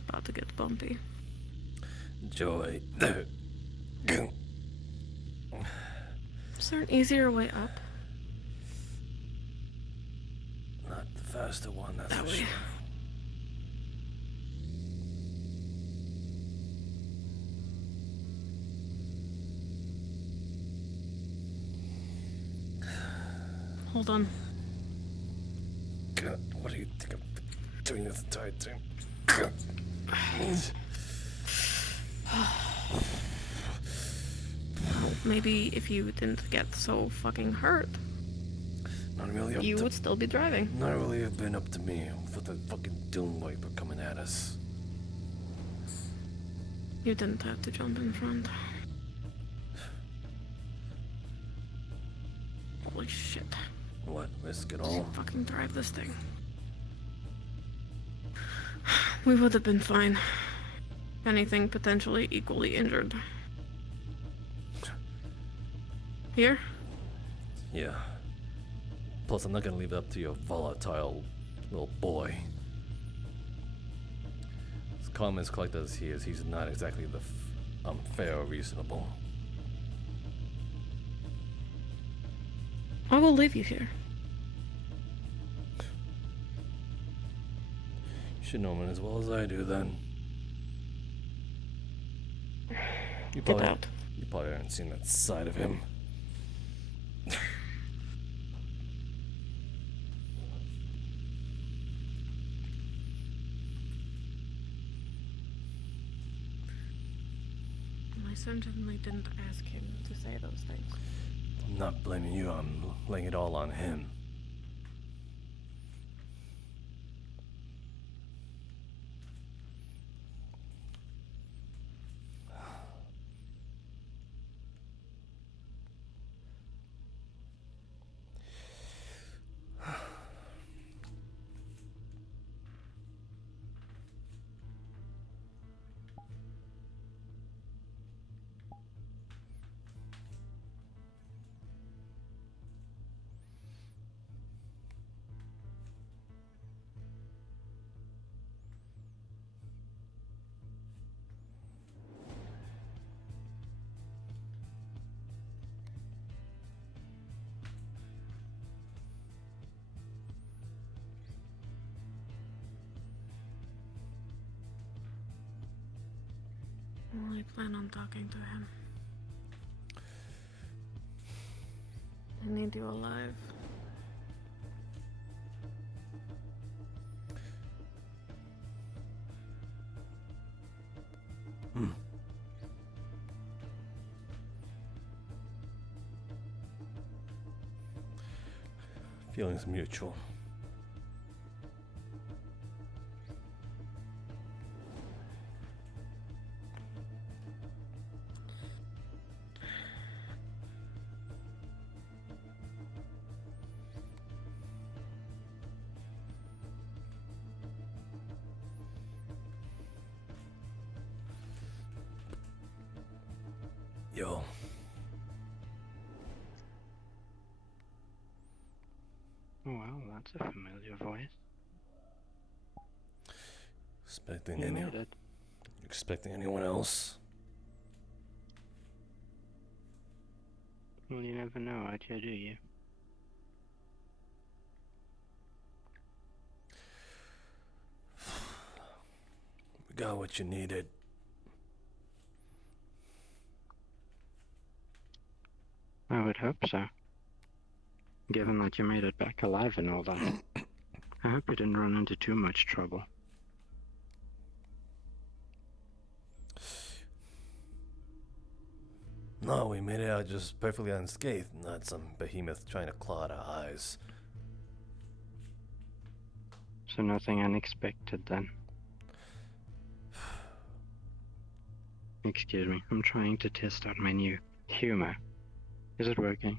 It's about to get bumpy. Joy. Is there an easier way up? Not the faster one, that's That for way. sure. Hold on. God, what do you think I'm doing this entire time? Maybe if you didn't get so fucking hurt, Not really up you to... would still be driving. Not really have been up to me with the fucking Doom Viper coming at us. You didn't have to jump in front. Holy shit. What? Risk it all? Fucking drive this thing. We would have been fine. If anything, potentially equally injured. Here? Yeah. Plus, I'm not gonna leave it up to your volatile little boy. As calm as collected as he is, he's not exactly the fair or reasonable. I will leave you here. You should know him as well as I do, then. Get out. You probably haven't seen that side of him. I certainly didn't ask him to say those things. I'm not blaming you, I'm laying it all on him. Well, I plan on talking to him. I need you alive. Feelings mutual. Yo. Oh wow, that's a familiar voice. Expecting You made it. expecting anyone else? Well, you never know out here, do you? We got what you needed. I would hope so. Given that you made it back alive and all that. I hope you didn't run into too much trouble. No, we made it out just perfectly unscathed, not some behemoth trying to claw at our eyes. So nothing unexpected then. Excuse me, I'm trying to test out my new humor. Is it working?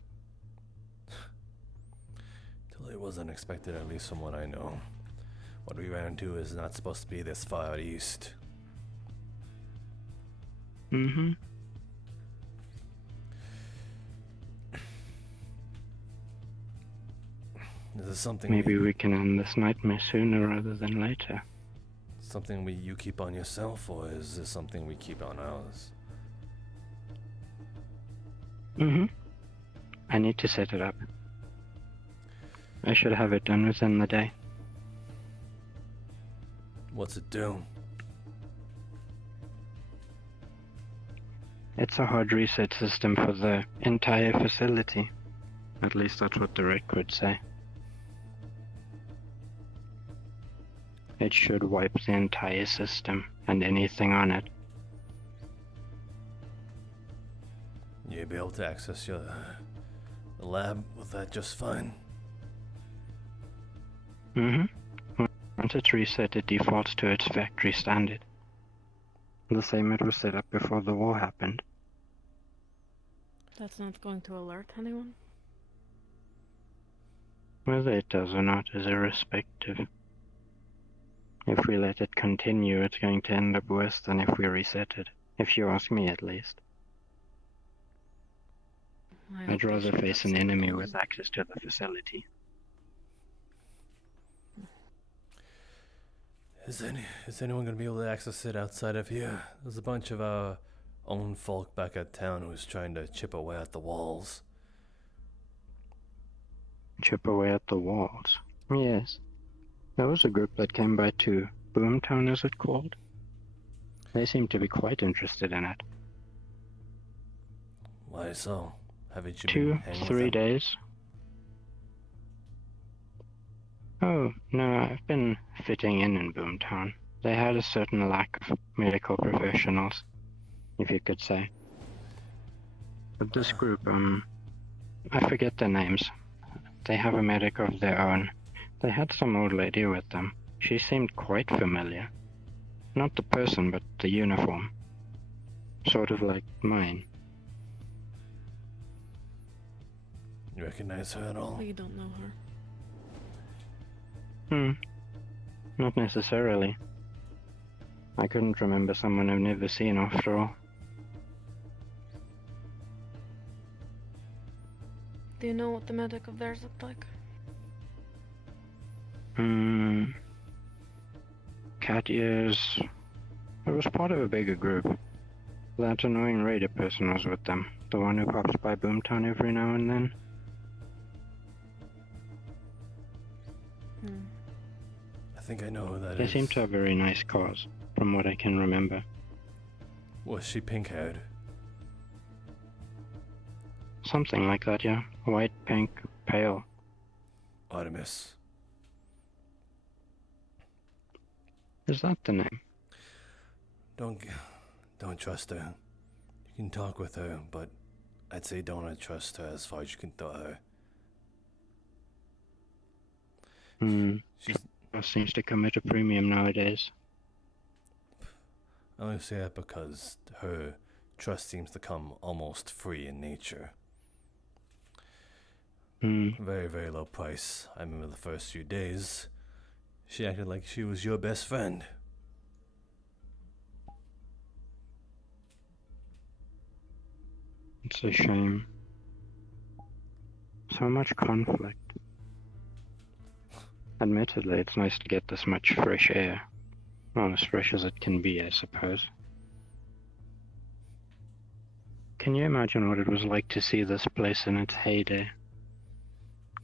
Totally wasn't expected, at least from what I know. What we ran into is not supposed to be this far east. Mm-hmm. This is something Maybe we can end this nightmare sooner rather than later. something you keep on yourself, or is this something we keep on ours? I need to set it up. I should have it done within the day. What's it do? It's a hard reset system for the entire facility. At least that's what the records say. It should wipe the entire system and anything on it. You'll be able to access the lab with that just fine. Once it's reset, it defaults to its factory standard. The same it was set up before the war happened. That's not going to alert anyone? Whether it does or not is irrespective. If we let it continue, it's going to end up worse than if we reset it. If you ask me, at least. I'd rather face an enemy with access to the facility. Is anyone gonna be able to access it outside of here? There's a bunch of our own folk back at town who's trying to chip away at the walls. Chip away at the walls? Yes. There was a group that came by to Boomtown, is it called? They seem to be quite interested in it. Why so? Haven't you been hanging with 2-3 them? days. Oh, no, I've been fitting in Boomtown. They had a certain lack of medical professionals, if you could say. But this group, I forget their names. They have a medic of their own. They had some old lady with them. She seemed quite familiar. Not the person, but the uniform. Sort of like mine. You recognize her at all? We don't know her. Not necessarily. I couldn't remember someone I've never seen after all. Do you know what the medic of theirs looked like? Cat ears. It was part of a bigger group. That annoying raider person was with them. The one who pops by Boomtown every now and then. I think I know who that They is. seem to have very nice cars, from what I can remember. Was she pink-haired? Something like that, yeah. White, pink, pale. Artemis. Is that the name? Don't trust her. You can talk with her, but I'd say don't trust her as far as you can throw her. She's... Seems to come at a premium nowadays. I only say that because her trust seems to come almost free in nature. Very, very low price. I remember the first few days, she acted like she was your best friend. It's a shame. So much conflict. Admittedly, it's nice to get this much fresh air. Well, as fresh as it can be, I suppose. Can you imagine what it was like to see this place in its heyday?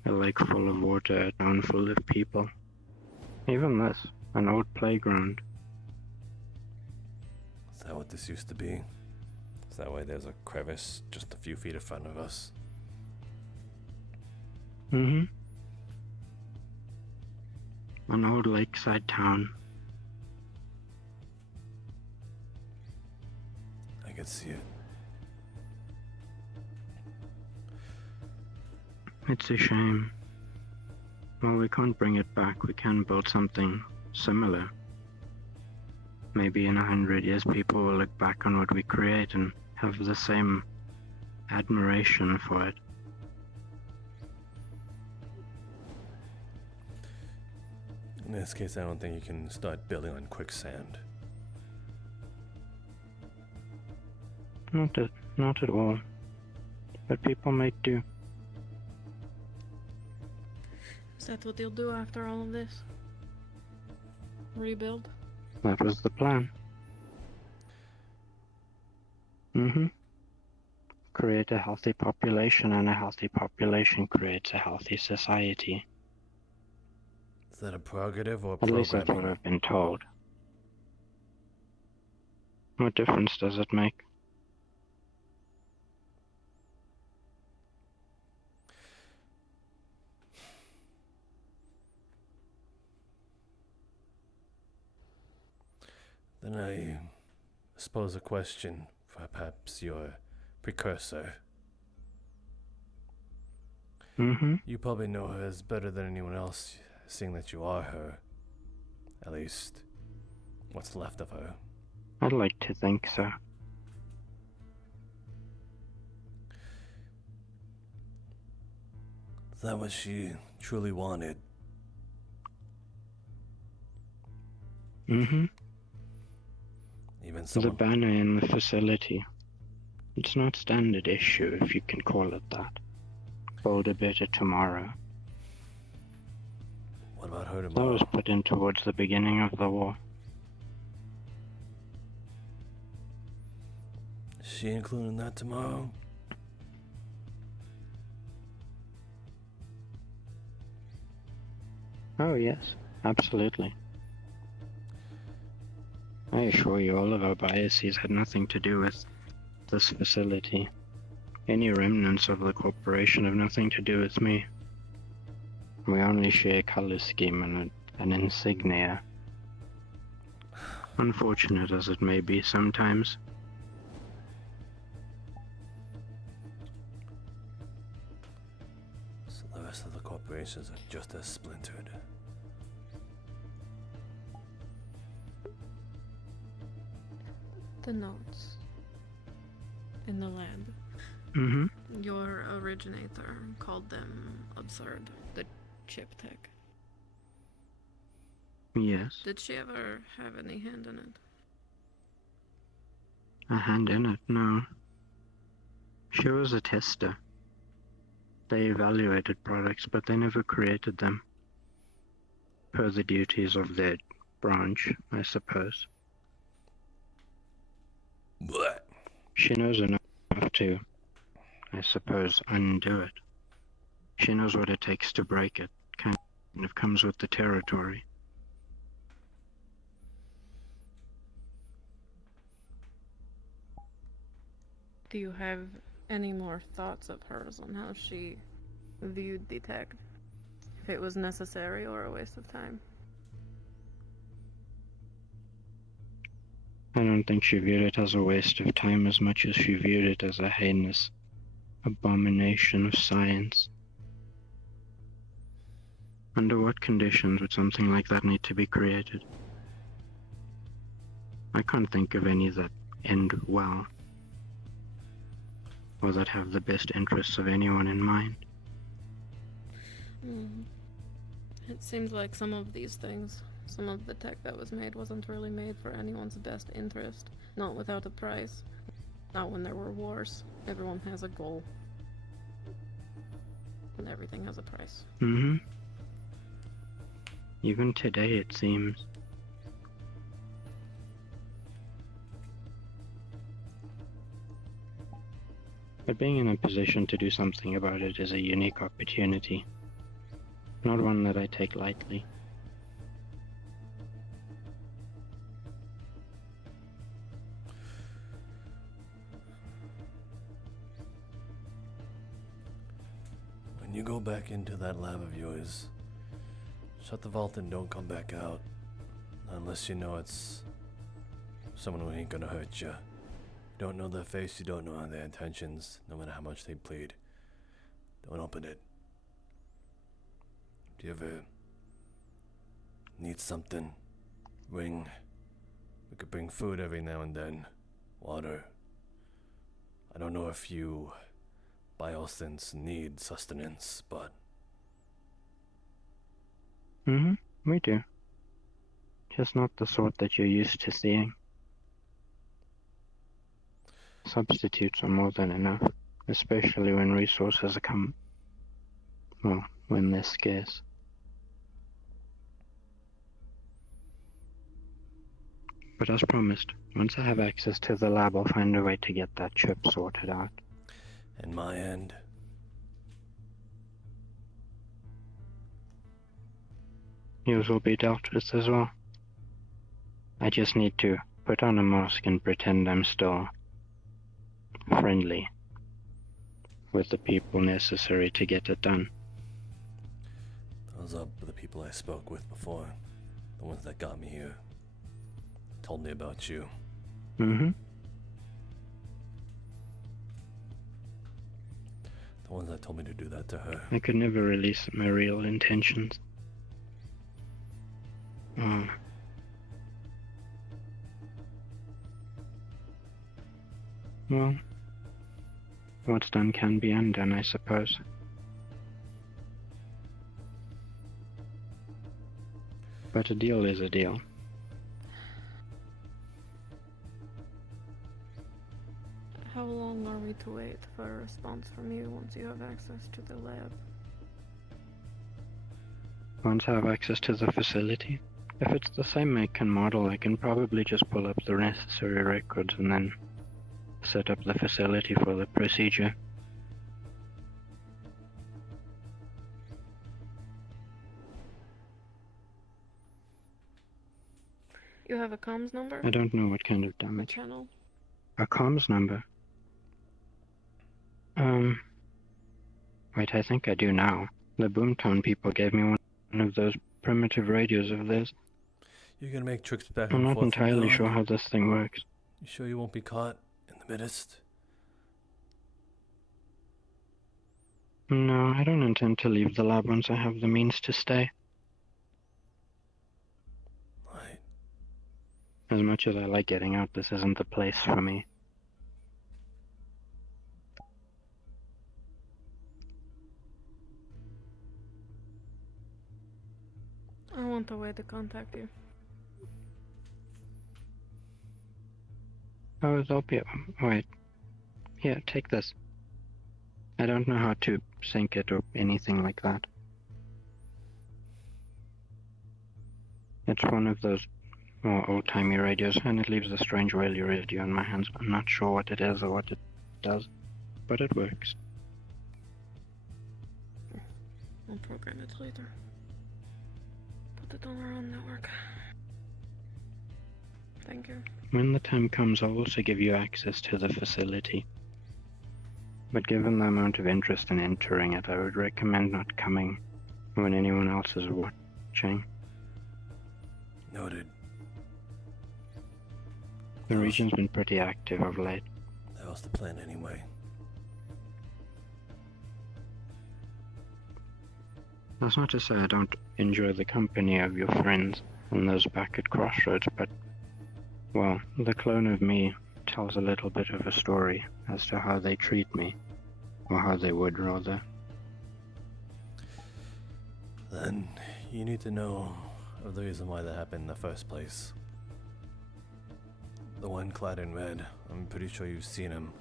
A lake full of water, a town full of people. Even this, an old playground. Is that what this used to be? Is that why there's a crevice just a few feet in front of us? An old lakeside town. I can see it. It's a shame. Well, we can't bring it back. We can build something similar. Maybe in 100 years people will look back on what we create and have the same admiration for it. In this case, I don't think you can start building on quicksand. Not at all. But people might do. Is that what you'll do after all of this? Rebuild? That was the plan. Create a healthy population, and a healthy population creates a healthy society. Is that a prerogative or At least that's what programming? I've been told. What difference does it make? Then I suppose a question for perhaps your precursor. You probably know her as better than anyone else, seeing that you are her. At least, what's left of her. I'd like to think so. Is that what she truly wanted? Even The someone... banner in the facility. It's not standard issue, if you can call it that. Bolder better tomorrow. What about her That tomorrow? was put in towards the beginning of the war. Is she including that tomorrow? Oh yes, absolutely. I assure you all of our biases had nothing to do with this facility. Any remnants of the corporation have nothing to do with me. We only share color scheme and an insignia. Unfortunate as it may be sometimes. So the rest of the corporations are just as splintered. The notes in the lab. Your originator called them absurd. The chip tech. Yes. Did she ever have any hand in it? A hand in it, no. She was a tester. They evaluated products, but they never created them. Per the duties of their branch, I suppose. What? She knows enough to, I suppose, undo it. She knows what it takes to break it. Kind of comes with the territory. Do you have any more thoughts of hers on how she viewed the tech? If it was necessary or a waste of time? I don't think she viewed it as a waste of time as much as she viewed it as a heinous abomination of science. Under what conditions would something like that need to be created? I can't think of any that end well, or that have the best interests of anyone in mind. It seems like some of these things, some of the tech that was made wasn't really made for anyone's best interest. Not without a price. Not when there were wars. Everyone has a goal. And everything has a price. Even today, it seems. But being in a position to do something about it is a unique opportunity. Not one that I take lightly. When you go back into that lab of yours, shut the vault and don't come back out. Unless you know it's someone who ain't gonna hurt you. You don't know their face, you don't know their intentions, no matter how much they plead. Don't open it. Do you ever need something? Ring. We could bring food every now and then. Water. I don't know if you biosynths need sustenance, but... We do. Just not the sort that you're used to seeing. Substitutes are more than enough, especially when resources come, well, when they're scarce. But as promised, once I have access to the lab, I'll find a way to get that chip sorted out. And my end. Yours will be dealt with as well. I just need to put on a mask and pretend I'm still friendly with the people necessary to get it done. Those are the people I spoke with before. The ones that got me here. Told me about you. Mm-hmm. The ones that told me to do that to her. I could never release my real intentions. Well, what's done can be undone, I suppose. But a deal is a deal. How long are we to wait for a response from you once you have access to the lab? Once I have access to the facility, if it's the same make and model, I can probably just pull up the necessary records and then set up the facility for the procedure. You have a comms number? I don't know what kind of A damage. channel? A comms number? Wait, I think I do now. The Boomtown people gave me one of those primitive radios of theirs. You're gonna make trips back I'm and not forth from entirely now sure on? how this thing works. You sure you won't be caught in the midst? No, I don't intend to leave the lab once I have the means to stay. Right. As much as I like getting out, this isn't the place for me. I want a way to contact you. Oh, there'll be wait. Here, take this. I don't know how to sync it or anything like that. It's one of those more old-timey radios, and it leaves a strange whaley radio in my hands. I'm not sure what it is or what it does, but it works. I'll program it later. Put it on our own network. Thank you. When the time comes, I'll also give you access to the facility. But given the amount of interest in entering it, I would recommend not coming when anyone else is watching. Noted. The region's been pretty active of late. That was the plan anyway. That's not to say I don't enjoy the company of your friends and those back at Crossroads, but, well, the clone of me tells a little bit of a story as to how they treat me, or how they would, rather. Then you need to know of the reason why that happened in the first place. The one clad in red, I'm pretty sure you've seen him.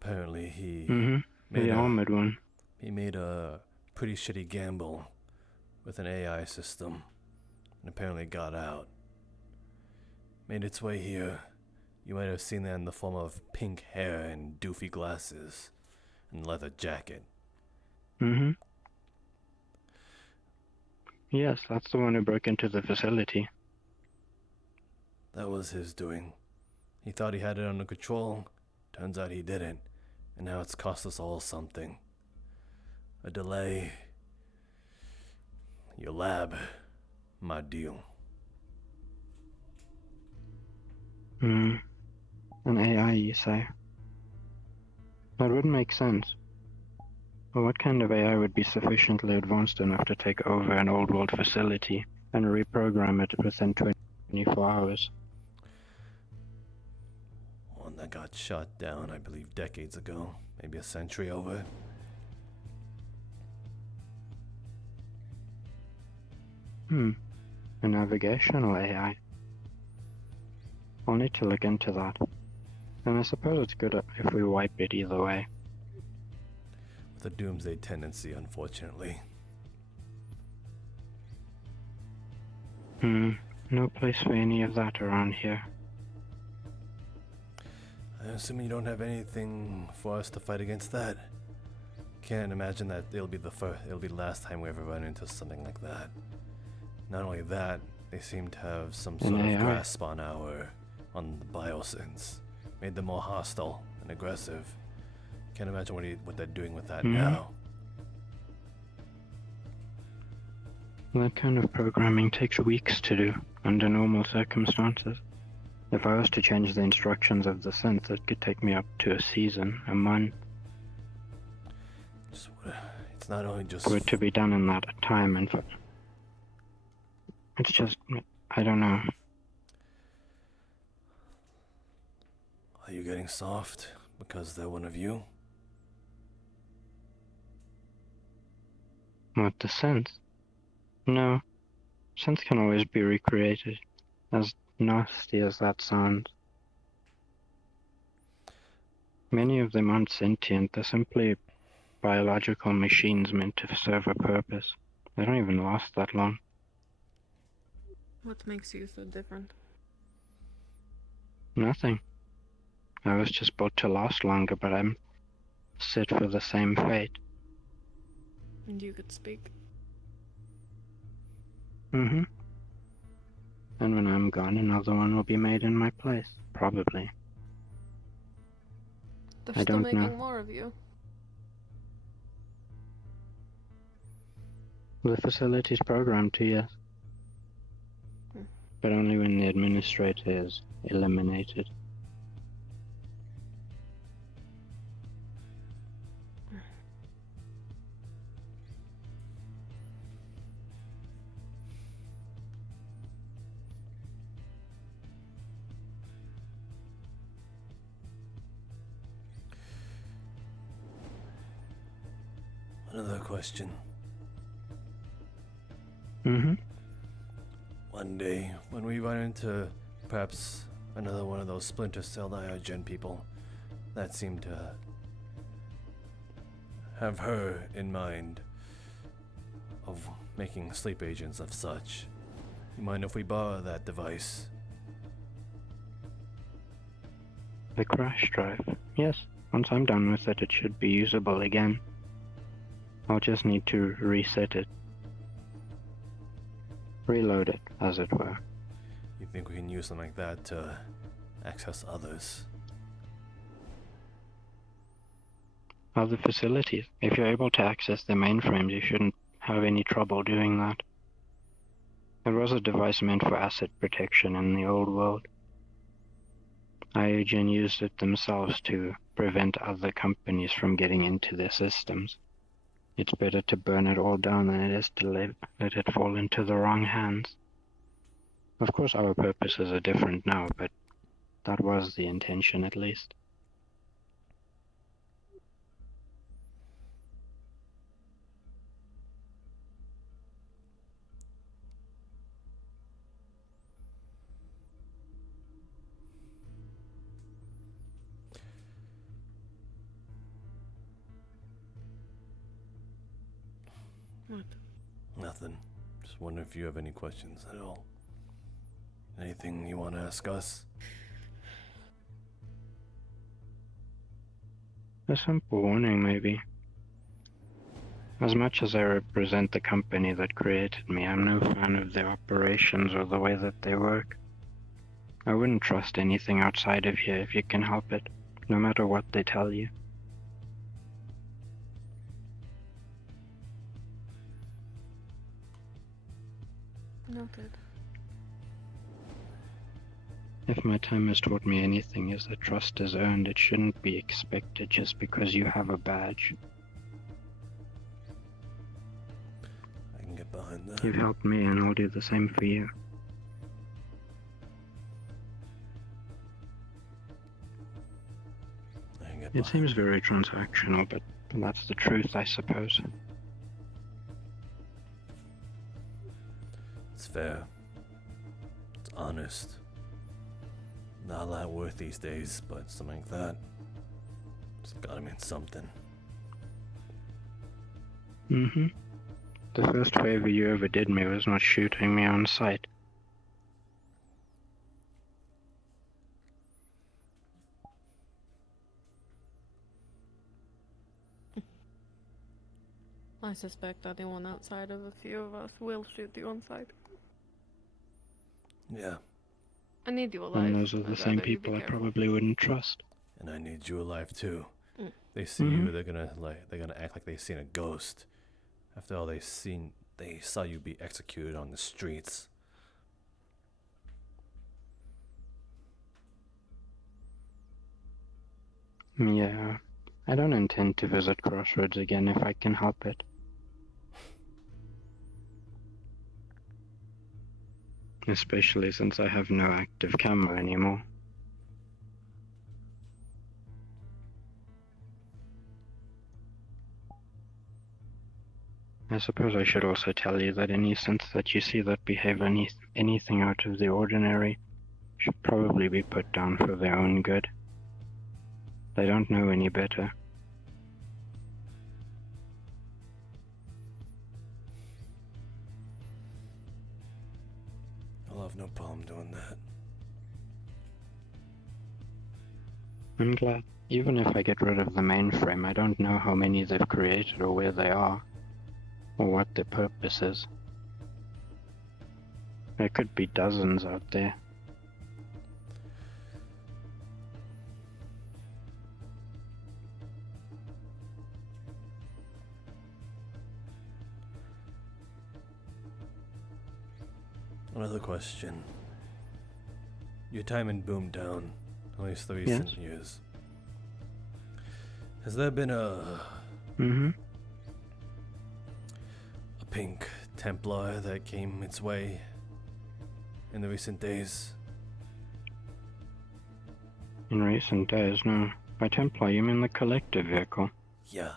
Apparently he The armored one. He made a pretty shitty gamble with an AI system and apparently got out. Made its way here. You might have seen that in the form of pink hair and doofy glasses and leather jacket. Yes, that's the one who broke into the facility. That was his doing. He thought he had it under control. Turns out he didn't. And now it's cost us all something. A delay. Your lab. My deal. An AI, you say? That would make sense. But what kind of AI would be sufficiently advanced enough to take over an old world facility and reprogram it within 24 hours? One that got shot down, I believe, decades ago. Maybe a century over. A navigational AI. I'll need to look into that. And I suppose it's good if we wipe it either way. With a doomsday tendency, unfortunately. No place for any of that around here. I'm assuming you don't have anything for us to fight against that. Can't imagine that it'll be the last time we ever run into something like that. Not only that, they seem to have some sort of AI. grasp on the biosense. Made them more hostile and aggressive. Can't imagine what they're doing with that now. That kind of programming takes weeks to do, under normal circumstances. If I was to change the instructions of the synth, it could take me up to a season, a month. It's not only just... For it to be done in that time, and it's just... I don't know. Are you getting soft because they're one of you? What, the synth? No. Synth can always be recreated, as nasty as that sounds. Many of them aren't sentient, they're simply biological machines meant to serve a purpose. They don't even last that long. What makes you so different? Nothing. I was just built to last longer, but I'm set for the same fate. And you could speak. And when I'm gone, another one will be made in my place. Probably. They're I still don't making know. more of you. The facility's programmed to, yes. But only when the administrator is eliminated. Another question. One day, when we run into perhaps another one of those splinter cell Iogen people that seem to have her in mind of making sleep agents of such, you mind if we borrow that device? The crash drive. Yes, once I'm done with it, it should be usable again. I'll just need to reset it. Reload it, as it were. You think we can use something like that to access others? Other facilities. If you're able to access the mainframes, you shouldn't have any trouble doing that. It was a device meant for asset protection in the old world. Iogen used it themselves to prevent other companies from getting into their systems. It's better to burn it all down than it is to let it fall into the wrong hands. Of course our purposes are different now, but that was the intention at least. What? Nothing. Just wondering if you have any questions at all. Anything you want to ask us? A simple warning, maybe. As much as I represent the company that created me, I'm no fan of their operations or the way that they work. I wouldn't trust anything outside of here if you can help it, no matter what they tell you. Noted. If my time has taught me anything, is that trust is earned. It shouldn't be expected just because you have a badge. I can get behind that. You've helped me and I'll do the same for you. I can get It behind. seems very transactional, but that's the truth, I suppose. It's fair. It's honest. Not a lot worth these days, but something like that. It's gotta mean something. The first favor you ever did me was not shooting me on sight. I suspect anyone outside of a few of us will shoot you on sight. Yeah, I need you alive. And those are the I'd same rather you be people I careful. probably wouldn't trust. and I need you alive too. Mm. They see you, they're gonna act like they've seen a ghost. After all they saw you be executed on the streets. Yeah, I don't intend to visit Crossroads again if I can help it. Especially since I have no active camera anymore. I suppose I should also tell you that any sense that you see that behave anything out of the ordinary should probably be put down for their own good. They don't know any better. I'll have no problem doing that. I'm glad. Even if I get rid of the mainframe, I don't know how many they've created or where they are, or what their purpose is. There could be dozens out there. Another question. Your time in Boomtown, at least the recent Yes. years. Has there been a pink Templar that came its way in the recent days? In recent days, no. By Templar, you mean the collective vehicle? Yeah.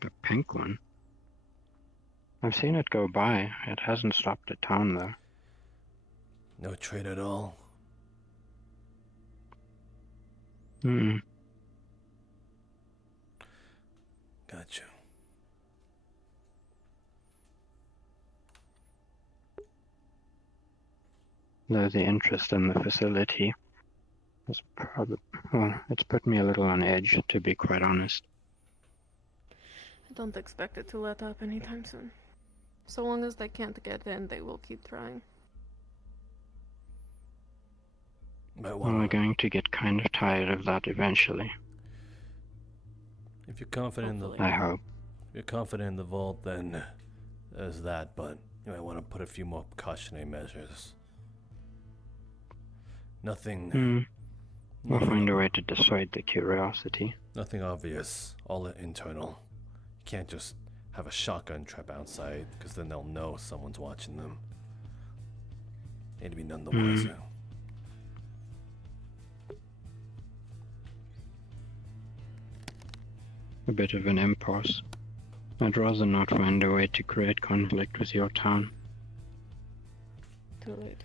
The pink one? I've seen it go by. It hasn't stopped at town, though. No trade at all? Mm-mm. Gotcha. Though the interest in the facility is it's put me a little on edge, to be quite honest. I don't expect it to let up anytime soon. So long as they can't get in, they will keep trying. But Well, we're going to get kind of tired of that eventually, if you're confident in the Hopefully. I hope. if you're confident in the vault, then there's that. But you might want to put a few more precautionary measures. Nothing. We'll nothing- find a way to dissuade the curiosity. Nothing obvious. All internal. You can't just have a shotgun trap outside, because then they'll know someone's watching them. Need to be none the wiser. A bit of an impasse. I'd rather not find a way to create conflict with your town. Too late.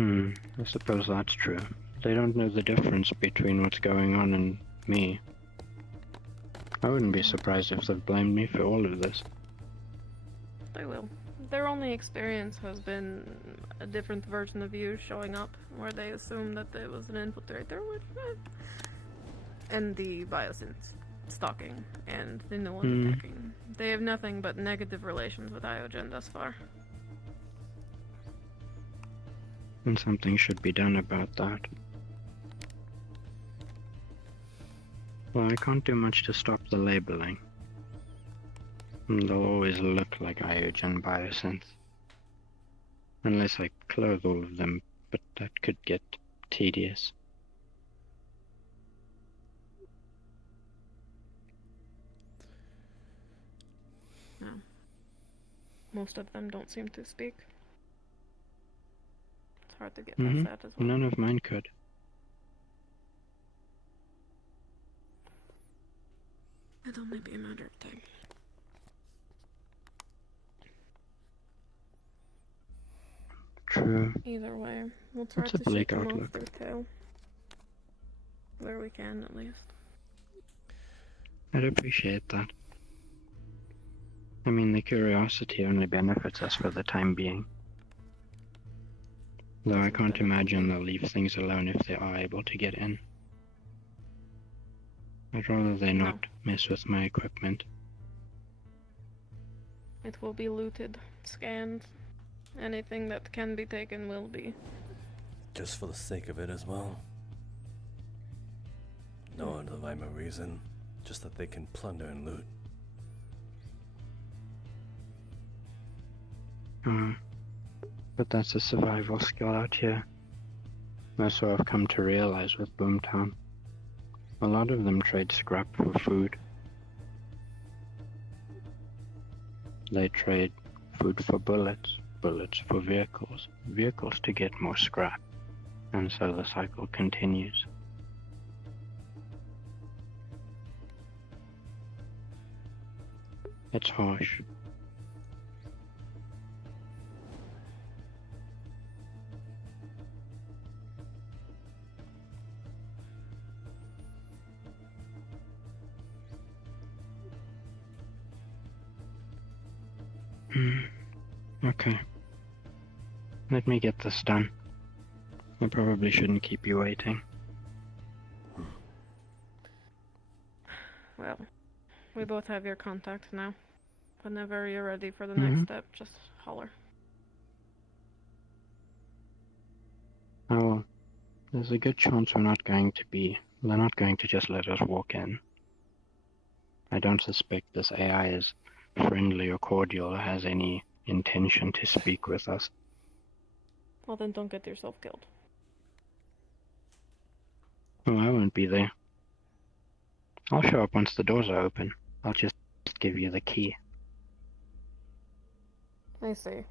I suppose that's true. They don't know the difference between what's going on and me. I wouldn't be surprised if they've blamed me for all of this. They will. Their only experience has been a different version of you showing up, where they assume that it was an infiltrator, which, and the biosynths stalking, and the new one attacking. They have nothing but negative relations with Iogen thus far. And something should be done about that. Well, I can't do much to stop the labeling. They'll always look like Iogen biosynths. Unless I clothe all of them, but that could get tedious. No. Most of them don't seem to speak. It's hard to get past that as well. None of mine could. It'll only be a matter of time. True. Either way, we'll try It's a to bleak shake them off outlook. their tail. Where we can, at least. I'd appreciate that. I mean, the curiosity only benefits us for the time being. Though I Doesn't can't benefit imagine me. they'll leave things alone if they are able to get in. I'd rather they No. not mess with my equipment. It will be looted, scanned. Anything that can be taken will be. Just for the sake of it as well. No other rhyme or reason. Just that they can plunder and loot. But that's a survival skill out here. That's what I've come to realize with Boomtown. A lot of them trade scrap for food. They trade food for bullets, bullets for vehicles, vehicles to get more scrap. And so the cycle continues. It's harsh. Okay. Let me get this done. I probably shouldn't keep you waiting. Well, we both have your contact now. Whenever you're ready for the next step, just holler. I will. There's a good chance they're not going to just let us walk in. I don't suspect this AI is friendly or cordial or has any intention to speak with us. Well, then don't get yourself killed. Oh, I won't be there. I'll show up once the doors are open. I'll just give you the key. I see.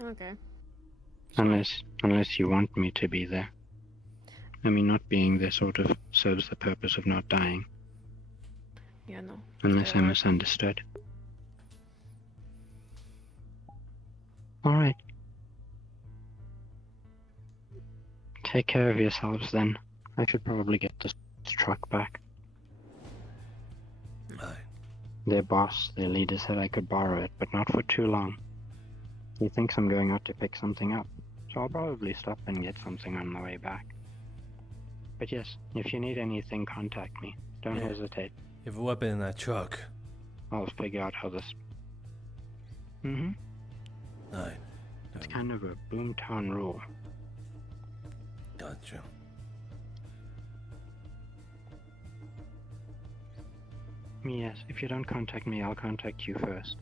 Okay. Unless you want me to be there. I mean, not being there sort of serves the purpose of not dying. Yeah, no. Unless I misunderstood. Alright. Take care of yourselves then. I should probably get this truck back. Aye. Their boss, their leader said I could borrow it, but not for too long. He thinks I'm going out to pick something up, so I'll probably stop and get something on the way back. But yes, if you need anything, contact me. Don't hesitate. You have a weapon in that truck. I'll figure out how this... Aye. It's kind of a Boomtown rule. Gotcha. Yes, if you don't contact me, I'll contact you first.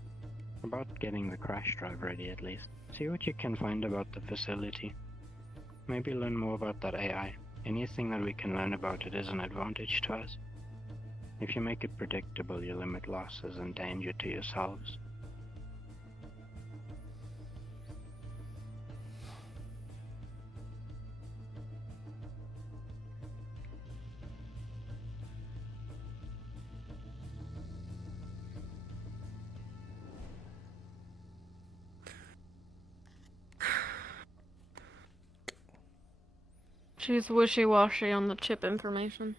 About getting the crash drive ready at least. See what you can find about the facility. Maybe learn more about that AI. Anything that we can learn about it is an advantage to us. If you make it predictable, you limit losses and danger to yourselves. She's wishy-washy on the chip information.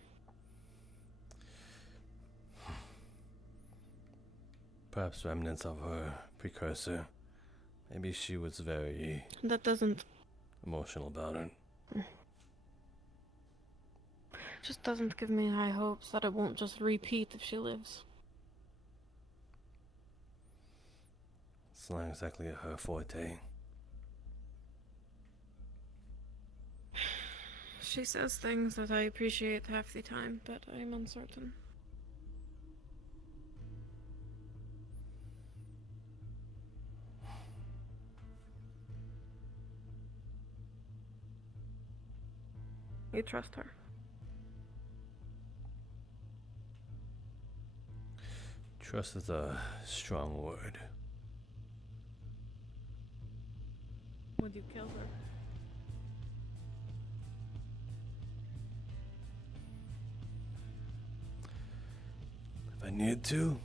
Perhaps remnants of her precursor. Maybe she was very That doesn't... emotional about it. just doesn't give me high hopes that it won't just repeat if she lives. It's not exactly her forte. She says things that I appreciate half the time, but I'm uncertain. You trust her? Trust is a strong word. Would you kill her? If I need to.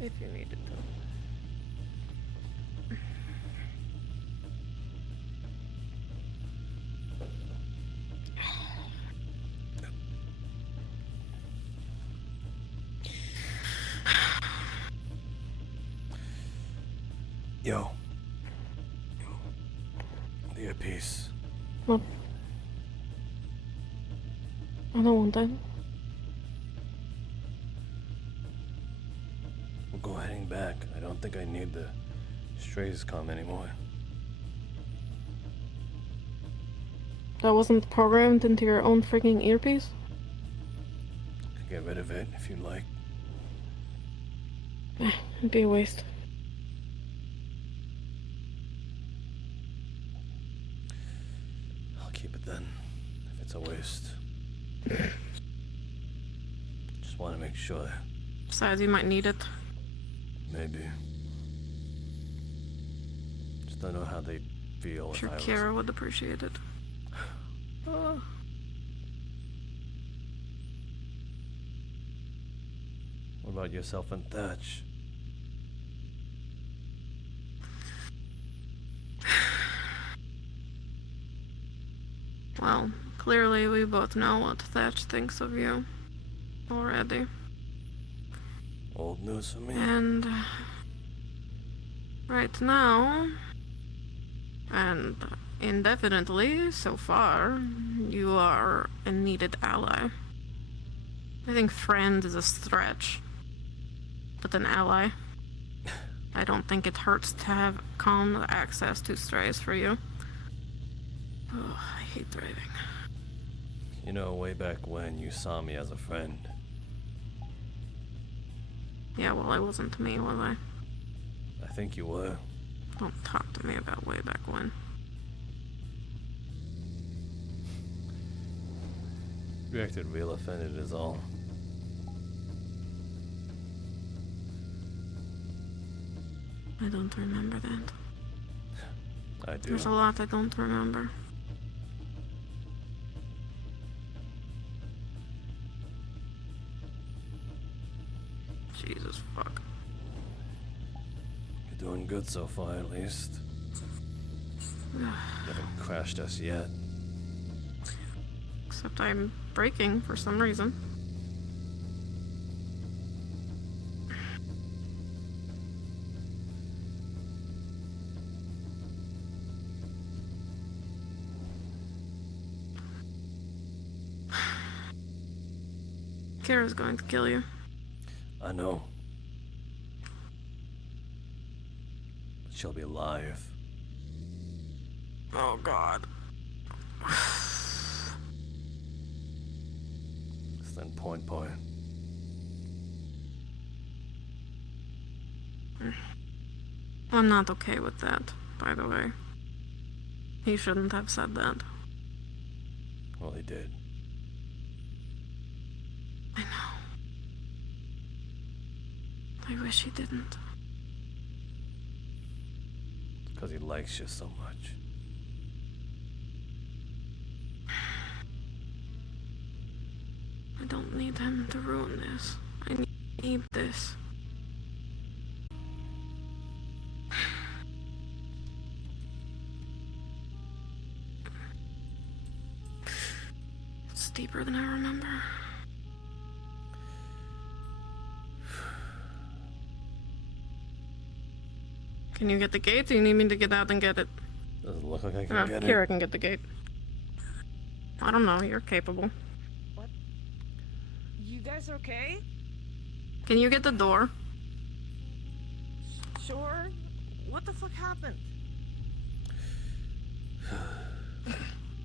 If you needed to. Yo. The earpiece. What? I don't want that. We'll go heading back. I don't think I need the strays comm anymore. That wasn't programmed into your own freaking earpiece? Get rid of it if you'd like. It'd be a waste. I'll keep it then, if it's a waste. Just want to make sure. Besides, you might need it. Maybe. Just don't know how they'd feel I'm sure if I was... Kara would appreciate it. Oh. What about yourself and Thatch? Well, clearly we both know what Thatch thinks of you already. Old news for me. And right now, and indefinitely so far, you are a needed ally. I think friend is a stretch, but an ally. I don't think it hurts to have calm access to strays for you. Oh, I hate driving. You know, way back when you saw me as a friend. Yeah, well, I wasn't me, was I? I think you were. Don't talk to me about way back when. You acted real offended is all. I don't remember that. I do. There's a lot I don't remember. Jesus fuck. You're doing good so far, at least. You haven't crashed us yet. Except I'm braking for some reason. Kara's going to kill you. I know. But she'll be alive. Oh god. It's then point. I'm not okay with that, by the way. He shouldn't have said that. Well, he did. I know. I wish he didn't. Because he likes you so much. I don't need him to ruin this. I need this. It's deeper than I remember. Can you get the gate? Do you need me to get out and get it? Doesn't look like I can get Kira it. can get the gate. I don't know, you're capable. What? You guys okay? Can you get the door? Sure. What the fuck happened?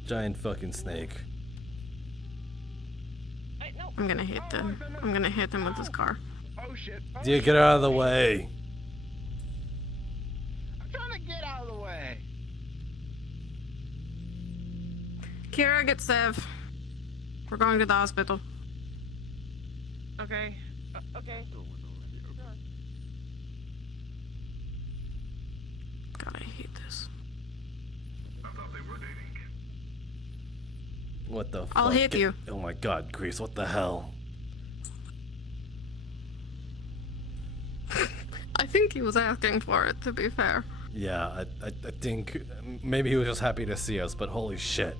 Giant fucking snake. No. I'm gonna hit him. I'm gonna hit him with this car. Oh shit. Oh, Dude, get out of the way. I'm trying to get out of the way. Kira, get Sev. We're going to the hospital. Okay. Okay. God, I hate this. What the fuck? I'll hit you. Oh my god, Grease, what the hell? I think he was asking for it, to be fair. Yeah, I think maybe he was just happy to see us, but holy shit.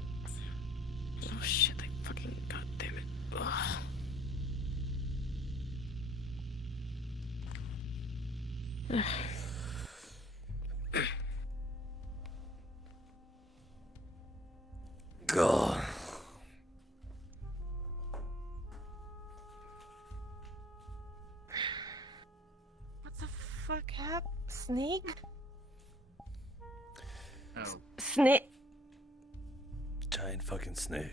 Oh shit, I fucking... God damn it. Ugh. Snake? Oh. Snake? Giant fucking snake.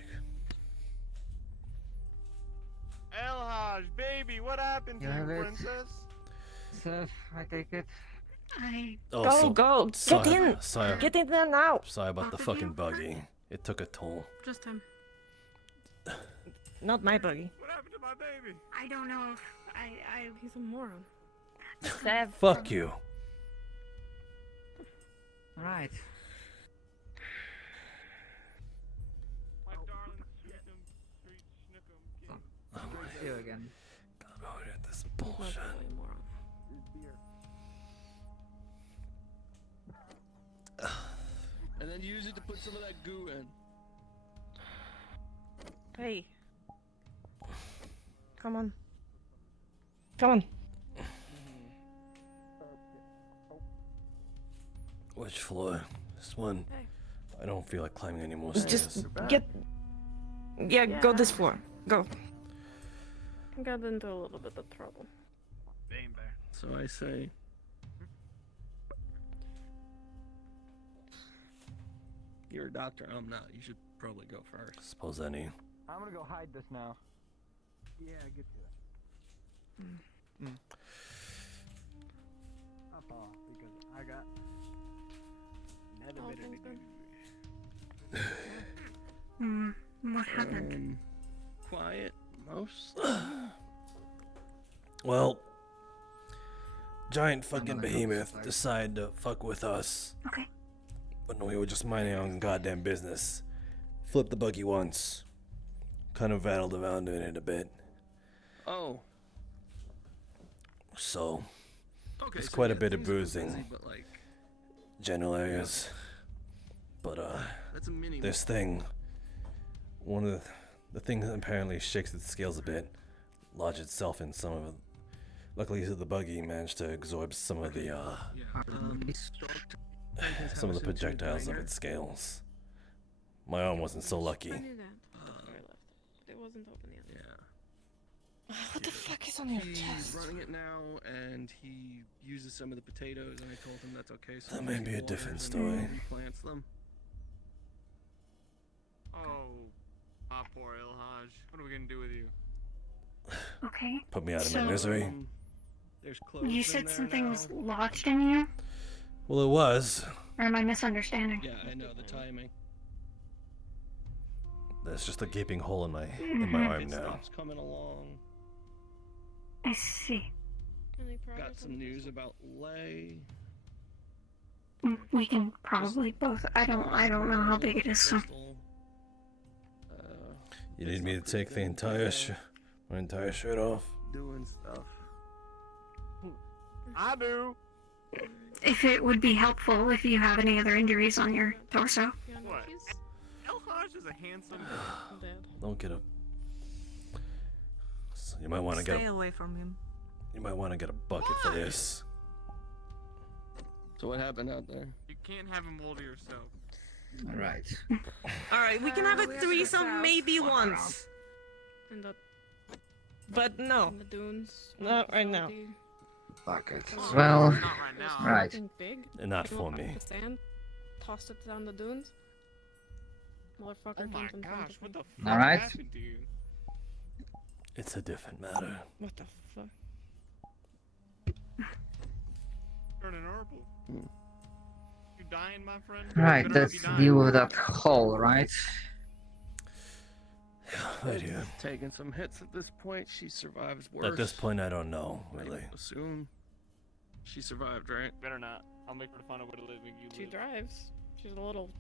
Elhaj, baby, what happened to You you, have it? princess? Seth, I take it. Oh, Go! sorry, Get in! Sorry, Get in there now! sorry about the Did fucking you- buggy. It took a toll. Just him. Not my buggy. What happened to my baby? I don't know if He's a moron. Sev. Fuck you. Alright. My darling sweetum, sweet snookum. Oh my See you again. god, oh, yeah, this He's not bullshit. really a moron. And then use it to put some of that goo in. Hey. Come on. Come on. Which floor? This one. Hey. I don't feel like climbing any more Just stairs. get. Yeah, go this floor. Go. I got into a little bit of trouble. Being there. So I say. You're a doctor, I'm not. You should probably go first. Suppose any. I'm gonna go hide this now. Yeah, get to that. That's all, because I got another All bit of things the good. what happened? Quiet, most. Well, giant fucking Another behemoth ghost decided to fuck with us. Okay. But no, we were just minding our own goddamn business. Flipped the buggy once. Kind of rattled around in it a bit. Oh. So, Okay. There's so quite a yeah, bit of things are bruising. busy, but like, general areas. But, that's a mini. this thing, one of the things that apparently shakes its scales a bit, lodged itself in some of it. Luckily, the buggy managed to absorb some of the, Yeah. some of the projectiles of its scales. My arm wasn't so lucky. I knew that. Before I left. It wasn't open yet. Yeah. What the fuck is on your He's chest? running it now, and he uses some of the potatoes, and I told him that's okay. So That he may be a waters different and story. he plants them. Oh, my poor Elhaj. What are we gonna do with you? Okay. Put me out of So- my misery. There's clothes You in said there something's now. lodged in you? Well, it was. Or am I misunderstanding? Yeah, I know the timing. There's just a gaping hole in my Mhm. arm It now. stops coming along. I see. Any progress Got some on news this? about Lay. We can probably both. I don't know how big it is. So. Crystal. You need me to take the entire my entire shirt off? Doing stuff. I do. If it would be helpful if you have any other injuries on your torso. Yeah, no, What? he's Elhaj is a handsome man. dead. Don't get a. So you might want to get Stay a. away from him. You might want to get a bucket for this. So what happened out there? You can't have him all to yourself. Alright. Alright, we can have a we have to threesome south. maybe once. In the But no. in the dunes. Not right now. facility. Bucket. Oh, Well, not right now. right. Something big. And not You for want me. The sand. Tossed it down the dunes. Motherfucker Oh my jumped in front gosh, of what me. the fuck Alright. happened to you? It's a different matter. What the fuck? Turning purple. Hmm. You dying, my friend? right, You better let's be dying. deal with that hole, right? Right here. Taking some hits at this point. She survives worse. At this point, I don't know, really. Assume. She survived, right? Better not. I'll make her find a way to live and you She live. drives. She's a little,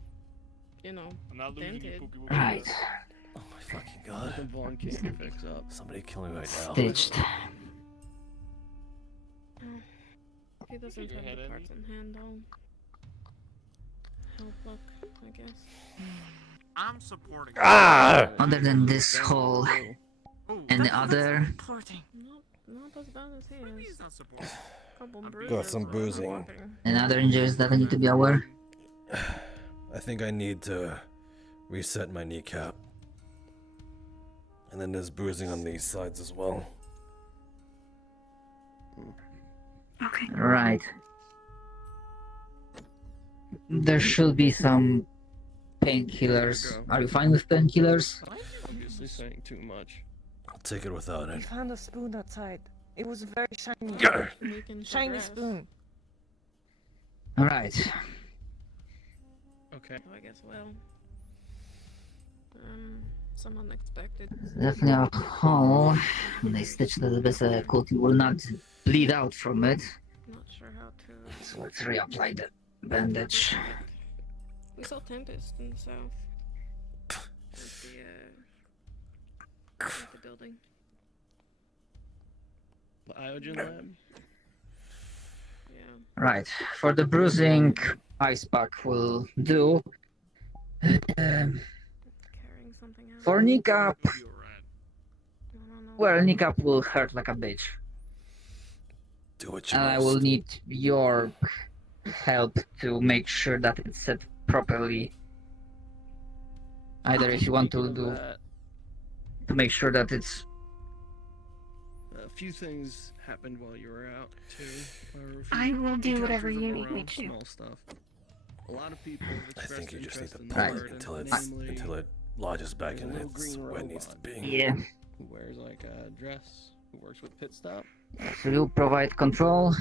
you know. I'm not losing you, dented. Pookie. Right. Oh my fucking god. Nothing Vaughn can't fix up. Somebody kill me right now. Stitched. He doesn't Keep your have head the in. parts in hand. I'll help look, I guess. I'm supporting. Ah! Other than this hole Ooh, and the That's other, Importing. Not as bad as what do you mean his. he's not supporting? Couple Got bruises. some but bruising. nothing. and other injuries that I need to be aware. I think I need to reset my kneecap. And then there's bruising on these sides as well. Okay. Right. There should be some painkillers. Go. Are you fine with painkillers? Obviously saying too much. I'll take it without We it. found a spoon outside. It was very shiny. We can Shiny progress. spoon. Alright. Okay. Oh, I guess, well. Some unexpected. Definitely a hole. They stitched it best I could. You will not bleed out from it. Not sure how to. So let's reapply the bandage. We saw Tempest in the south. With the building. The Iogen lab. Yeah. Right. For the bruising, ice pack will do. Carrying something else. For kneecap, You'll be alright. I don't know. well, kneecap will hurt like a bitch. Do what you And I must. will need your help to make sure that it's set properly. Either if you want to Speaking of do that, to make sure that it's a few things happened while you were out too. Or a few I will do whatever encounters you of need our me own to. Small stuff. A lot of people have I expressed think you just need interest to in the pause Right. it garden, namely until it lodges back there's a in little its green where it needs to robot. be. yeah. who wears like a dress, who works with Pit Stop. So you provide control.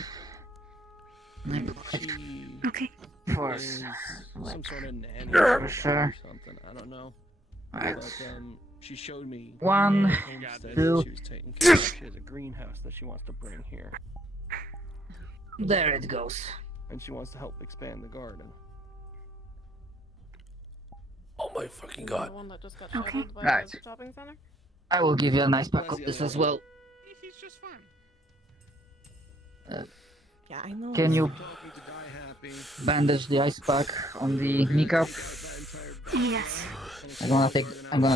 I She provide Okay. force. is some Like, sort of nanny for robot sure. or something. I don't know. Right. But she showed me One, the homestead two. that she was taking care of. She has a greenhouse that she wants to bring here, There it goes. and she wants to help expand the garden. Oh my fucking The god. one that just got Okay. shuttled by Right. the shopping center? I will give you a nice pack of this as well. He's just fine. Yeah, I know. Can you Talking to Die Happy. bandage the ice pack on the kneecap? Yes. I'm gonna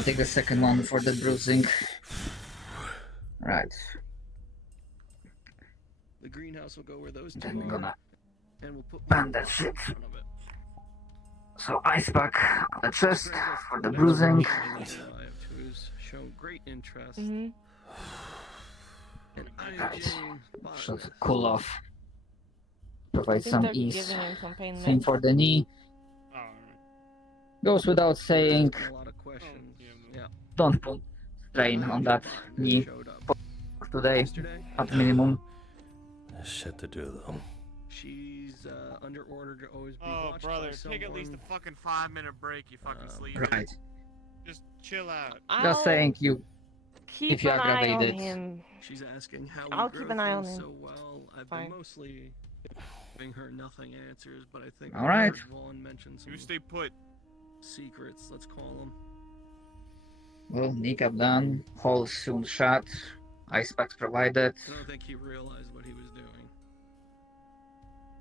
take the second one for the bruising. Right. The greenhouse will go where those two Then we're are, gonna and we'll put bandage in it. front of it. So ice pack on the chest Brings us for to the next bruising. person in the live who's shown great interest Mm-hmm. in Right. Iogen Should botanist. cool off. I Provide think some they're ease. giving him some pain Same meds. for the knee. Alright. Goes without saying, Asking a lot of questions. yeah, Yeah. don't put strain on that knee Showed up today yesterday. at minimum. There's shit to do though. She's under order to always be Oh, watched brother, by someone. take at least a fucking 5-minute break, you fucking sleeper. Right. Just chill out. Just saying you Keep if you an eye on aggravated. him. She's asking how we I'll grow keep an eye on things him. so well. I've Fine. been mostly giving her nothing answers, but I think All right. Vaughn mentioned some You stay put. secrets. Let's call them. well, kneecap done, hole soon shut, ice packs provided. I don't think he realized what he was doing,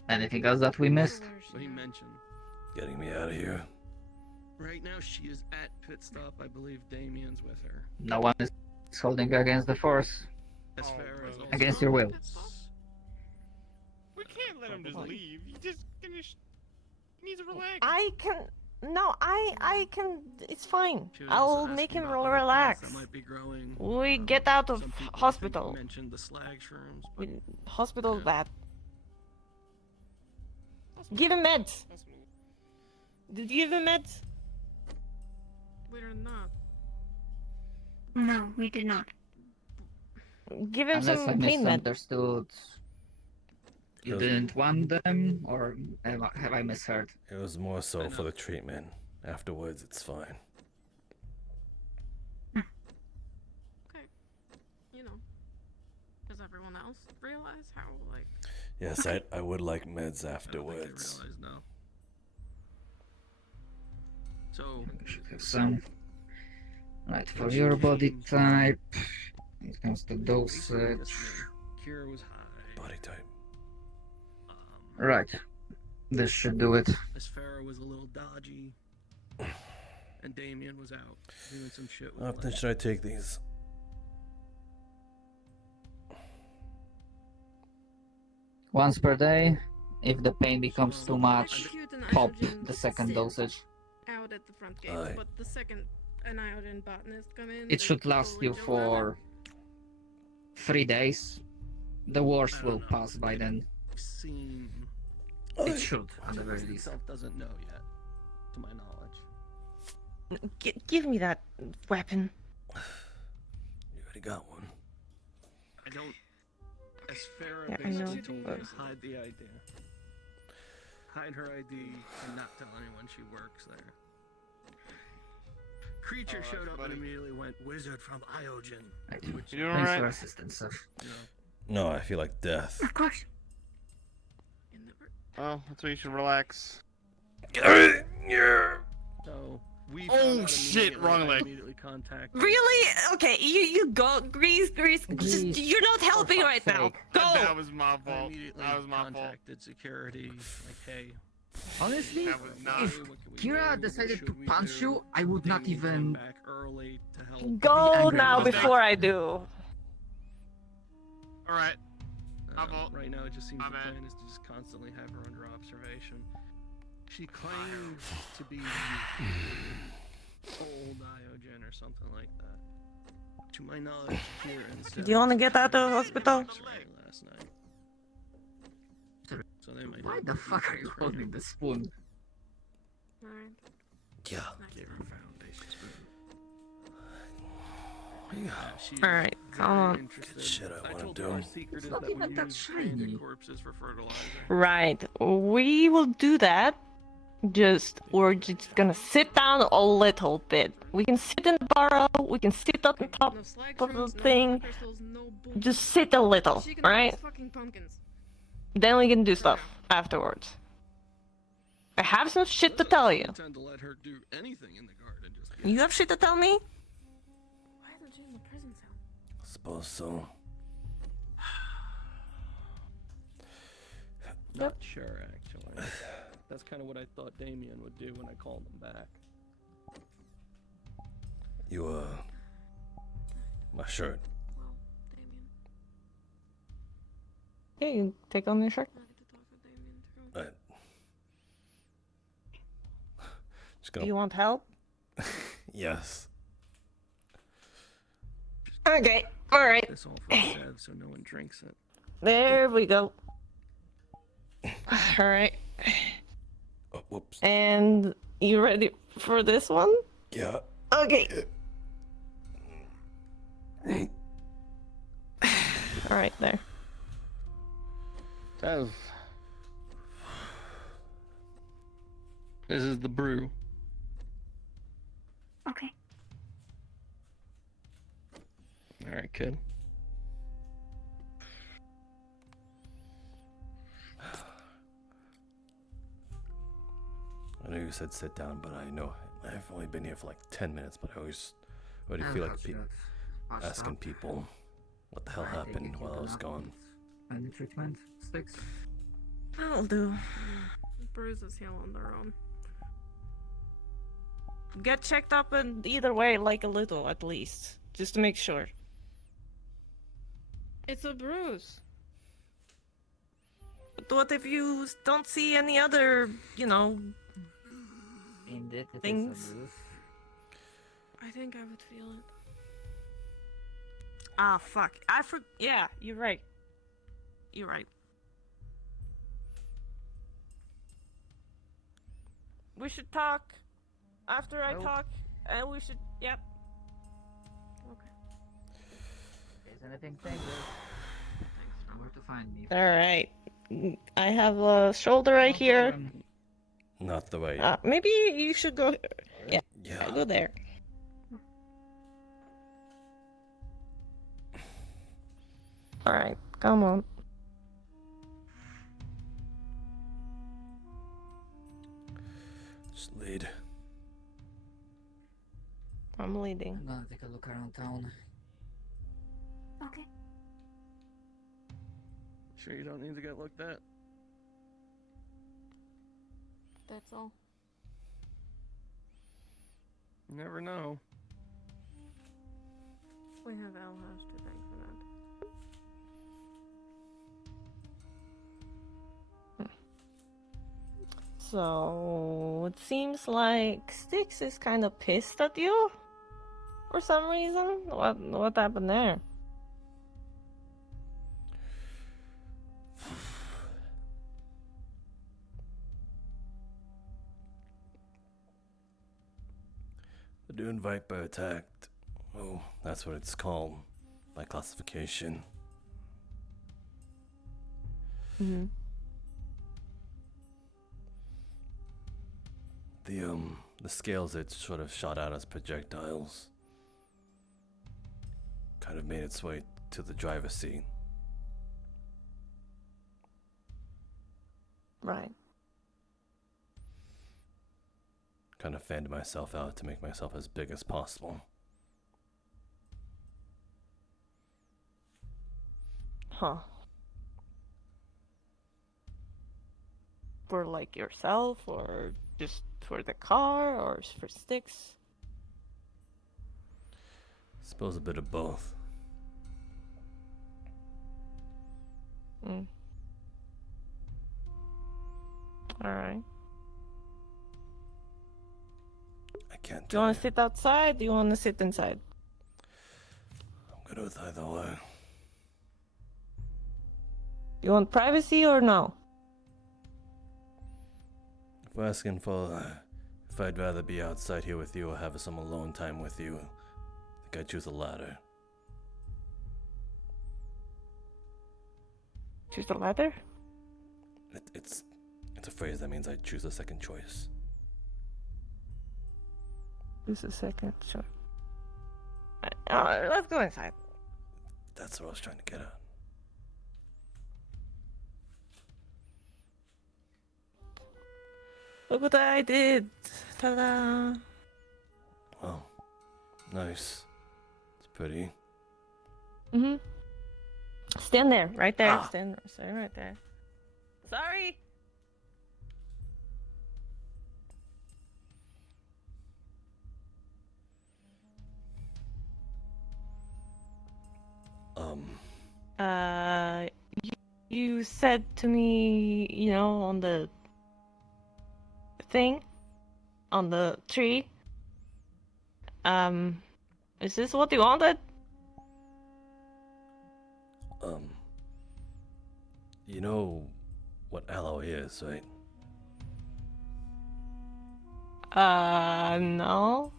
Anything else that we missed? but he mentioned. Getting me out of here. Right now, she is at pit stop. I believe Damien's with her. No one is holding against the force. As Oh, fair as brother. also Against your will. We can't let him just leave. He just finished. He needs to relax. I can. No, I can. It's fine. She was also I'll asking make him about other plants relax. that might be growing. We get out of Some people, I think, hospital. mentioned the slag shrooms, but Hospital Yeah. that. That's Give him meds. That's me. Did you give him meds? We're not. No, we did not. Give him Unless I some pain meds. misunderstood. You Yes. didn't want them, or have I misheard? It was more so for the treatment. Afterwards, it's fine. Okay. You know. Does everyone else realize how, like. Yes, I would like meds I don't think they afterwards. realize now. So, We should have some. Right, for your body type, when it comes to dosage. Cure was high. Body type. Right, this should do it. Miss Farah was a little dodgy. And Damien was out doing some shit with How often Lex. should I take these? Once per day. If the pain becomes too much, Execute an pop Iogen the second sip dosage. out at the front gate, Aye. but the second an Iogen botanist come in, It should last you for 3 days. The worst I don't will know. pass by then. Seen It should, at the very Tempest least. itself doesn't know yet, to my knowledge. Give me that weapon. You already got one. I don't. As Farrah Yeah, I know. basically told me, hide the ID. Hide her ID and not tell anyone she works there. Creature showed up and immediately went, "Wizard from Iogen." Right. You doing Thanks alright? for assistance, sir. No, I feel like death. Of course. Well, that's why you should relax. So we. Oh, found out shit, immediately. wrong I leg. Immediately contacted. Really? Okay, you go, Grease. Just, Grease, you're not helping right fuck's now. sake. Go. That was my I fault. immediately That was my fault. contacted security. Like, hey. Honestly, That was not. if what can we Kira do? decided What to should we punch do? you, I would not Damien came even. back early to help. Go angry now about that. before I do. All right. My fault. Right now, it just seems My the bad. plan is to just constantly have her under observation. She claimed to be old Iogen or something like that. To my knowledge, Kira and Do you want to get out of the hospital? last night. So they might Why have the to fuck are you transfer holding her. the spoon? Alright. Yeah. Give her foundation spoon. Yeah. She's Alright, come very on. interested. Good shit I wanna told do. her our secret It's is not that even we that use shiny. bandit corpses for fertilizer. Right, we will do that. We're just gonna sit down a little bit. We can sit in the burrow. We can sit up on top No slag of the shrooms, no thing. water crystals, no bullshit. Just sit a little, She can have right? these fucking pumpkins. Then we can do stuff afterwards. I have some shit to tell you. Intend to let her do anything in the garden. Just You have shit to tell me? Why isn't she in the prison cell? I suppose so. not sure actually. That's kind of what I thought Damien would do when I called him back. You, my shirt. Well, Damien. Yeah, you take on your shirt. I get to talk with Damien too. Just Do gonna. you want help? Yes. Okay, alright. This all for Sev, so no one drinks it. There we go. Alright. Oh, whoops. And you ready for this one? Yeah. Okay. Alright, there. Sev. This is the brew. Okay. Alright, kid. I know you said sit down, but I know I've only been here for like 10 minutes, but I always already I'll feel like catch you up. asking people what the hell I take happened it you while I do was not gone. want any treatment sticks? I'll do. Bruises heal on their own. Get checked up and either way, like a little at least. Just to make sure. It's a bruise. But what if you don't see any other, Indeed, it is Things. a bruise. I think I would feel it. Ah, fuck. Yeah, you're right. You're right. We should talk after I Nope. talk, and we should. Yep. Is anything dangerous? Know where to find me. All right. I have a shoulder right No here. problem. Not the way. Maybe you should go. Yeah, Yeah. go there. All right, come on. Just lead. I'm leading. I'm gonna take a look around town. Okay. Sure you don't need to get looked at? That's all. You never know. We have Al House to thank for that. So it seems like Styx is kind of pissed at you for some reason. What happened there? The Dune Viper attacked. Oh, that's what it's called by classification. Mm-hmm. The scales it sort of shot out as projectiles kind of made its way to the driver's seat. Right. Kind of fanned myself out to make myself as big as possible. Huh. For like yourself, or just for the car, or for sticks? Suppose a bit of both. Mm. Alright. I can't Do you tell want to sit outside? Do you want to sit inside? I'm good with either way. You want privacy or no? If we're asking for if I'd rather be outside here with you or have some alone time with you, I think I'd choose the latter. Choose the latter? It's a phrase that means I'd choose the second choice. Choose the second, sure. Let's go inside. That's what I was trying to get at. Look what I did! Ta-da! Oh, nice. It's pretty. Mm-hmm. Stand there, right there. Ah. Stand right there. Sorry! You said to me, you know, on the thing, on the tree, is this what you wanted? You know what alloy is, right? No.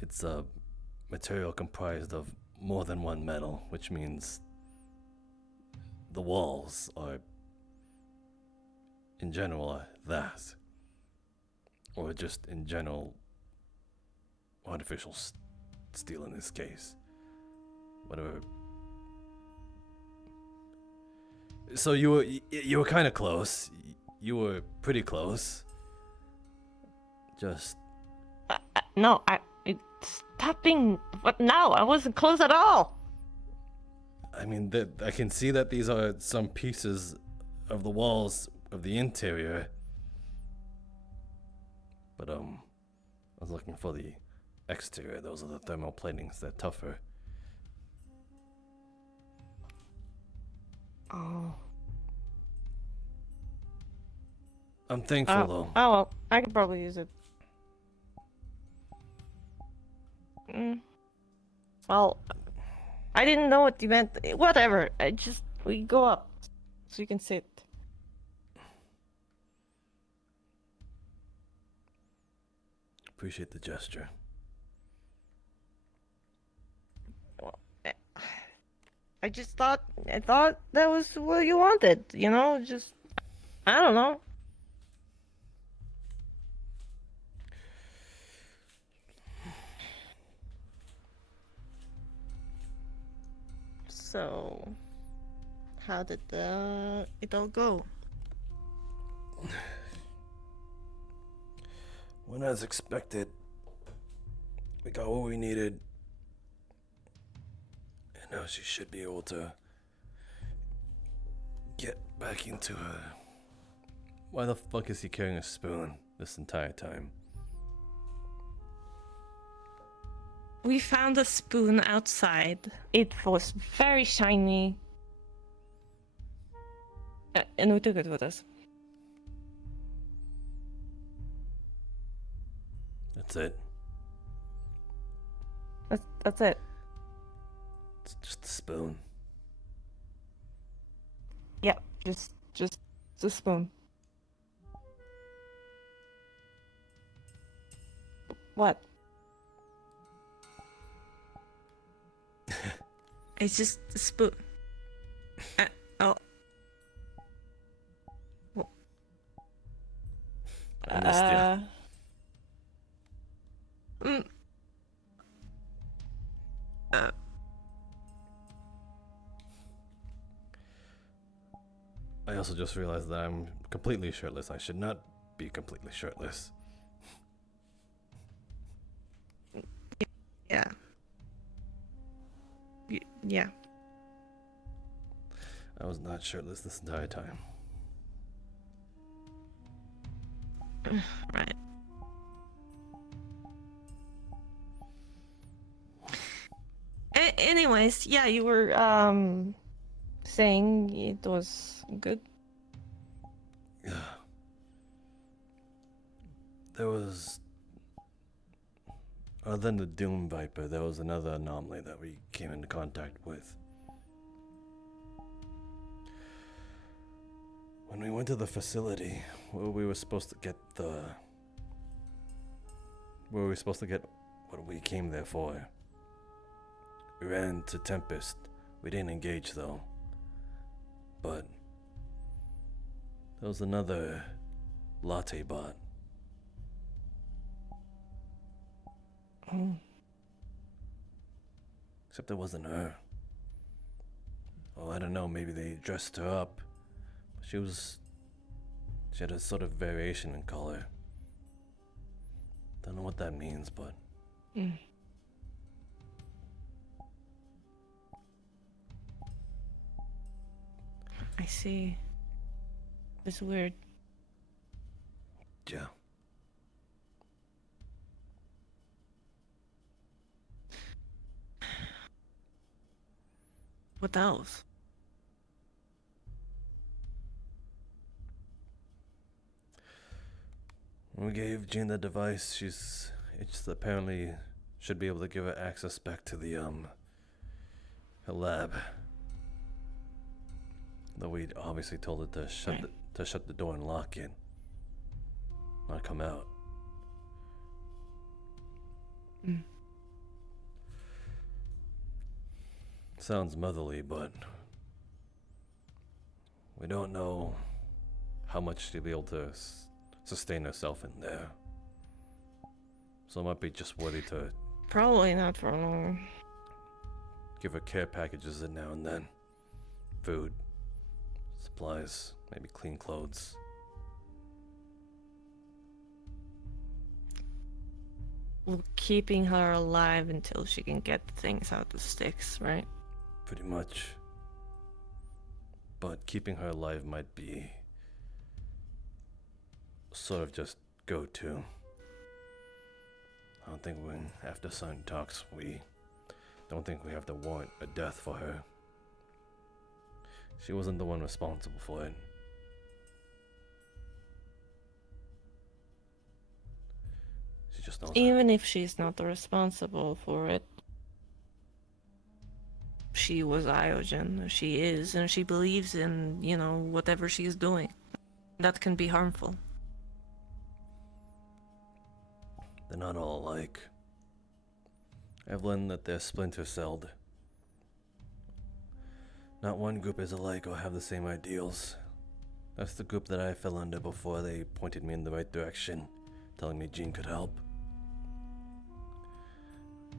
It's a material comprised of more than one metal, which means the walls are, in general, that. Or just in general, artificial steel in this case. Whatever. So you were kind of close. You were pretty close. Just No, stop being. What now? I wasn't close at all. I mean, I can see that these are some pieces of the walls of the interior. But I was looking for the exterior. Those are the thermal platings. They're tougher. Oh. I'm thankful though. Oh well, I could probably use it. Well, I didn't know what you meant. Whatever. We go up, so you can sit. Appreciate the gesture. Well, I thought that was what you wanted. You know, I don't know. So, how did it all go? Went as expected. We got what we needed. And now she should be able to get back into her. Why the fuck is he carrying a spoon this entire time? We found a spoon outside. It was very shiny. And we took it with us. That's it. That's it. It's just a spoon. Yeah, just a spoon. What? It's just a spoon. Oh. I missed you. Mm. I also just realized that I'm completely shirtless. I should not be completely shirtless. Yeah. Yeah. I was not shirtless this entire time. Right. Anyways, Yeah, you were saying it was good. Yeah. There was, other than the Doom Viper, there was another anomaly that we came into contact with. When we went to the facility, where we were supposed to get what we came there for. We ran to Tempest. We didn't engage though. But there was another latte bot. Oh. Except it wasn't her. Oh, I don't know, maybe they dressed her up. She had a sort of variation in color. Don't know what that means, but... Mm. I see. It's weird. Yeah. what else? When we gave Jean the device, it's apparently should be able to give her access back to the, her lab. Though we obviously told her to shut the door and lock it. Not come out. Mm. Sounds motherly, but we don't know how much she'll be able to sustain herself in there. So it might be just worthy to Probably not for long. give her care packages every now and then. Food, supplies, maybe clean clothes. Keeping her alive until she can get things out of sticks, right? Pretty much. But keeping her alive might be sort of just go-to. I don't think after certain talks, we don't think we have to warrant a death for her. She wasn't the one responsible for it. She just knows Even if she's not responsible for it, she was Iogen. She is, and she believes in, whatever she's doing. That can be harmful. They're not all alike. I've learned that they're splinter-celled. Not one group is alike or have the same ideals. That's the group that I fell under before they pointed me in the right direction, telling me Jean could help.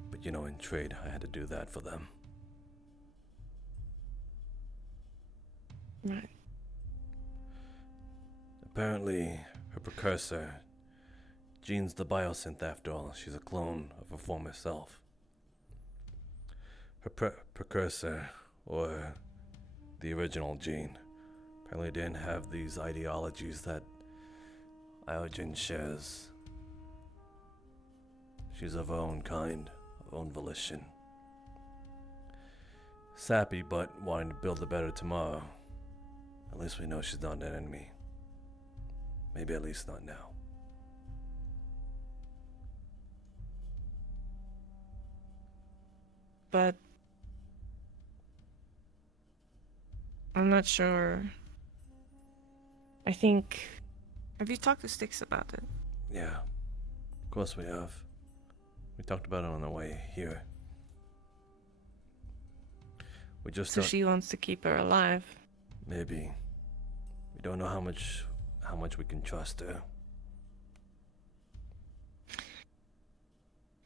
But in trade, I had to do that for them. Right. Apparently, her precursor, Jean's the biosynth after all. She's a clone of her former self. Her precursor, or the original Jean, apparently didn't have these ideologies that Iogen shares. She's of her own kind, of her own volition. Sappy, but wanting to build a better tomorrow. At least we know she's not an enemy. Maybe at least not now. But I'm not sure. I think... Have you talked to Styx about it? Yeah, of course we have. We talked about it on the way here. We just So don't... she wants to keep her alive. Maybe. We don't know how much we can trust her.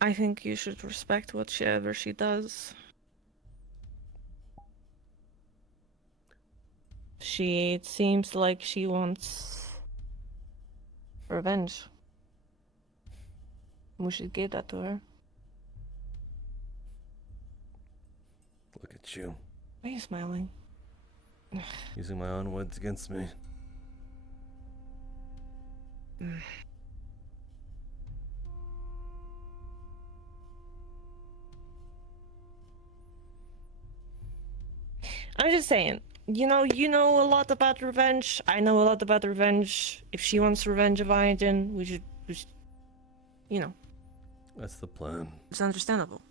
I think you should respect whatever she does. It seems like she wants revenge. We should give that to her. Look at you. Why are you smiling? Using my own words against me. I'm just saying, you know a lot about revenge. I know a lot about revenge. If she wants revenge of Iogen, we should, you know. That's the plan. It's understandable.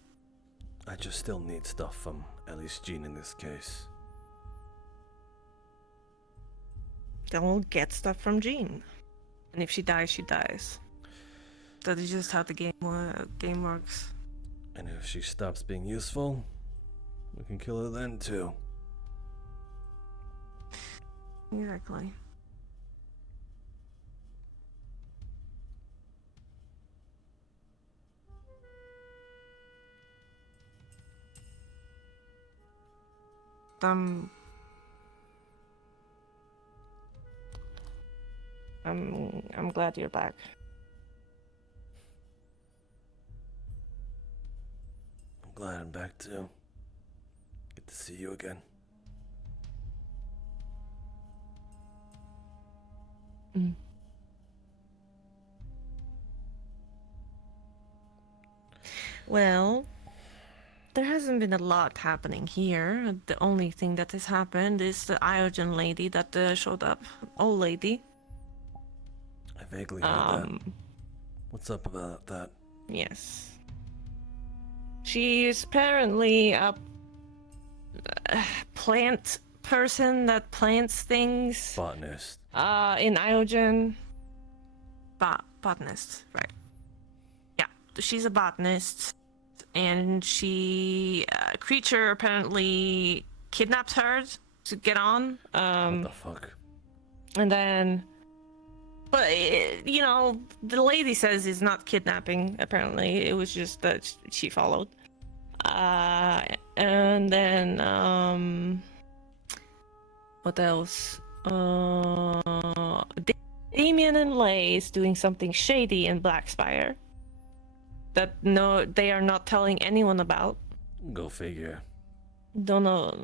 I just still need stuff from at least Jean in this case. Then we'll get stuff from Jean. And if she dies, she dies. That is just how the game works. And if she stops being useful, we can kill her then too. Exactly. I'm glad you're back. I'm glad I'm back too. Good to see you again. Well, there hasn't been a lot happening here. The only thing that has happened is the Iogen lady that showed up. Old lady. I vaguely heard that. What's up about that? Yes. She's apparently a plant person that plants things. Botanist. In Iogen. Botanist, right. Yeah, she's a botanist. And a creature apparently kidnapped her to get on. What the fuck? And then... But, the lady says it's not kidnapping, apparently. It was just that she followed. And then, what else? Damien and Lay is doing something shady in Blackspire. That they are not telling anyone about. Go figure. Don't know.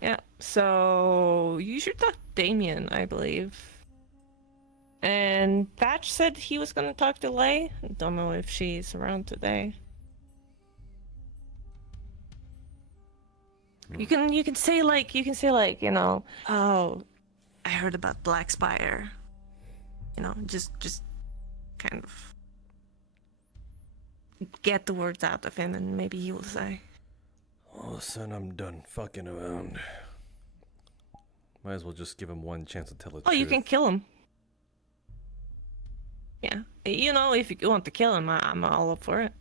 Yeah, so you should talk to Damien, I believe. And Thatch said he was gonna talk to Lay. Don't know if she's around today. You can say like, oh, I heard about Blackspire. Just kind of get the words out of him, and maybe he will say. Oh, son, I'm done fucking around. Might as well just give him one chance to tell the truth. Oh, you can kill him. Yeah. If you want to kill him, I'm all up for it.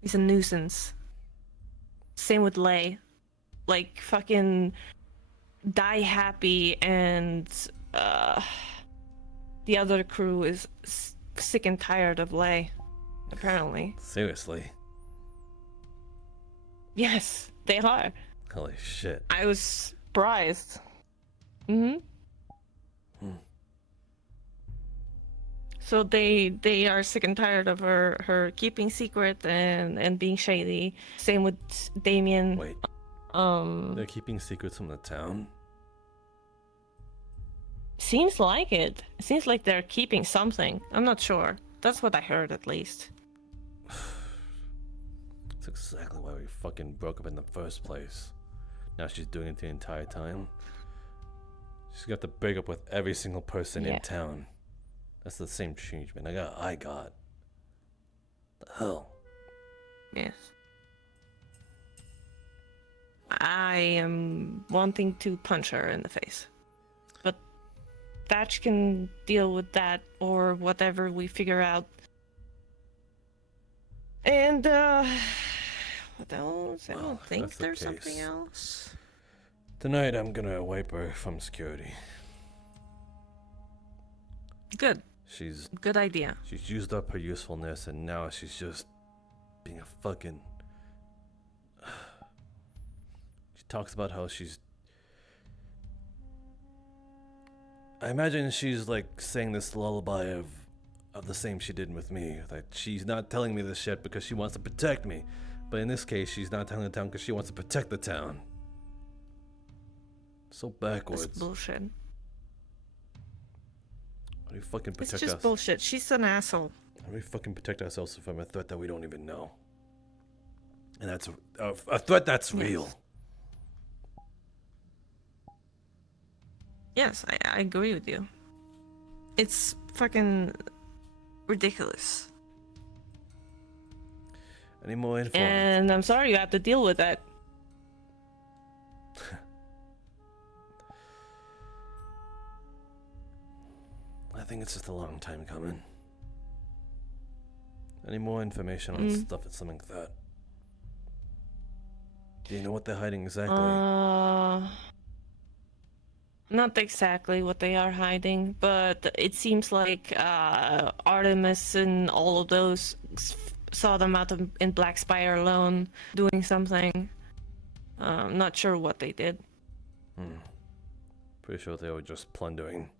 He's a nuisance. Same with Lay. Like, fucking die happy, and the other crew is sick and tired of Lay, apparently. Seriously? Yes, they are. Holy shit. I was surprised. Mm-hmm. So they are sick and tired of her keeping secret and being shady. Same with Damien. Wait. They're keeping secrets from the town? Seems like it. It seems like they're keeping something. I'm not sure. That's what I heard, at least. That's exactly why we fucking broke up in the first place. Now she's doing it the entire time. She's got to break up with every single person in town. That's the same treatment I got. The hell? Yes. I am wanting to punch her in the face. But Thatch can deal with that, or whatever we figure out And what else? I Well, don't if think that's the there's something case, else. Tonight I'm gonna wipe her from security. Good. She's Good idea. used up her usefulness and now she's just being a fucking. She talks about how she's. I imagine she's like saying this lullaby of the same she did with me. That she's not telling me this shit because she wants to protect me. But in this case, she's not telling the town because she wants to protect the town. So backwards. That's bullshit. How do we fucking It's protect just us? bullshit. She's an asshole. How do we fucking protect ourselves from a threat that we don't even know? And that's a threat that's real. Yes, I agree with you. It's fucking ridiculous. Any more info? And I'm sorry you have to deal with that. I think it's just a long time coming. Any more information on stuff and something like that? Do you know what they're hiding exactly? Not exactly what they are hiding, but it seems like Artemis and all of those saw them out in Black Spire alone doing something. Not sure what they did. Pretty sure they were just plundering.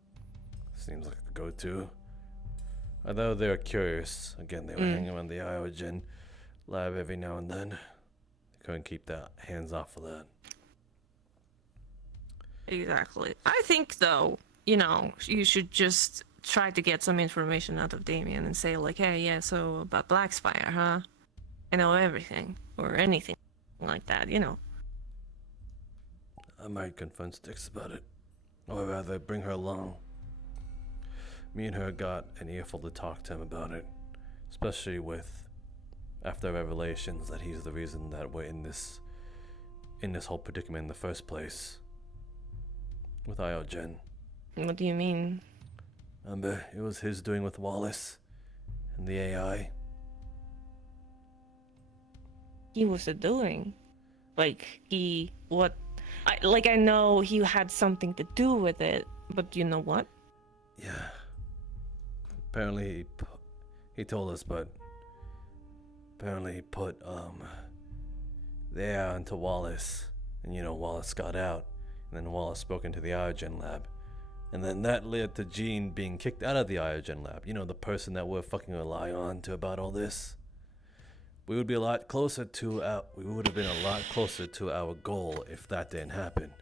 Seems like a go-to. Although they were curious. Again, they were hanging around the Iogen lab every now and then. They couldn't keep their hands off of that. Exactly. I think, though, you should just try to get some information out of Damien and say, like, hey, yeah, so about Black Spire, huh? I know everything. Or anything like that, I might confront Styx about it. Or rather, bring her along. Me and her got an earful to talk to him about it. Especially with, after revelations, that he's the reason that we're in this whole predicament in the first place. With Iogen. What do you mean? Remember, it was his doing with Wallace and the AI. He was a doing. Like, I know he had something to do with it, but you know what? Yeah. Apparently he told us, but apparently he put the AI into Wallace, and Wallace got out, and then Wallace spoke into the Iogen lab, and then that led to Jean being kicked out of the Iogen lab. The person that we're fucking rely on to about all this. We would have been a lot closer to our goal if that didn't happen.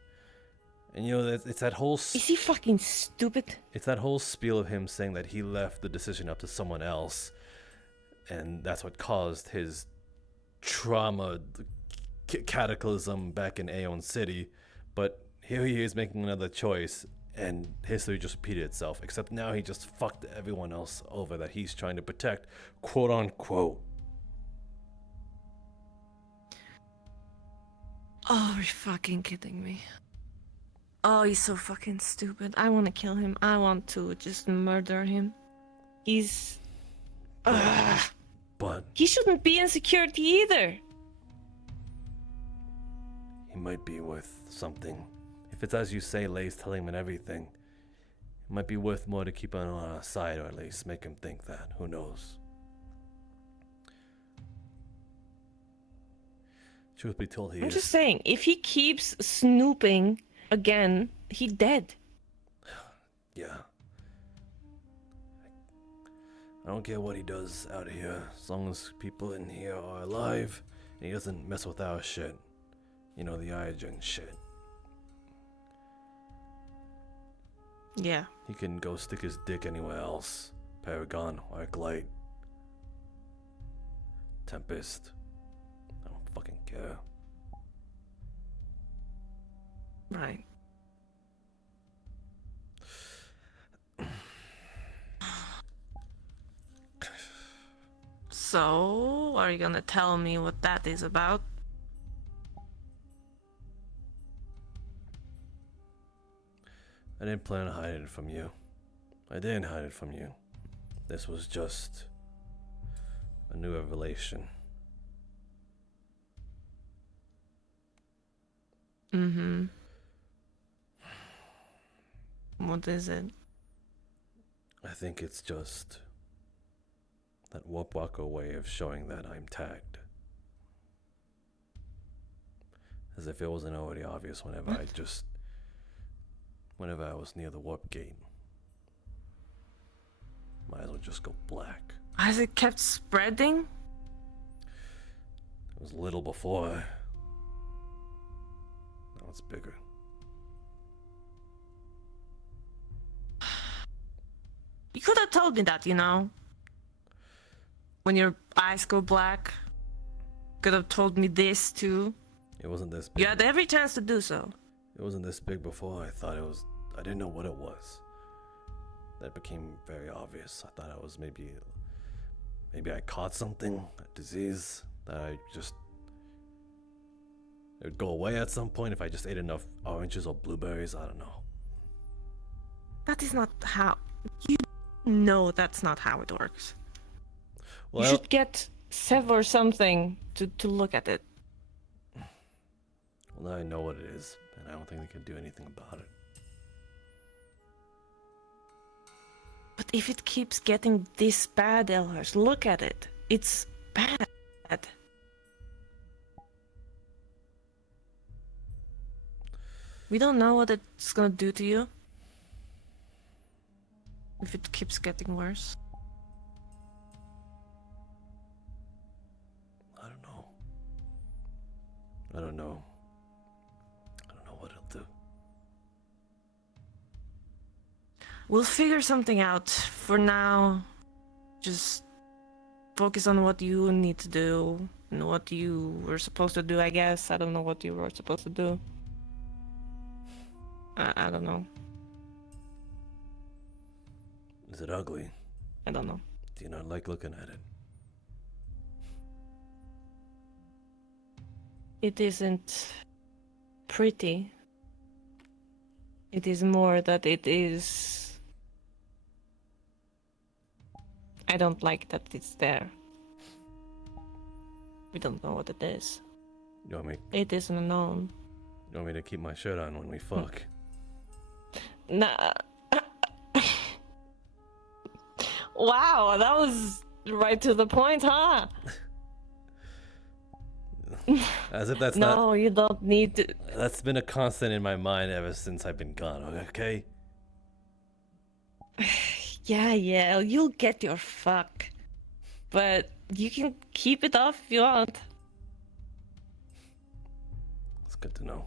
And it's that whole. Is he fucking stupid? It's that whole spiel of him saying that he left the decision up to someone else, and that's what caused his trauma cataclysm back in Aeon City. But here he is making another choice, and history just repeated itself. Except now he just fucked everyone else over that he's trying to protect, quote unquote. Oh, are you fucking kidding me? Oh, he's so fucking stupid. I want to kill him. I want to just murder him. He's... But he shouldn't be in security either. he might be worth something. If it's as you say, Lay's telling him and everything, it might be worth more to keep him on our side, or at least make him think that. Who knows? Truth be told, I'm just saying, if he keeps snooping again, he dead. Yeah. I don't care what he does out here, as long as people in here are alive, and he doesn't mess with our shit. The Iogen shit. Yeah. He can go stick his dick anywhere else. Paragon, Arclight, Tempest. I don't fucking care. Right. So, are you gonna tell me what that is about? I didn't plan on hiding it from you. I didn't hide it from you. This was just a new revelation. Mm-hmm. What is it? I think it's just that Warp Walker way of showing that I'm tagged. As if it wasn't already obvious whenever I was near the warp gate. Might as well just go black. Has it kept spreading? It was little before. Now it's bigger. You could have told me that, you know? When your eyes go black. Could have told me this too. It wasn't this big. You had every chance to do so. It wasn't this big before. I didn't know what it was. That became very obvious. I thought I was maybe I caught something, a disease that it would go away at some point if I just ate enough oranges or blueberries. I don't know. That is not how. You know that's not how it works. Well, You should get Sev or something to look at it. Well, now I know what it is, and I don't think they can do anything about it. But if it keeps getting this bad, Elhurst, look at it. It's bad. We don't know what it's gonna do to you. If it keeps getting worse. I don't know. I don't know what it'll do. We'll figure something out. For now, just focus on what you need to do and what you were supposed to do, I guess. I don't know what you were supposed to do. I don't know. Is it ugly? I don't know. Do you not like looking at it? It isn't pretty. It is more that it is... I don't like that it's there. We don't know what it is. You want me? It is unknown. You want me to keep my shirt on when we fuck? Nah. Wow, that was right to the point, huh? As if that's not. No, you don't need to. That's been a constant in my mind ever since I've been gone. Okay. Yeah, you'll get your fuck. But you can keep it off if you want. It's good to know.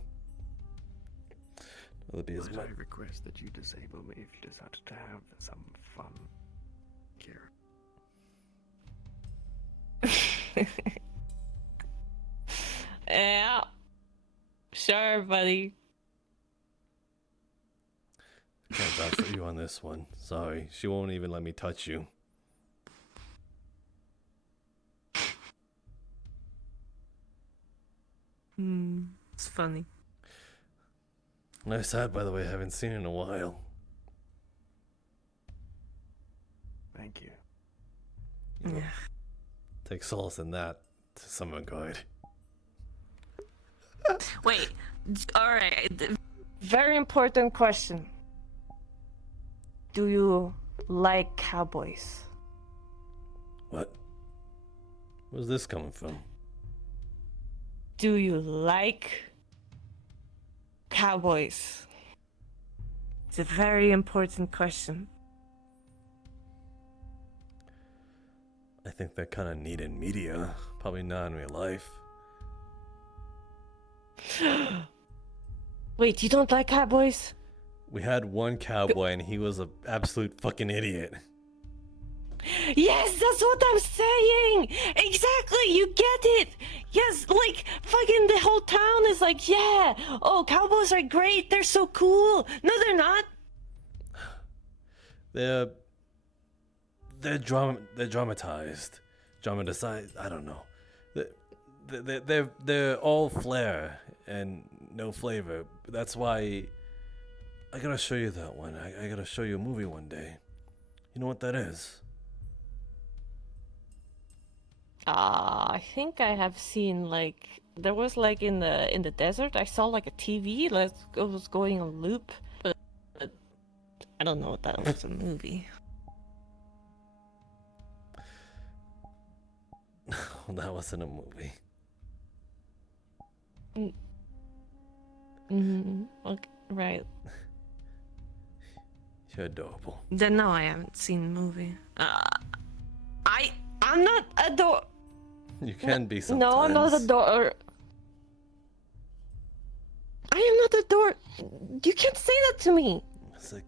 Will it be as Might much? I request that you disable me if you decide to have some fun here? Yeah. Sure, buddy. Can't vouch for you on this one. Sorry, she won't even let me touch you. It's funny. Nice hat, by the way. Haven't seen it in a while. Thank you. You know, Yeah. take solace in that to some regard. Wait. Alright. Very important question. Do you like cowboys? What? Where's this coming from? Do you like cowboys? It's a very important question. I think they're kind of neat in media. Probably not in real life. Wait, you don't like cowboys? We had one cowboy and he was an absolute fucking idiot. Yes, that's what I'm saying! Exactly, you get it! Yes, like, fucking the whole town is like, yeah, oh, cowboys are great, they're so cool. No, they're not. They're dramatized. Dramatized, I don't know. They're all flair and no flavor. That's why I gotta show you that one. I gotta show you a movie one day. You know what that is? I think I have seen like there was like in the desert. I saw like a TV like it was going on loop, but I don't know if that was a movie. That wasn't a movie. Okay, right. You're adorable. Then no, I haven't seen the movie. I'm not adore. You can be sometimes. No, I'm not adore. I am not adore. You can't say that to me. Yes, I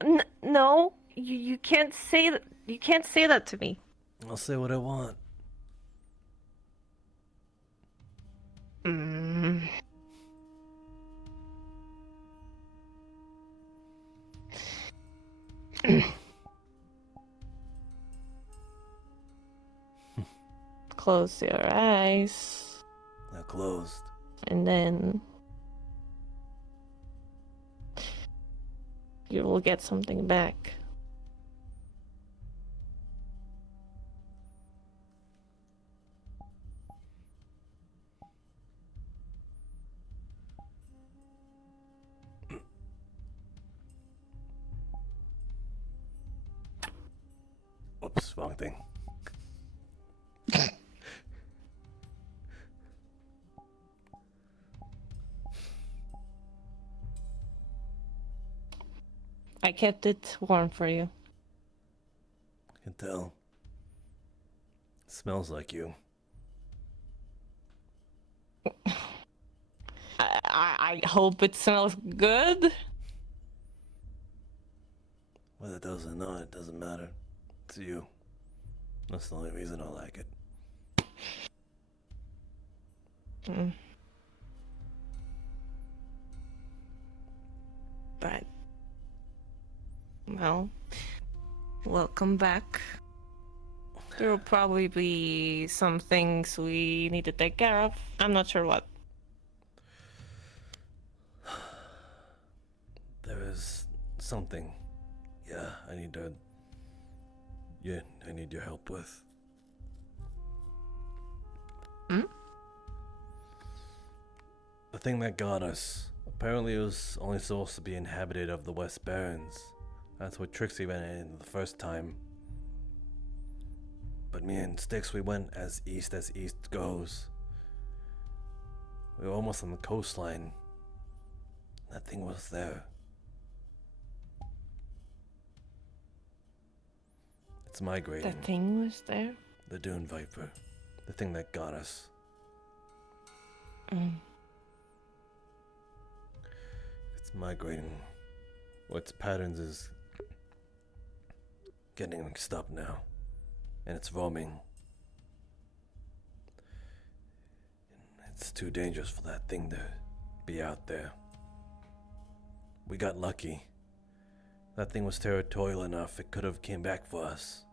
can. No, you can't say that. You can't say that to me. I'll say what I want. Close your eyes. They're closed. And then you will get something back. Oops, wrong thing. I kept it warm for you. I can tell. It smells like you. I hope it smells good. Whether it does or not, it doesn't matter. It's you. That's the only reason I like it. But well, welcome back. There will probably be some things we need to take care of. I'm not sure what. There is something. Yeah, I need your help with. The thing that got us. Apparently it was only supposed to be inhabited of the West Barrens. That's what Trixie ran into the first time. But me and Styx, we went as east goes. We were almost on the coastline. That thing was there. It's migrating. The thing was there? The Dune Viper. The thing that got us. It's migrating. Its patterns is getting mixed up now. And it's roaming. It's too dangerous for that thing to be out there. We got lucky. That thing was territorial enough, it could have came back for us.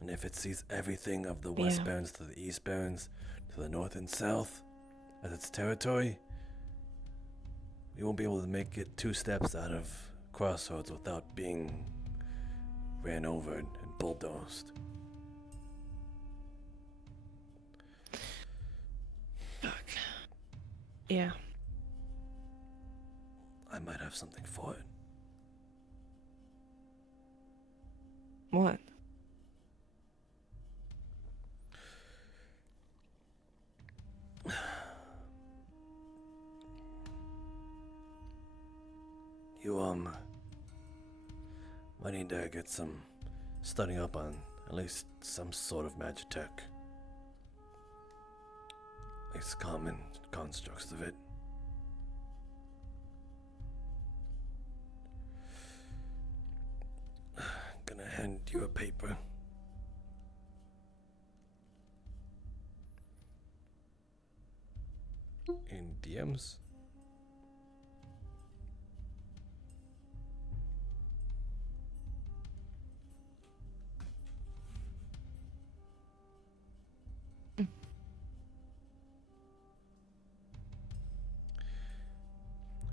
And if it sees everything of the West Barrens to the East Barrens, to the North and South, as its territory, we won't be able to make it 2 steps out of Crossroads without being ran over and bulldozed. Fuck. Yeah. I might have something for it. What? You, might need to get some studying up on at least some sort of magitech. At least common constructs of it. Gonna hand you a paper. In DMs?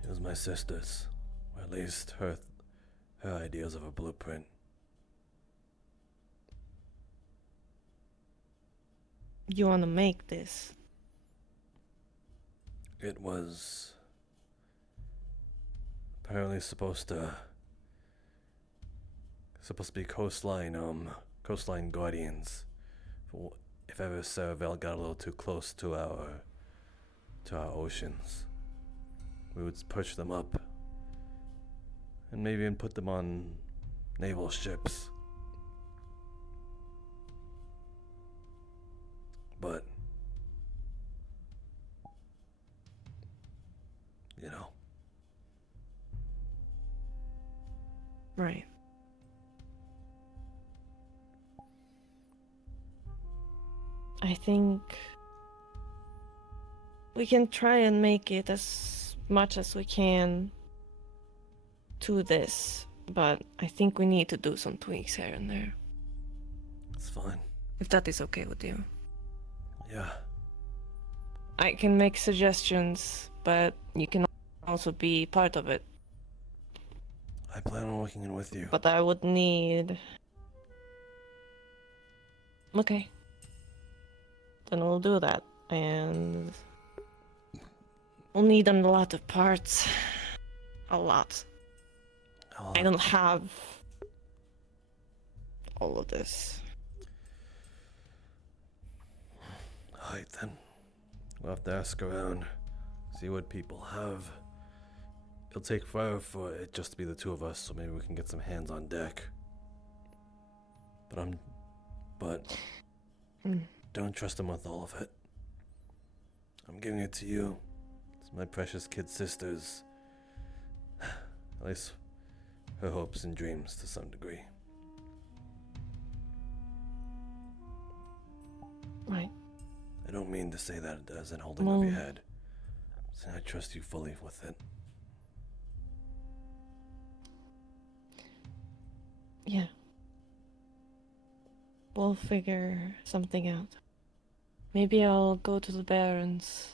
It was my sister's, or at least her her ideas of a blueprint. You want to make this? It was apparently supposed to be coastline guardians. If ever Saravel got a little too close to our oceans, we would push them up and maybe even put them on naval ships. But you know. Right. I think we can try and make it as much as we can to this, but I think we need to do some tweaks here and there. It's fine. If that is okay with you. Yeah. I can make suggestions, but you can also be part of it. I plan on working in with you. But I would need... Okay. Then we'll do that. And... we'll need a lot of parts. A lot. I don't have... all of this. Alright then. We'll have to ask around. See what people have. It'll take forever for it just to be the two of us, so maybe we can get some hands on deck. But don't trust him with all of it. I'm giving it to you. It's my precious kid sister's. At least her hopes and dreams to some degree. Right. I don't mean to say that as an holding of your head. I trust you fully with it. Yeah. We'll figure something out. Maybe I'll go to the Barrens.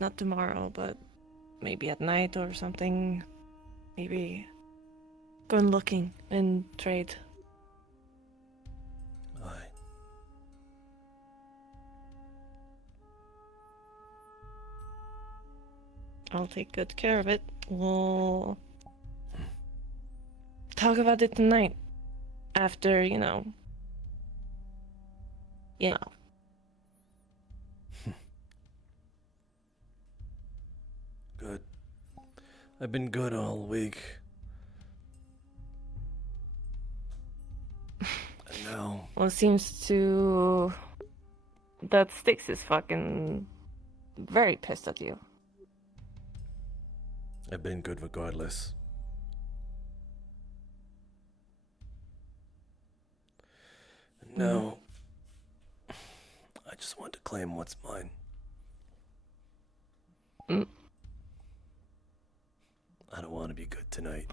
Not tomorrow, but maybe at night or something. Maybe go looking and trade. Aye. I'll take good care of it. We'll talk about it tonight. After, you know. Good. I've been good all week. And now... Well, it seems to... that Styx is fucking... very pissed at you. I've been good regardless. And now... I just want to claim what's mine. I don't want to be good tonight.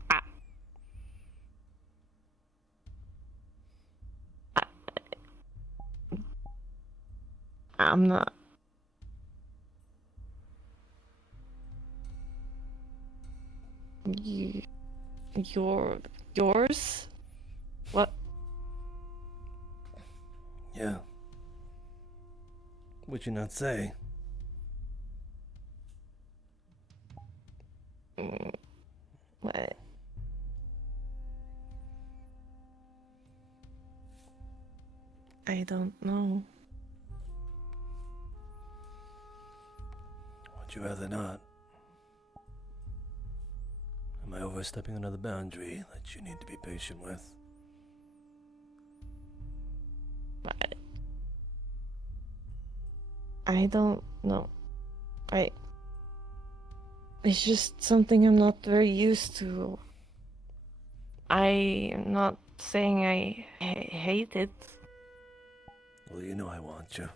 I'm not. Yours? What? Yeah. Would you not say? What? I don't know. Would you rather not? Am I overstepping another boundary that you need to be patient with? What? I don't know. It's just something I'm not very used to. I am not saying I hate it. Well, you know I want you.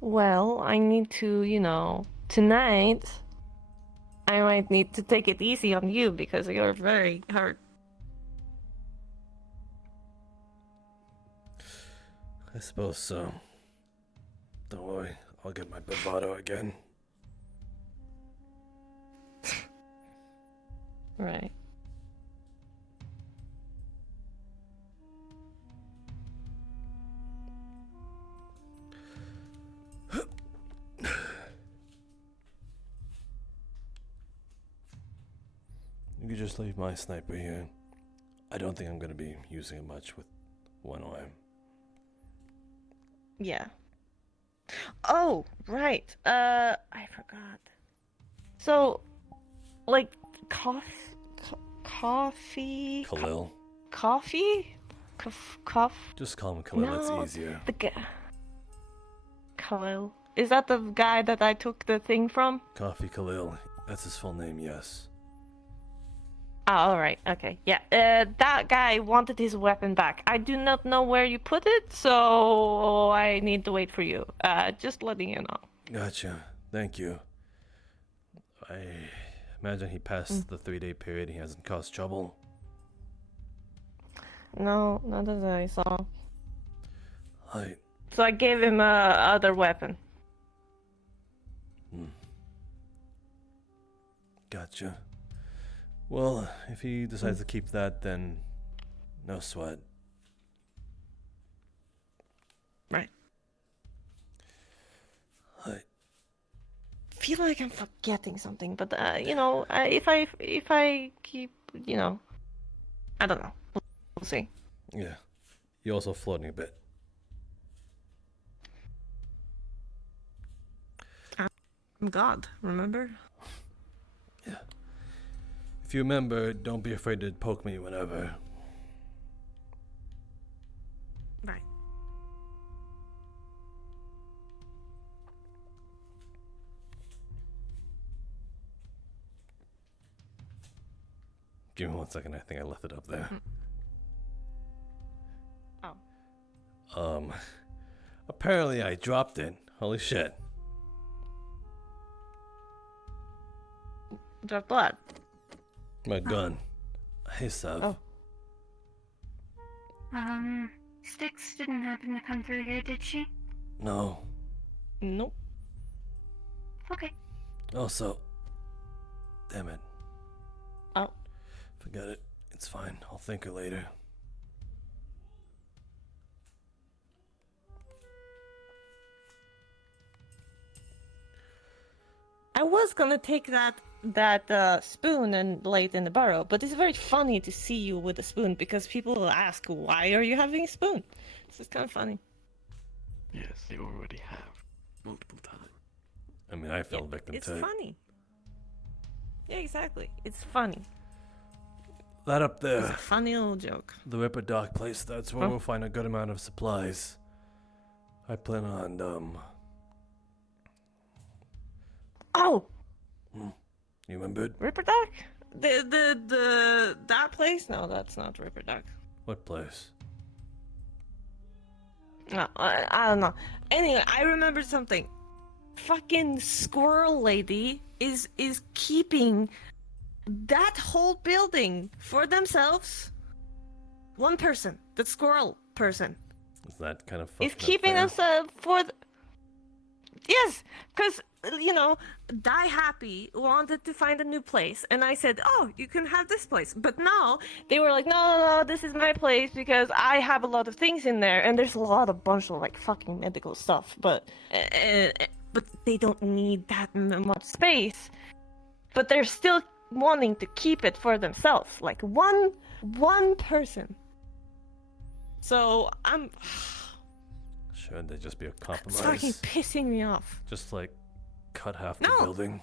Well, I need to, you know, tonight I might need to take it easy on you because you're very hurt. I suppose so. Don't worry, I'll get my bravado again. Right. You could just leave my sniper here. I don't think I'm gonna be using it much with one arm. Yeah. Oh, right. I forgot. So, like, coffee? Khalil. Coffee? Cough? Just call him Khalil, No, it's easier. The guy. Khalil. Is that the guy that I took the thing from? Coffee Khalil. That's his full name, yes. Oh, alright, okay. Yeah, that guy wanted his weapon back. I do not know where you put it, so I need to wait for you. Just letting you know. Gotcha. Thank you. I imagine he passed the 3-day period. He hasn't caused trouble. No, not as I saw. So I gave him other weapon. Gotcha. Well, if he decides to keep that, then no sweat. Right. I feel like I'm forgetting something, but if I keep, I don't know. We'll see. Yeah. You're also floating a bit. I'm God, remember? Yeah. If you remember, don't be afraid to poke me whenever. Right. Give me 1 second, I think I left it up there. Oh. Apparently I dropped it. Holy shit. Drop blood. My gun. Hey, Sav. Oh. Styx didn't happen to come through here, did she? No. Nope. Okay. Also, damn it. Oh. Forget it. It's fine. I'll think her later. I was gonna take that spoon and lay it in the burrow, but it's very funny to see you with a spoon because people will ask, why are you having a spoon? This is kind of funny. Yes, they already have. Multiple times. I mean, I fell victim it's to it. funny. Yeah, exactly. It's funny. That up there. It's a funny little joke. The Ripper Dock place, that's where we'll find a good amount of supplies. I plan on, Oh! You remembered? Ripper Dock? That place? No, that's not Ripper Dock. What place? No, I don't know. Anyway, I remembered something. Fucking squirrel lady is keeping that whole building for themselves. One person, the squirrel person, Is that kind of is fucking keeping unfair? themselves for. Yes, because Die Happy wanted to find a new place, and I said, "Oh, you can have this place." But no, they were like, "No, this is my place because I have a lot of things in there, and there's a bunch of like fucking medical stuff, but they don't need that much space. But they're still wanting to keep it for themselves, like one person. So I'm." Should they just be a compromise? It's fucking pissing me off. Just like cut half the building?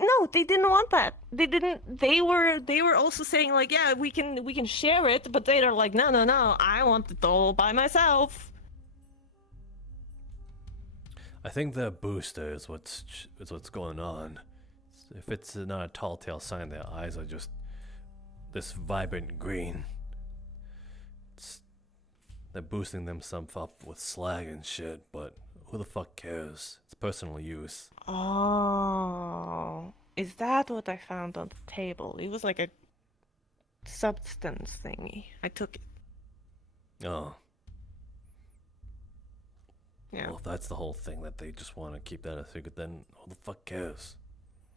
No, they didn't want that. They didn't. They were also saying like, yeah, we can share it, but they're like, no, I want it all by myself. I think the booster is what's going on. If it's not a tall tale sign, their eyes are just this vibrant green. They're boosting themselves up with slag and shit, but who the fuck cares? It's personal use. Oh, is that what I found on the table? It was like a substance thingy. I took it. Oh. Yeah. Well, if that's the whole thing, that they just want to keep that a secret, then who the fuck cares?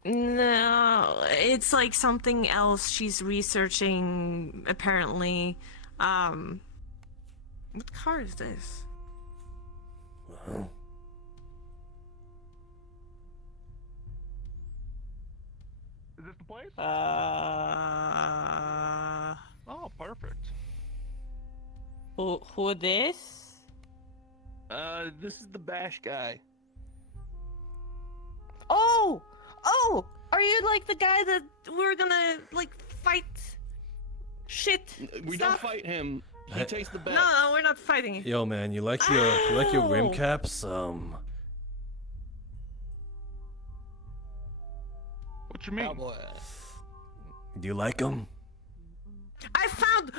No, it's like something else she's researching, apparently. What car is this? Well, Is this the place? Oh, perfect. Who this? This is the Bash guy. Oh! Oh! Are you like the guy that we're gonna like fight? Shit! We Stop. don't fight him. He takes the bet. No, we're not fighting it. yo, man, you like your rim Ow! caps? What you mean? Cowboy. Do you like them? I found.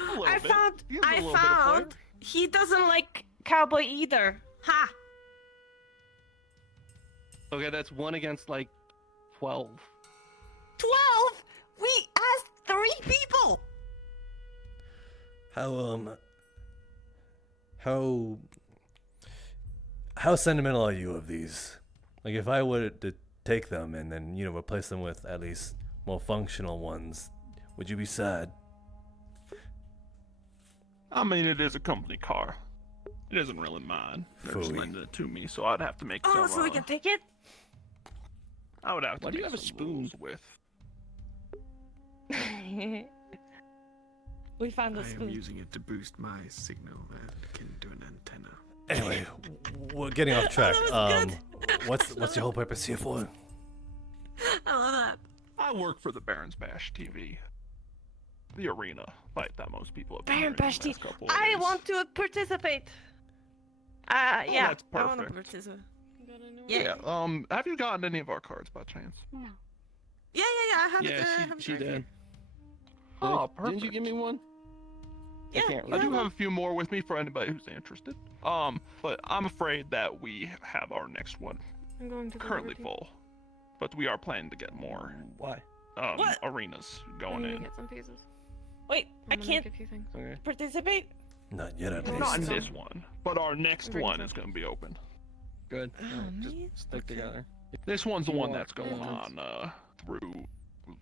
He has a little bit of flair. He doesn't like cowboy either. Ha! Okay, that's 1 against like 12. 12. We asked 3 people. How sentimental are you of these? Like, if I were to take them and then, replace them with at least more functional ones, would you be sad? I mean, it is a company car. It isn't really mine. They're just Phooey. lending it to me, so I'd have to make Oh, some. so we can take it. I would have to Why do you make have a some spoon? rules with. We found I a am spoon. using it to boost my signal akin to an antenna. Anyway, we're getting off track. that was What's your whole purpose here for? I love that. I work for the Baron's Bash TV. The arena fight that most people have been Baron hearing the Bashti, last couple of I days. want to participate. Yeah, that's I want to perfect. participate. Yeah. Have you gotten any of our cards by chance? No. Yeah. I have Yeah, it. I have it she right did. here. Oh, Didn't you give me one? Yeah, can't I do remember. have a few more with me for anybody who's interested. But I'm afraid that we have our next one I'm going to currently Liberty. full. But we are planning to get more Why? What? arenas I going need to in. get some pieces. Wait, I'm I gonna can't make a few things. Okay. participate. Not yet, at No, least. Not in Some. this one, but our next Bring one some. is going to be open. Good. Oh, Just man. stick Okay. together. This one's the You one want that's going entrance? on through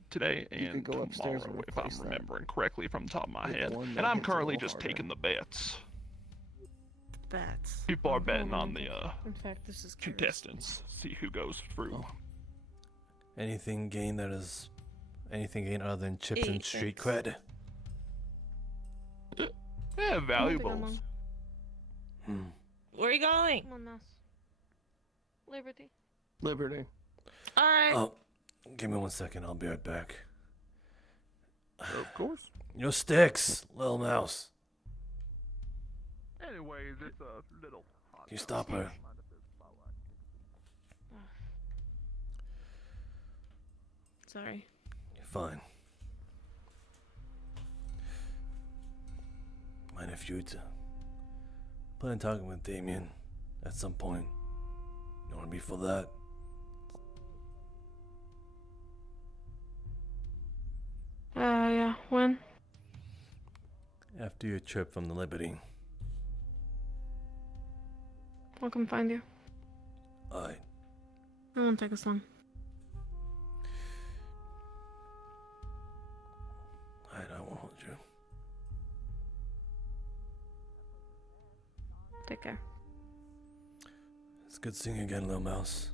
today You and could go upstairs tomorrow, and if I'm replace that. remembering correctly from the top of my With the head. one And that I'm hits a currently little just harder. taking the bets. Bats. People are betting on the In fact, this is curious. contestants. See who goes through. Oh. Anything gained other than chips and street thanks. cred? Yeah, I don't think I'm valuables. Hmm. Where are you going? Come on, Mouse. Liberty. Liberty. All right. Oh, give me 1 second. I'll be right back. Of course. Your sticks, little mouse. Anyways, it's a little hot. You stop her. Sorry. You're fine. Mind if you plan on talking with Damien at some point? You want to be for that? Yeah. When? After your trip from the Liberty. I'll come find you. Alright. It won't take us long. Alright, I won't hold you. Take care. It's good seeing you again, little mouse.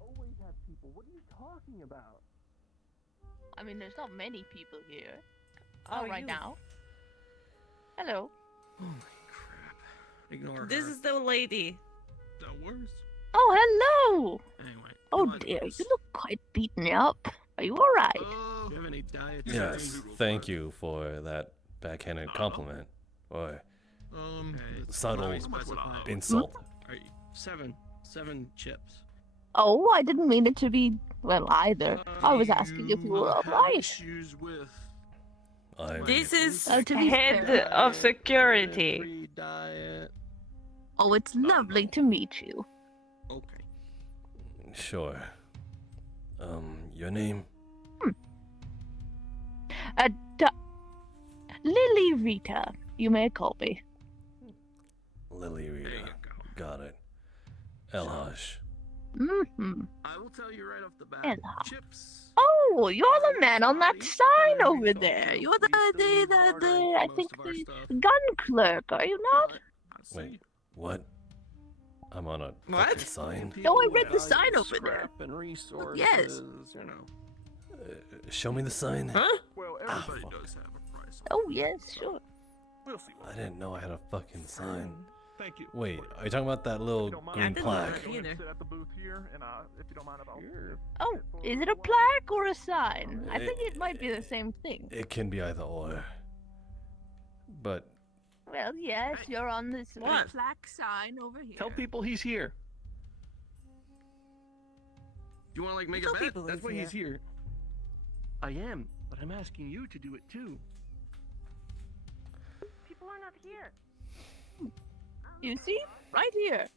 Always have people. What are you talking about? I mean, there's not many people here. Oh, Right you. now. Hello. Oh my crap. Ignore This her. is the lady. the worst. Oh, hello. Anyway. Oh come on, dear, Bruce. you look quite beaten up. Are you alright? Do you have any dietary? Yes, thank you for that backhanded compliment. Or subtle let me specify. insult. Alright, seven chips. Oh, I didn't mean it to be Well, either. I was asking if you were have alright. issues with This is to be head fair- of security. free diet. Oh, it's lovely to meet you. Okay. Sure. Your name? Lily Rita, you may call me. Lily There you Rita. go. Got it. Elhaj. Mm-hmm. I will tell you right off the bat. Ella. Chips. Oh, you're the man on that sign Sorry, over so, there. you You're know, we still the barter I most think of our the stuff. gun clerk, are you not? But I see Wait, what? I'm on a What? fucking sign. No, I people read the value sign over there. scrap and resources, Yes. you know. Show me the sign. Huh? Well, Everybody fuck. does have a price. Oh, yes, sure. we'll see. I didn't know I had a fucking sign. Thank you. Wait, are you talking about that little Don't mind. green I didn't plaque? know Go ahead and either. sit at the booth here, and if you don't mind, I'll. Oh, is it a plaque or a sign? I think it might be the same thing. It can be either or. But Well, yes, you're on this What? plaque sign over here. Tell people he's here. You want to like make Tell a bet? people That's he's why here. he's here. I am, but I'm asking you to do it too. People are not here. You see? Right here.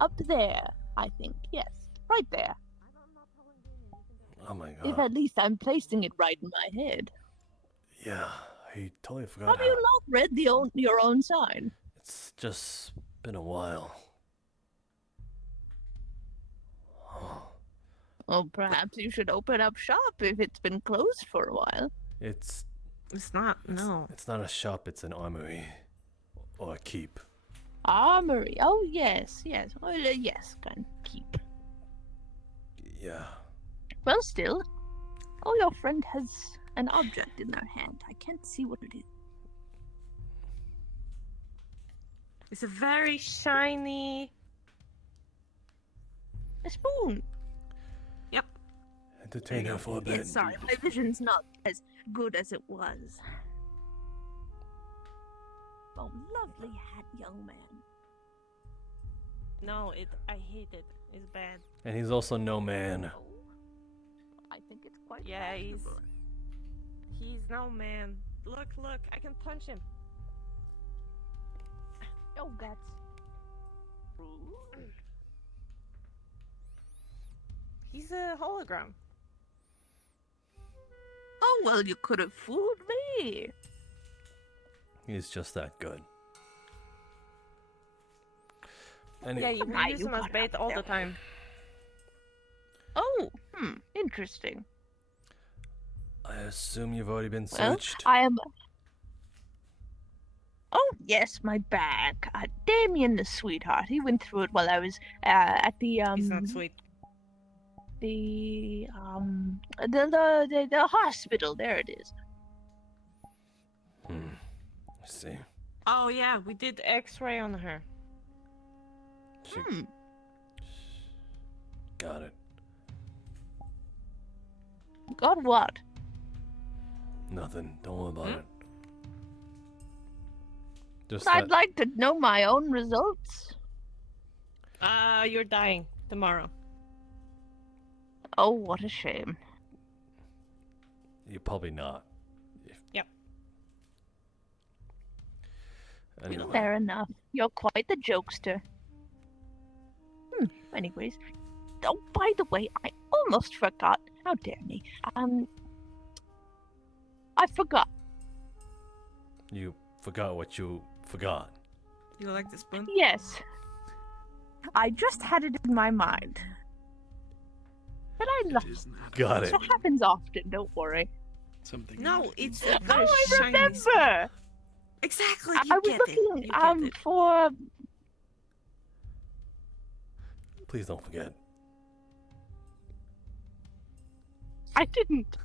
Up there, I think. Yes, right there. oh my If god. at least I'm placing it right in my head. Yeah, I totally forgot. Have you not read your own sign? It's just been a while. Oh, Well, perhaps you should open up shop if it's been closed for a while. it's It's not. No. it's not a shop. It's an armory or a keep. Armory. Oh, yes, yes. Oh, yes, can keep. Yeah. Well, still. Oh, your friend has an object in their hand. I can't see what it is. It's a very shiny. A spoon. Entertain her for a bit. Yes, sorry, my vision's not as good as it was. Oh, lovely hat, young man. No, I hate it. It's bad. And he's also no man. I think it's quite Yeah, fashionable. he's no man. Look, I can punch him. Oh, that's rude. He's a hologram. Oh, well, you could have fooled me. He's just that good. Yeah, Anyway, you Ah, use you him as got bait out all there. the time. Oh, interesting. I assume you've already been Well, searched. I am. Oh, yes, my bag. Damien, the sweetheart. He went through it while I was at the He's not sweet. the hospital. There it is. I see. Oh yeah, we did X-ray on her. She got it. Got what? Nothing. Don't worry about it. Just I'd that like to know my own results. You're dying tomorrow. Oh, what a shame. you're probably not. Yep. Anyway, Fair enough. You're quite the jokester. Anyways. Oh, by the way, I almost forgot. How dare me. I forgot. you forgot what you forgot. You like the spoon? Yes. I just had it in my mind. But I lost it. Got it. It happens often, don't worry. Something. No, it's a Oh, very I shiny spoon. remember! Exactly. I You was get looking it. You get it. for... Please don't forget. I didn't.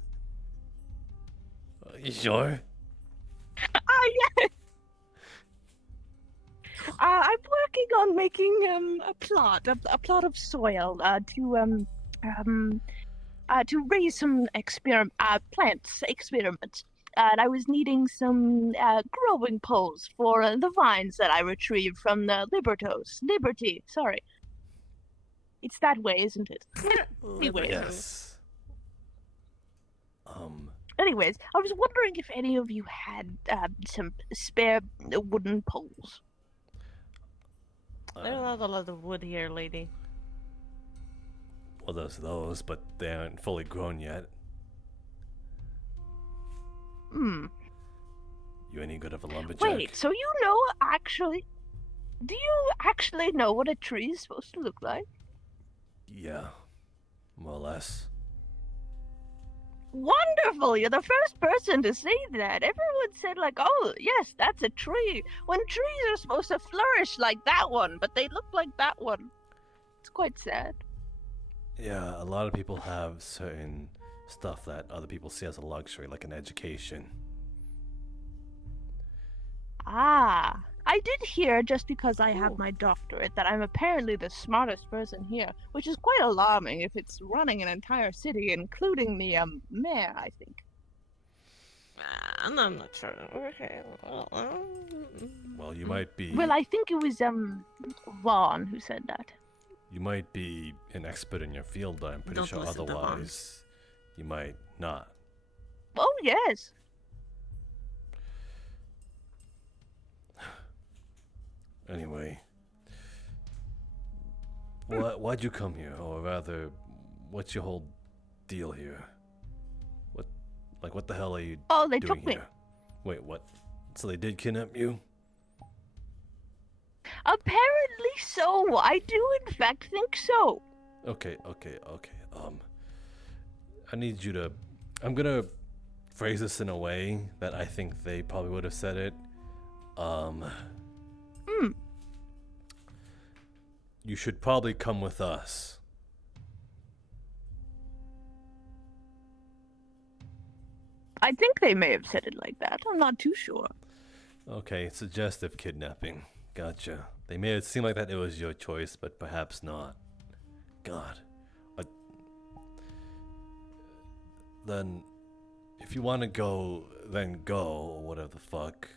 You sure? Yes! I'm working on making a plot of soil to raise some plants experiments. And I was needing some growing poles for the vines that I retrieved from the Liberty, sorry. It's that way, isn't it? Anyway. Yes. Anyways, I was wondering if any of you had some spare wooden poles. There's not a lot of wood here, lady. Well, there's those, but they aren't fully grown yet. Hmm. You any good of a lumberjack? Wait, so you know actually... Do you actually know what a tree is supposed to look like? Yeah, more or less. Wonderful! You're the first person to say that. Everyone said like, oh, yes, that's a tree. When trees are supposed to flourish like that one, but they look like that one. It's quite sad. Yeah, a lot of people have certain stuff that other people see as a luxury, like an education. Ah, I did hear, just because I have my doctorate, that I'm apparently the smartest person here, which is quite alarming if it's running an entire city, including the mayor, I think. I'm not sure. Okay. Well, you might be. Well, I think it was Vaughn who said that. You might be an expert in your field, but I'm pretty Don't sure listen to Vaughn. otherwise you might not. Oh, yes. Anyway, why'd you come here, or rather, what's your whole deal here? What the hell are you Oh, they doing took me. here? Wait, what? So they did kidnap you? Apparently so. I do, in fact, think so. Okay. I need you to. I'm gonna phrase this in a way that I think they probably would have said it. You should probably come with us. I think they may have said it like that. I'm not too sure. Okay, suggestive kidnapping. Gotcha. They made it seem like that it was your choice, but perhaps not. God. Then, if you want to go, then go, or whatever the fuck.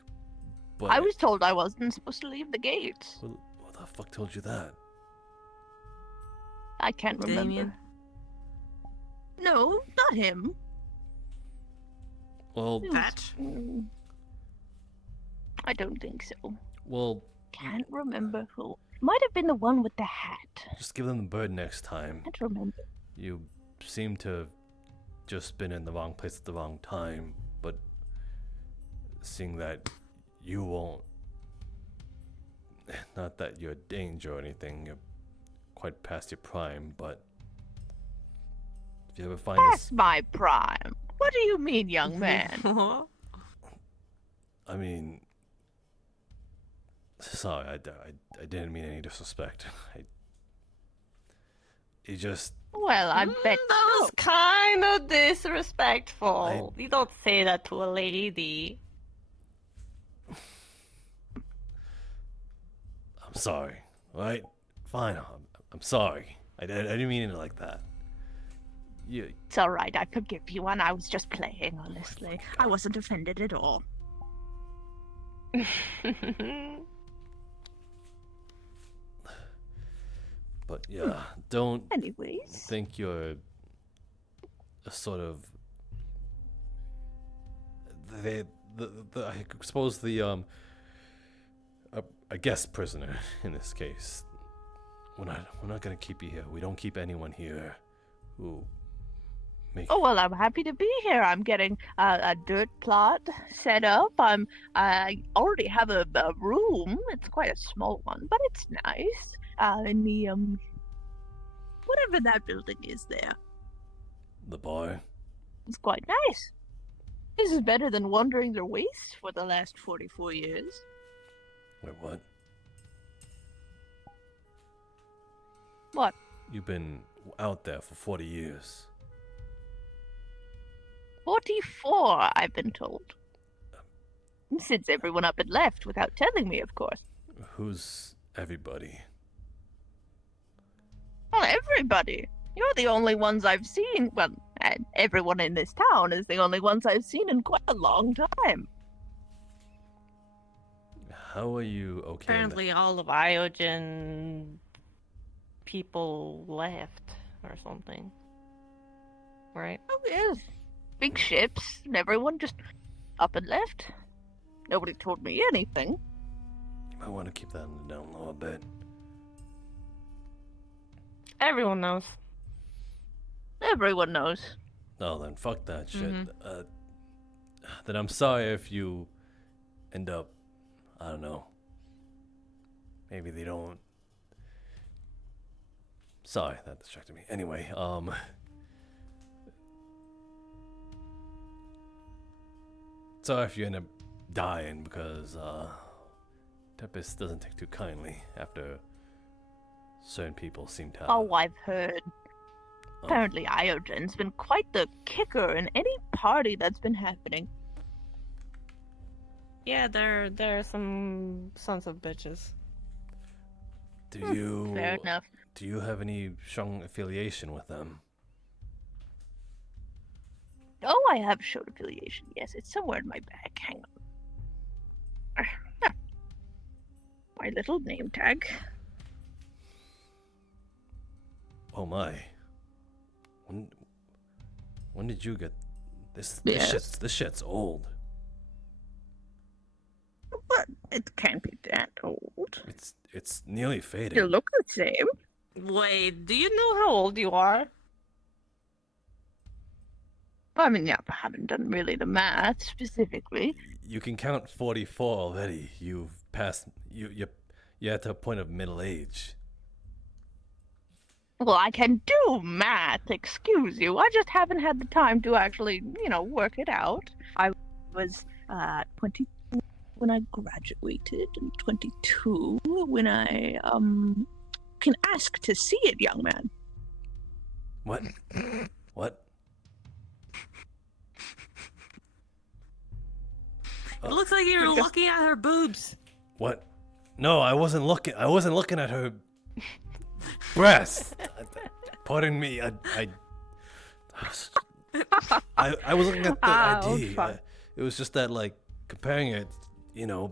But I was told I wasn't supposed to leave the gates. Who the fuck told you that? I can't remember. Damien? No, not him. Well, I don't think so. Well, Can't remember who. Might have been the one with the hat. just give them the bird next time. Can't remember. You seem to have just been in the wrong place at the wrong time, but seeing that you won't, not that you're a danger or anything, you're quite past your prime, but if you ever find Past my prime. What do you mean, young man? I mean, sorry, I didn't mean any disrespect. You just... Well, I bet that was so. kind of disrespectful. You don't say that to a lady. I'm sorry, alright? Fine, I'm sorry. I didn't mean it like that. It's alright, I forgive you, and I was just playing, honestly. I wasn't offended at all. But yeah, don't Anyways. think you're a sort of I suppose the a guest prisoner in this case. We're not gonna keep you here. We don't keep anyone here who make. Oh well, I'm happy to be here. I'm getting a dirt plot set up. I already have a room. It's quite a small one, but it's nice. In the whatever that building is there. The bar. It's quite nice. This is better than wandering the waste for the last 44 years. Wait, what? What? You've been out there for 40 years. 44, I've been told. Since everyone up and left, without telling me, of course. Who's everybody? Well, everybody. You're the only ones I've seen. Well, and everyone in this town is the only ones I've seen in quite a long time. How are you okay? Apparently all of Iogen people left or something. Right? Oh, yes. Big ships, and everyone just up and left. Nobody told me anything. You might want to keep that on the down low a bit. Everyone knows. Everyone knows. Oh, then fuck that shit. Then I'm sorry if you end up, I don't know. Maybe they don't. Sorry, that distracted me. Anyway, sorry if you end up dying because Tempest doesn't take too kindly after certain people seem to. Oh, I've heard. Apparently, Iogen's been quite the kicker in any party that's been happening. Yeah, there are some sons of bitches. Do you? Fair enough. Do you have any strong affiliation with them? Oh, I have showed affiliation. Yes, it's somewhere in my bag. Hang on. My little name tag. Oh my. When did you get this? Yes. This shit's old. But it can't be that old. It's nearly faded. You look the same. Wait, do you know how old you are? I mean, yeah, I haven't done really the math specifically. You can count 44 already. You've passed. You're at the point of middle age. Well, I can do math, excuse you. I just haven't had the time to actually, work it out. I was 20 when I graduated and 22 when I can ask to see it, young man. What? What? It looks like you were looking at her boobs. What? No, I wasn't looking. I wasn't looking at her breast. Pardon me. I was looking at the ID. It was just that, like, comparing it, the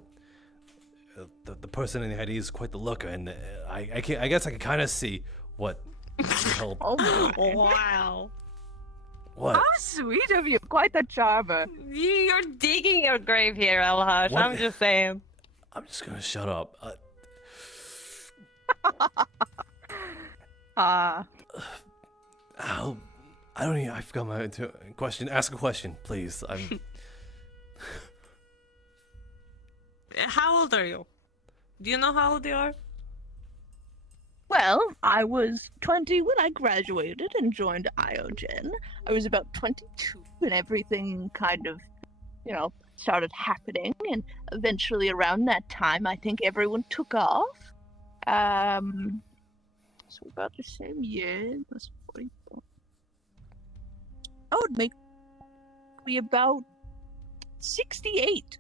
person in the ID is quite the looker, and I guess I can kind of see what the whole. Oh, wow. What? How sweet of you. Quite the charmer. You're digging your grave here, Elhush. What? I'm just saying. I'm just gonna shut up. I don't even. I forgot my question. Ask a question, please. I'm. How old are you? Do you know how old you are? Well, I was 20 when I graduated and joined Iogen. I was about 22 when everything kind of, started happening. And eventually around that time, I think everyone took off. So about the same year, that's 44. I would make me about 68.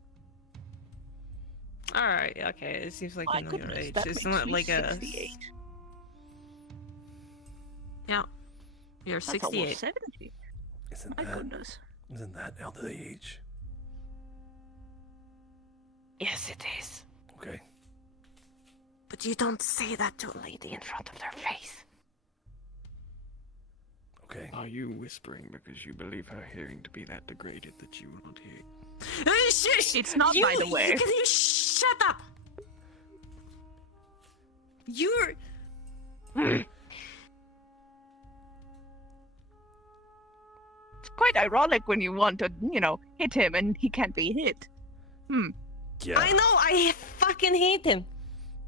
Alright, okay. It seems like My you know your goodness, age. that It's makes not me like 68. Yeah. You're That's 68. almost 70. My goodness. Isn't that elderly age? Yes, it is. Okay. But you don't say that to a lady in front of their face. Okay. Are you whispering because you believe her hearing to be that degraded that you will not hear? Shush! It's not, by the way. You shut up! You're... It's quite ironic when you want to, hit him and he can't be hit. Yeah. I know, I fucking hate him.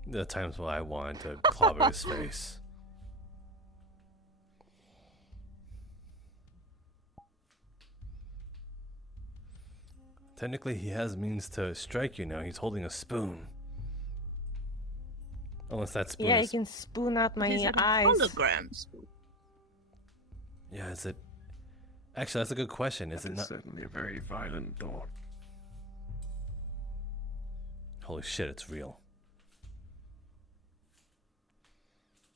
There are times where I wanted to clobber his face. Technically, he has means to strike you now. He's holding a spoon. Unless that spoon Yeah, is... he can spoon out my He's a eyes. hologram. Yeah, is it... Actually, that's a good question. Is That it is not... certainly a very violent thought. Holy shit, it's real.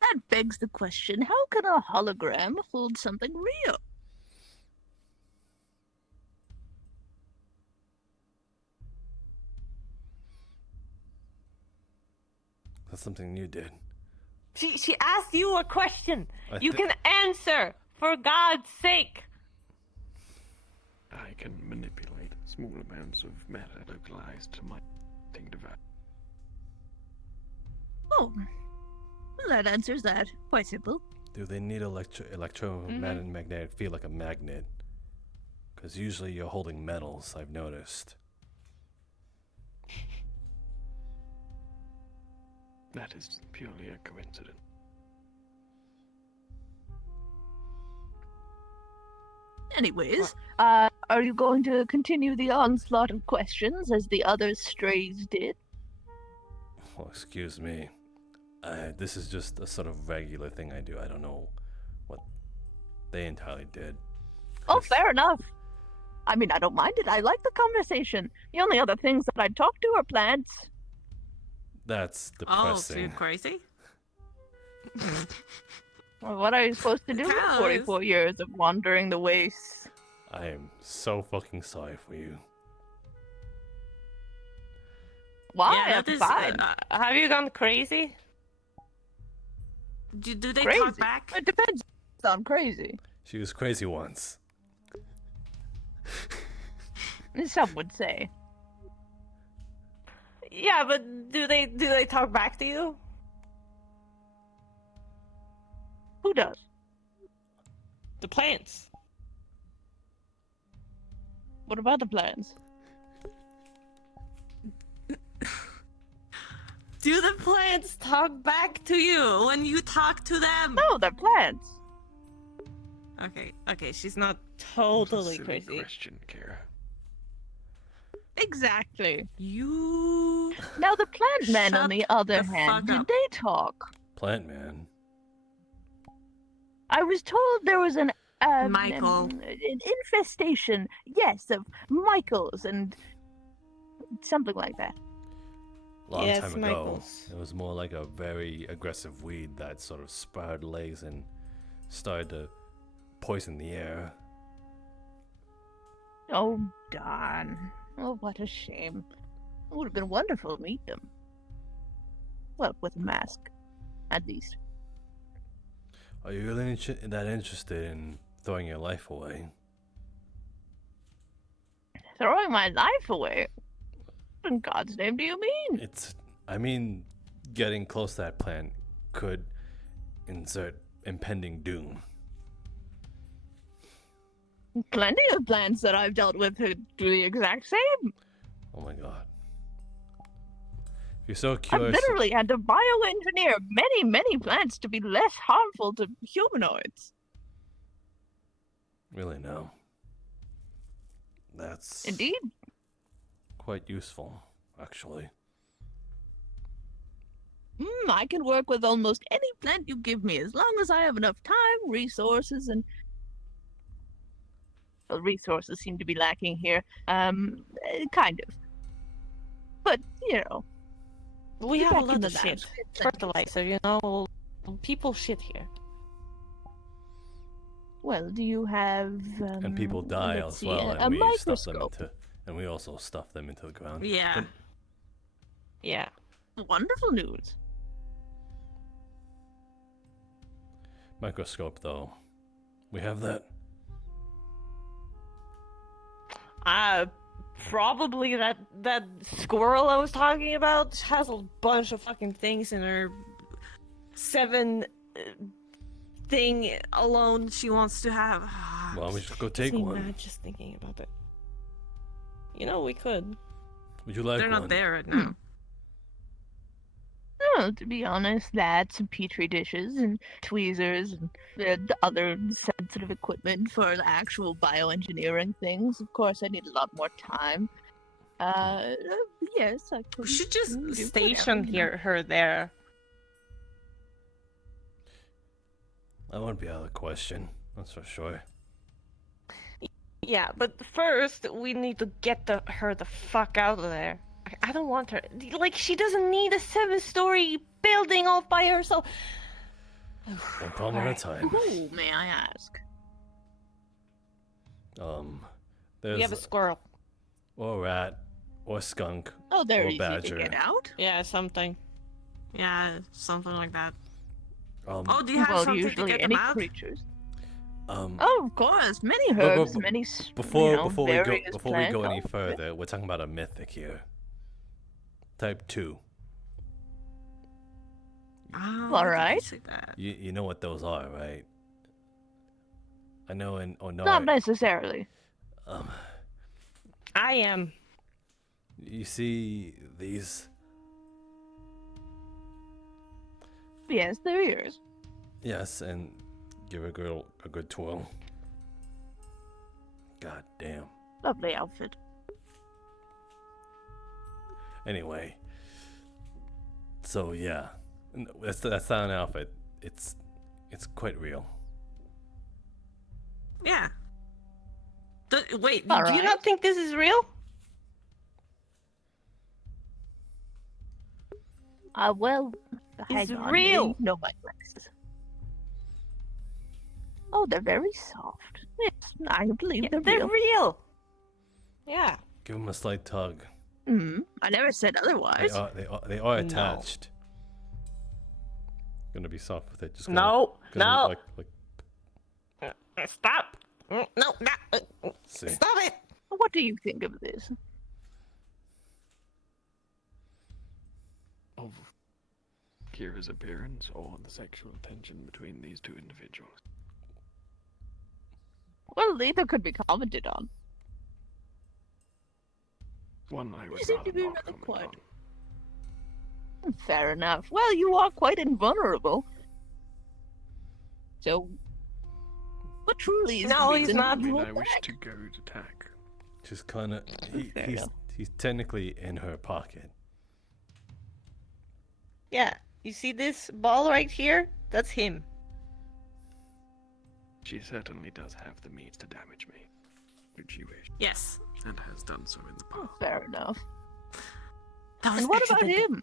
That begs the question, how can a hologram hold something real? That's something you did. She asked you a question. You thi- can answer, for God's sake. I can manipulate small amounts of matter localized to my device. Oh, well, that answers that. Quite simple. Do they need electromagnetic field like a magnet? Because usually you're holding metals, I've noticed. That is purely a coincidence. Anyways, are you going to continue the onslaught of questions as the other strays did? Well, excuse me. This is just a sort of regular thing I do. I don't know what they entirely did. Oh, fair enough. I mean, I don't mind it. I like the conversation. The only other things that I'd talk to are plants. That's Oh, so depressing. you're crazy? Well, what are you supposed to do with Cows. 44 years of wandering the wastes? I am so fucking sorry for you. Why? Yeah, I'm that is, fine. Have you gone crazy? Do they Crazy? talk back? It depends on crazy. She was crazy once. Some would say. Yeah, but do they talk back to you? Who does? The plants. What about the plants? Do the plants talk back to you when you talk to them? No, they're plants. Okay, she's not Totally Silly crazy. question, Kara. Exactly. You. Now the plant men, on Shut the other the hand, fuck did up. they talk? Plant man. I was told there was an Michael. an infestation, yes, of Michaels and something like that. Long Yes, time ago, Michaels. it was more like a very aggressive weed that sort of sprouted legs and started to poison the air. Oh, darn. Oh, what a shame. It would have been wonderful to meet them. Well, with a mask, at least. Are you really that interested in throwing your life away? Throwing my life away? What in God's name do you mean? I mean, getting close to that plant could insert impending doom. Plenty of plants that I've dealt with who do the exact same. Oh my god. If you're so I've curious. literally had to bioengineer many plants to be less harmful to humanoids. Really, no. That's Indeed. quite useful, actually. I can work with almost any plant you give me as long as I have enough time, resources, and... Well, resources seem to be lacking here. Kind of. But, you know. We Get have a back lot into of that. shit. Fertilizer, you know. People shit here. Well, do you have... And people die let's as see, well, a and we stuff them microscope? into, and we also stuff them into the ground. Yeah. But Yeah. Wonderful news. microscope, though, we have that. Probably that squirrel I was talking about has a bunch of fucking things in her 7 Thing alone she wants to have. Why don't we just go Makes take me one? mad just thinking about it. You know, we could. Would you like They're one? not there right now. No, to be honest, that's some petri dishes and tweezers and the other sensitive equipment for the actual bioengineering things. Of course, I need a lot more time. Yes, I could. We should just do Station whatever. her there. That wouldn't be out of the question. That's for sure. Yeah, but first we need to get her the fuck out of there. I don't want her. Like, she doesn't need a 7-story building all by herself. One problem at a time. Who, may I ask? There's We have a squirrel. or a rat, or a skunk, Oh, they're or a easy badger. to get out. Yeah, something. Yeah, something like that. Oh, do you have well, something to usually get any them out? creatures. Um, Oh, of course, many but- herbs, but- many before various we plants. go any Oh, further, we're talking about a mythic here. Type 2. Oh, All I right. didn't see that. You know what those are, right? I know in Not necessarily. I am. You see these? Yes, they're yours. Yes, and give a girl a good twirl. God damn. Lovely outfit. Anyway, so yeah, that's not an outfit. It's quite real. Yeah. Wait, Do you not think this is real? Well, It's hang on, real. you know my glasses. Oh, they're very soft. Yes, I believe they're They're real. real. Yeah. Give them a slight tug. I never said otherwise. They are attached. Gonna be soft with it. Just No, no. Like, Stop. No, see. stop it. What do you think of this? Of Kira's appearance or the sexual tension between these two individuals? Well, either could be commented on. One I would You seem rather to be not rather comment quiet. on. Fair enough. Well, you are quite invulnerable. So, what truly is No, the he's reason not. I mean, you I wish attack? to go to attack. Just kind of. Fair He's enough. he's technically in her pocket. Yeah. You see this ball right here? That's him. She certainly does have the means to damage me, which she wished, Yes. and has done so in the past. Fair enough. That was And what about accidental. him?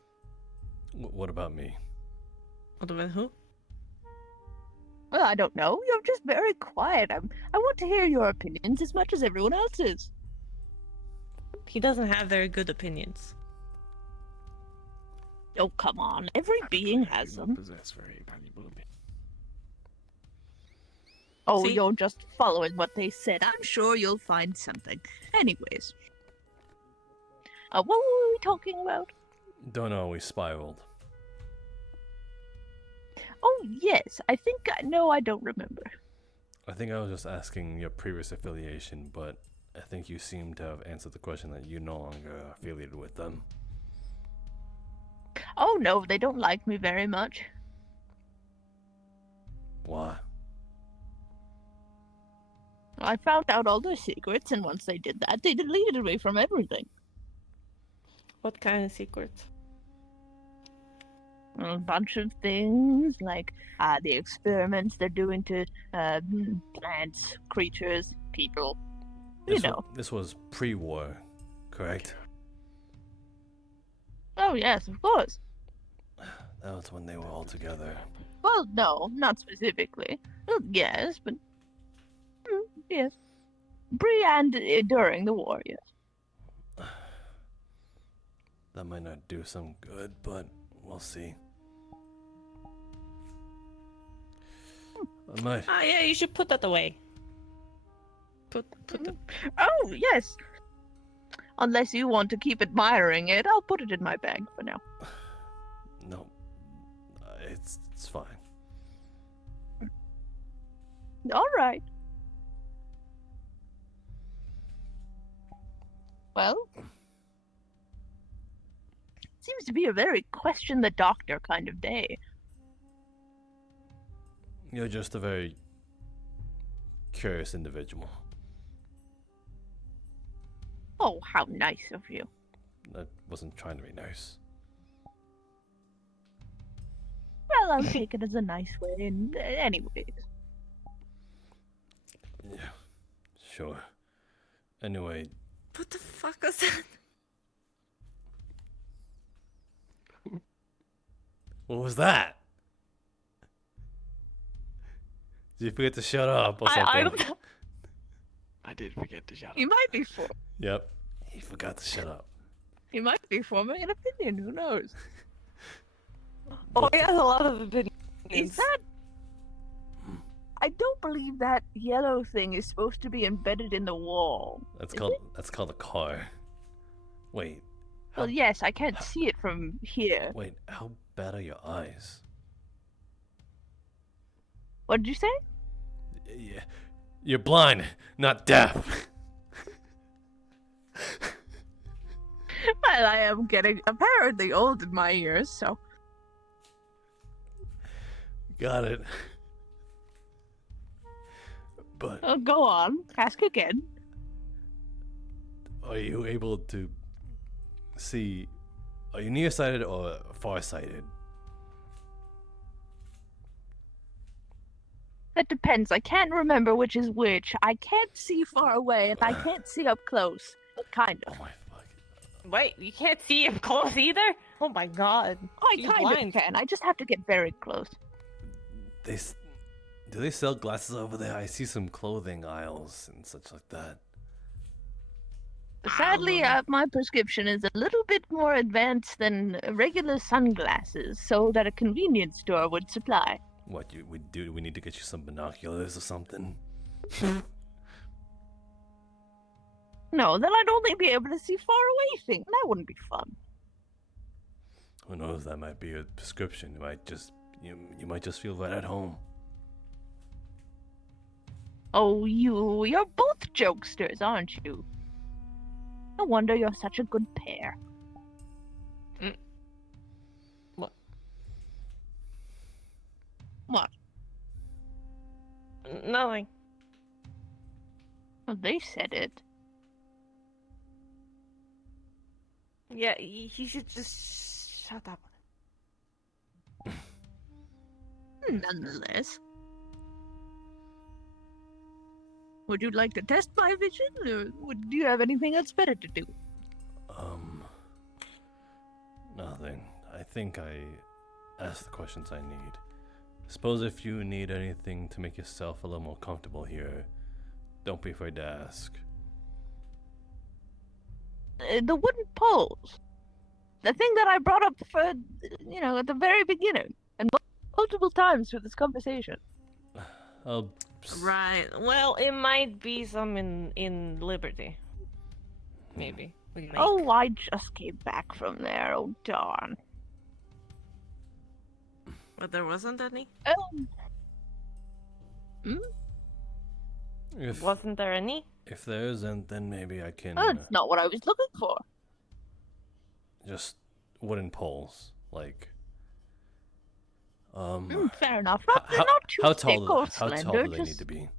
What about me? What about who? Well, I don't know. You're just very quiet. I want to hear your opinions as much as everyone else's. He doesn't have very good opinions. Oh, come on. Every being I has do not them. possess very valuable opinions. Oh, See? you're just following what they said. I'm sure you'll find something. Anyways. What were we talking about? Don't know. We spiraled. Oh, yes. I think no, I don't remember. I think I was just asking your previous affiliation, but I think you seem to have answered the question that you no longer are affiliated with them. Oh, no, they don't like me very much. Why? I found out all their secrets, and once they did that, they deleted me from everything. What kind of secrets? A bunch of things, like the experiments they're doing to plants, creatures, people. You know. This was pre-war, correct? Oh, yes, of course. That was when they were all together. Well, no, not specifically. Well, yes, but... yes. Pre and during the war, yes. That might not do some good, but we'll see. I might. Ah, yeah, you should put that away. Put the... Oh, yes. Unless you want to keep admiring it, I'll put it in my bag for now. No. It's fine. All right. Well, seems to be a very question the doctor kind of day. You're just a very curious individual. Oh, how nice of you. I wasn't trying to be nice. Well, I'll take it as a nice way, and anyways. Yeah, sure. Anyway, What the fuck was that? what was that? Did you forget to shut up or something? I don't know. I did forget to shut up. You might be for. Yep, he forgot to shut up. You might be forming an opinion. Who knows? Oh, he has a lot of opinions. Is that? I don't believe that yellow thing is supposed to be embedded in the wall. That's Is called it? that's called a car. Wait. Well, yes, I can't see it from here. Wait, how bad are your eyes? What did you say? Yeah, you're blind, not deaf. Well, I am getting apparently old in my ears, so. Got it. But Oh, go on. Ask again. are you able to see? Are you nearsighted or farsighted? That depends. I can't remember which is which. I can't see far away, and I can't see up close. Kind of. Oh my fuck. Wait, you can't see him close either? Oh my god. I You're kind blind. of can. I just have to get very close. Do they sell glasses over there? I see some clothing aisles and such like that. Sadly, my prescription is a little bit more advanced than regular sunglasses, so that a convenience store would supply. What we need to get you some binoculars or something? No, then I'd only be able to see far away things. That wouldn't be fun. Who knows? That might be a prescription. You might just feel right at home. Oh, you're both jokesters, aren't you? No wonder you're such a good pair. What? What? Nothing. Well, they said it. Yeah, he should just shut up. Nonetheless. Would you like to test my vision, or do you have anything else better to do? Nothing. I think I asked the questions I need. Suppose if you need anything to make yourself a little more comfortable here, don't be afraid to ask. The wooden poles. The thing that I brought up for, at the very beginning, and multiple times through this conversation. Right. Well, it might be some in Liberty. Maybe. We can make. Oh, I just came back from there. Oh, darn. But there wasn't any? Wasn't there any? If there isn't, then maybe I can. Oh, that's not what I was looking for. Just wooden poles, like. Fair enough. They're not too thick or slender. How tall do they need to be?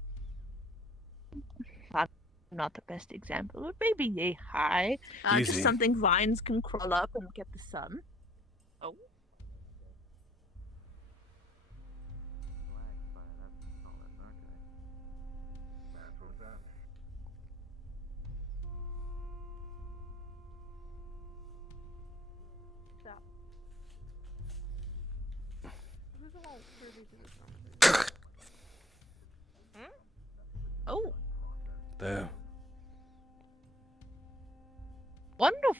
I'm not the best example, but maybe yay high. Just something vines can crawl up and get the sun. Oh. Oh. There. Wonderful.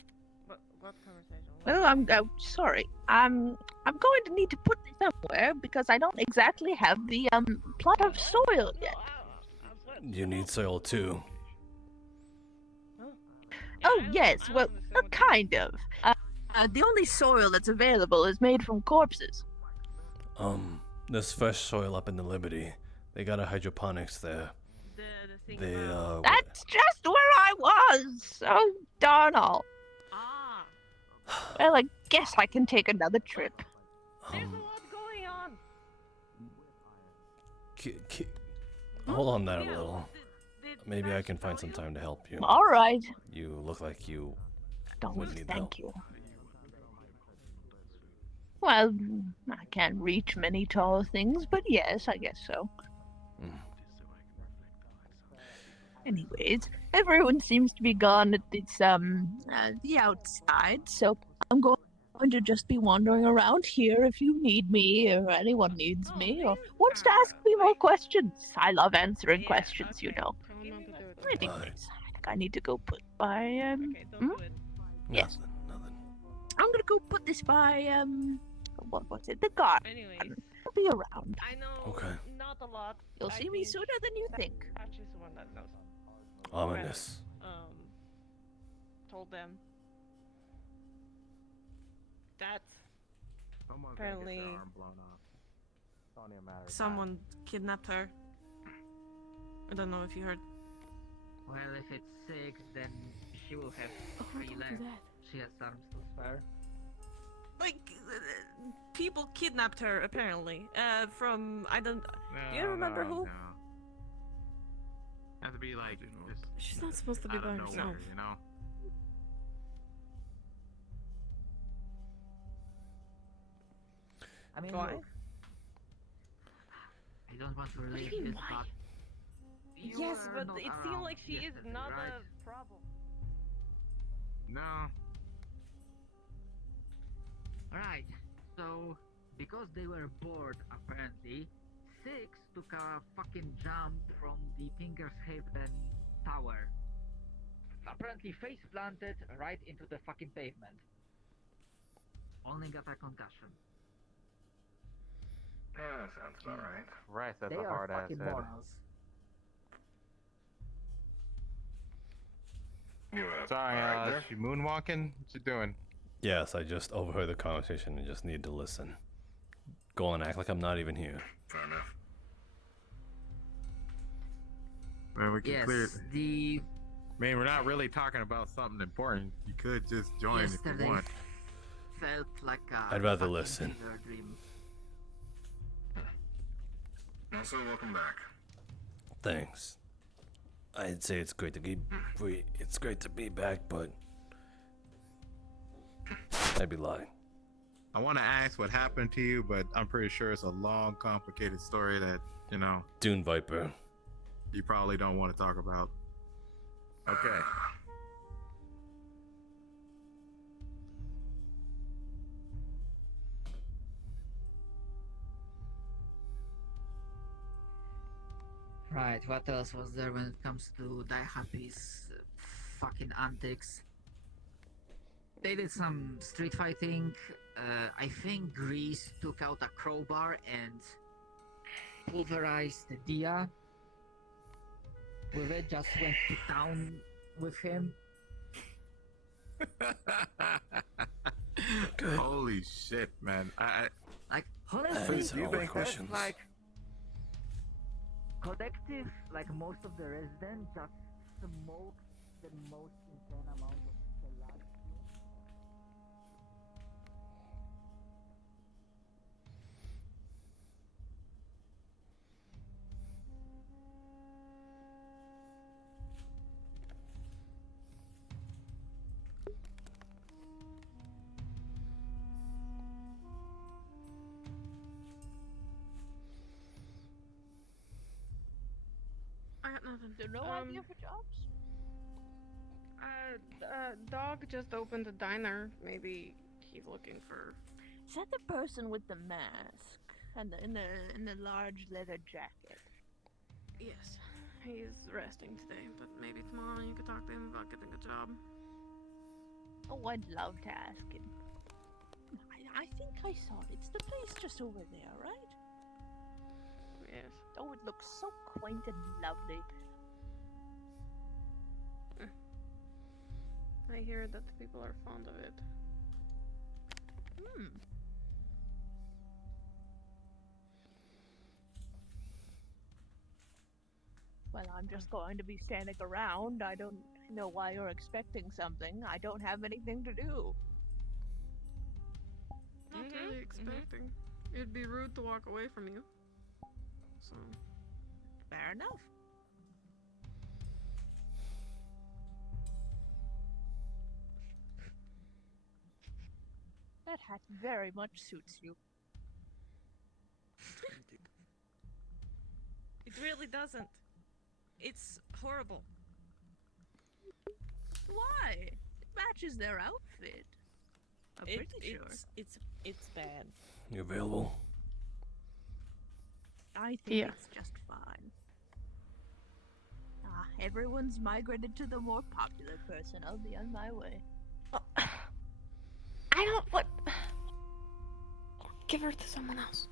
What conversation? Well, I'm sorry. I'm going to need to put this somewhere because I don't exactly have the plot of soil yet. You need soil too. Oh yes, well, kind of. The only soil that's available is made from corpses. There's fresh soil up in the Liberty. They got a hydroponics there. That's just where I was. Oh darn all. Well, I guess I can take another trip. There's a lot going on. Hold on that a little. Maybe I can find some time to help you. All right. You look like you Don't would need thank help. you. Well, I can't reach many tall things, but yes, I guess so. Anyways, everyone seems to be gone at this, the outside, so I'm going to just be wandering around here if you need me, or anyone needs me, or wants to ask me more questions. I love answering questions, you know. Anyways, I think I need to go put by, Yes. Nothing. I'm gonna go put this by, what's it? The garden. Anyways. I'll be around. I know. Okay. Not a lot. You'll see me sooner than you think. Patch is the one that knows. Ominous. Told them that Someone's apparently gonna get their arm blown off. It's only a matter of someone kidnapped her. I don't know if you heard. Well, if it's 6, then she will have 3 left. She has arms to spare. Like, people kidnapped her apparently. From I don't. Do you remember who? No. Have to be like just She's not supposed to be out by of herself. nowhere, you know. I mean, Why? look, I don't want to What do relive you mean, this, why? but you Yes, were but not it seemed around like she is yesterday, not right? a problem. No. Right. So, because they were bored, apparently, 6 took a fucking jump from the Pinker's Haven tower. Apparently face planted right into the fucking pavement. Only got a concussion. Yeah, that sounds about right. Right, that's They a are hard ass fucking head. morons. Sorry, she moonwalking? What you doing? Yes, I just overheard the conversation and just need to listen. Go and act like I'm not even here. Fair enough. Man, we can Yes, clear. the I mean, we're not really talking about something important. You could just join if yesterday you want. felt like a I'd rather fucking listen. fever dream. Also, welcome back. Thanks. I'd say it's great to it's great to be back, but I'd be lying. I want to ask what happened to you, but I'm pretty sure it's a long, complicated story that, you know, Dune Viper. you probably don't want to talk about. Okay. Right, what else was there when it comes to Die Happy's fucking antics? They did some street fighting. I think Grease took out a crowbar and pulverized Dia. With it, just went to town with him. Holy shit, man. Like, These honestly, are all the questions. like collective, like most of the residents just smoked the most insane amount of salad. I got nothing. So no idea for jobs? Dog just opened a diner. Maybe he's looking for. Is that the person with the mask and in the large leather jacket? Yes, he's resting today, but maybe tomorrow you could talk to him about getting a job. Oh, I'd love to ask him. I think I saw it. It's the place just over there, right? Yes. Oh, it looks so quaint and lovely. I hear that the people are fond of it. Well, I'm just going to be standing around. I don't know why you're expecting something. I don't have anything to do. Not really expecting. It'd be rude to walk away from you. So. Fair enough. That hat very much suits you. It really doesn't. It's horrible. Why? It matches their outfit. I'm pretty sure. It's bad. You available? I think it's just fine. Everyone's migrated to the more popular person. I'll be on my way. I don't. What? Give her to someone else.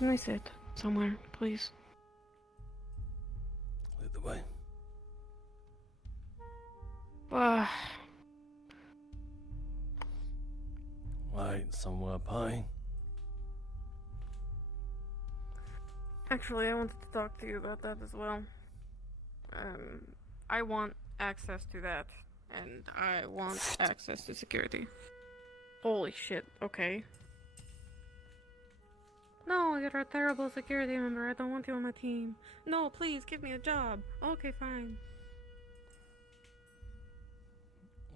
Can we sit somewhere, please? Lead the way. Right, somewhere up high. Actually, I wanted to talk to you about that as well. I want access to that, and I want access to security. Holy shit, okay. No, you're a terrible security member. I don't want you on my team. No, please, give me a job. Okay, fine.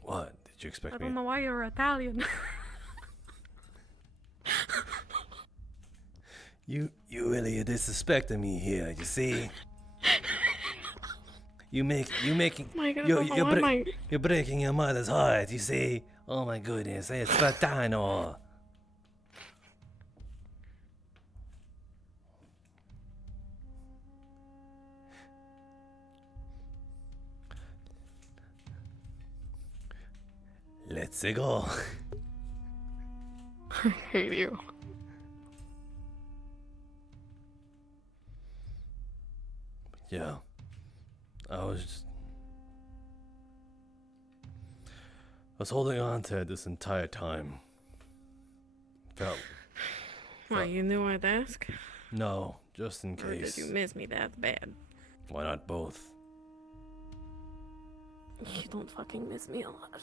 What? Did you expect I me? don't know why you're Italian. You really are disrespecting me here, you see? You're breaking your mother's heart, you see? Oh my goodness, it's Spartano. Let's go. I hate you. Yeah, I was holding on to it this entire time. Why, you knew I'd ask? No, just in Or did case. you miss me that bad? Why not both? You don't fucking miss me a lot.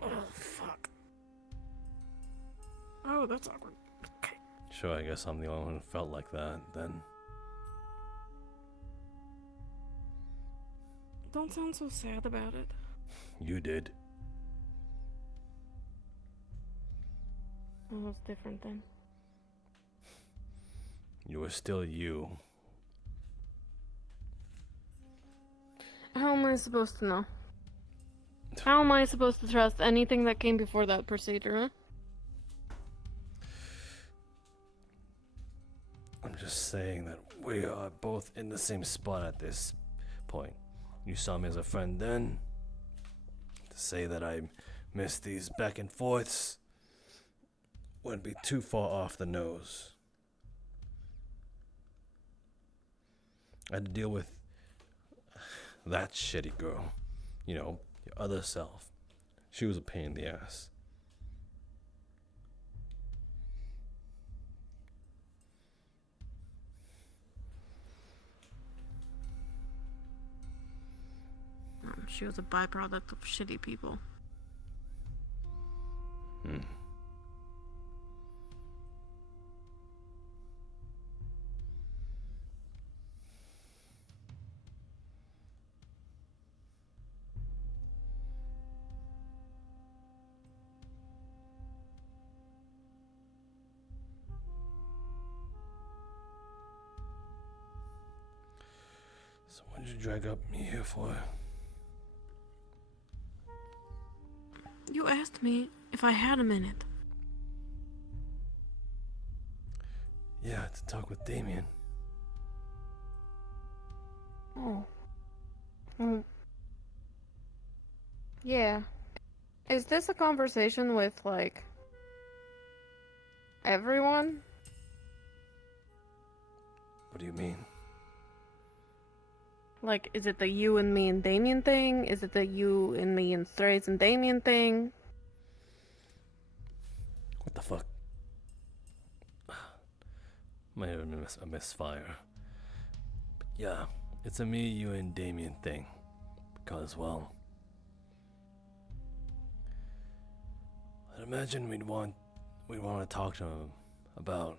Oh, fuck. Oh, that's awkward. Okay. Sure, I guess I'm the only one who felt like that, then. Don't sound so sad about it. You did. Well, that's different then. You were still you. How am I supposed to know? How am I supposed to trust anything that came before that procedure, huh? I'm just saying that we are both in the same spot at this point. You saw me as a friend then. To say that I miss these back and forths wouldn't be too far off the nose. I had to deal with that shitty girl. You know, your other self. She was a pain in the ass. She was a byproduct of shitty people. So what did you drag up me here for? You asked me if I had a minute. Yeah, to talk with Damien. Oh. Yeah. Is this a conversation with, like, everyone? What do you mean? Like, is it the you and me and Damien thing? Is it the you and me and Strays and Damien thing? What the fuck? Might have been a misfire. But yeah, it's a me, you, and Damien thing. Because, well, I'd imagine we'd want to talk to him about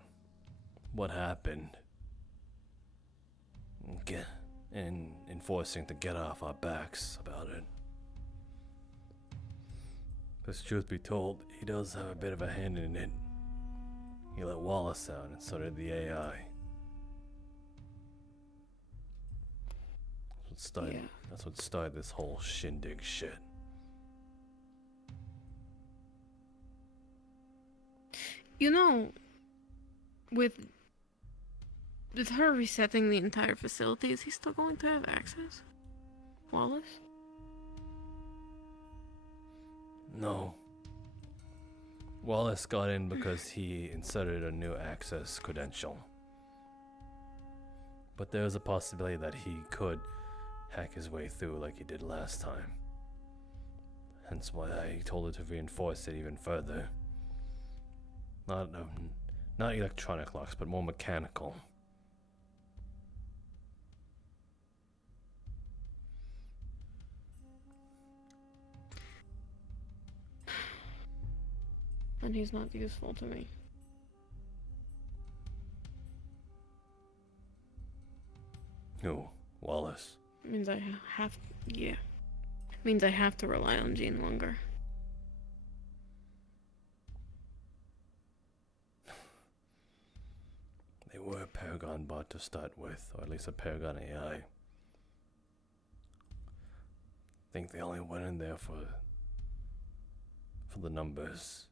what happened. And enforcing to get off our backs about it. Because truth be told, he does have a bit of a hand in it. He let Wallace out, and so did the AI. That's what started this whole shindig shit. You know, with her resetting the entire facility, is he still going to have access? Wallace? No. Wallace got in because he inserted a new access credential. But there's a possibility that he could hack his way through like he did last time. Hence why I told her to reinforce it even further. Not electronic locks, but more mechanical. And he's not useful to me. Who? Wallace? Means I have, yeah. Means I have to rely on Jean longer. They were a Paragon bot to start with, or at least a Paragon AI. I think they only went in there for the numbers.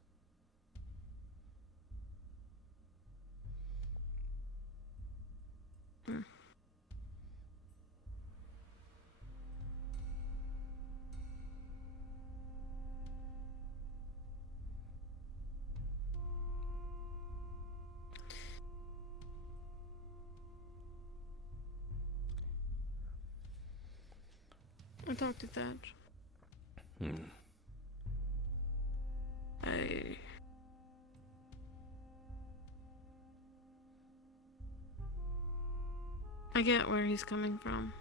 Hmm. I talked to Thatch. I get where he's coming from.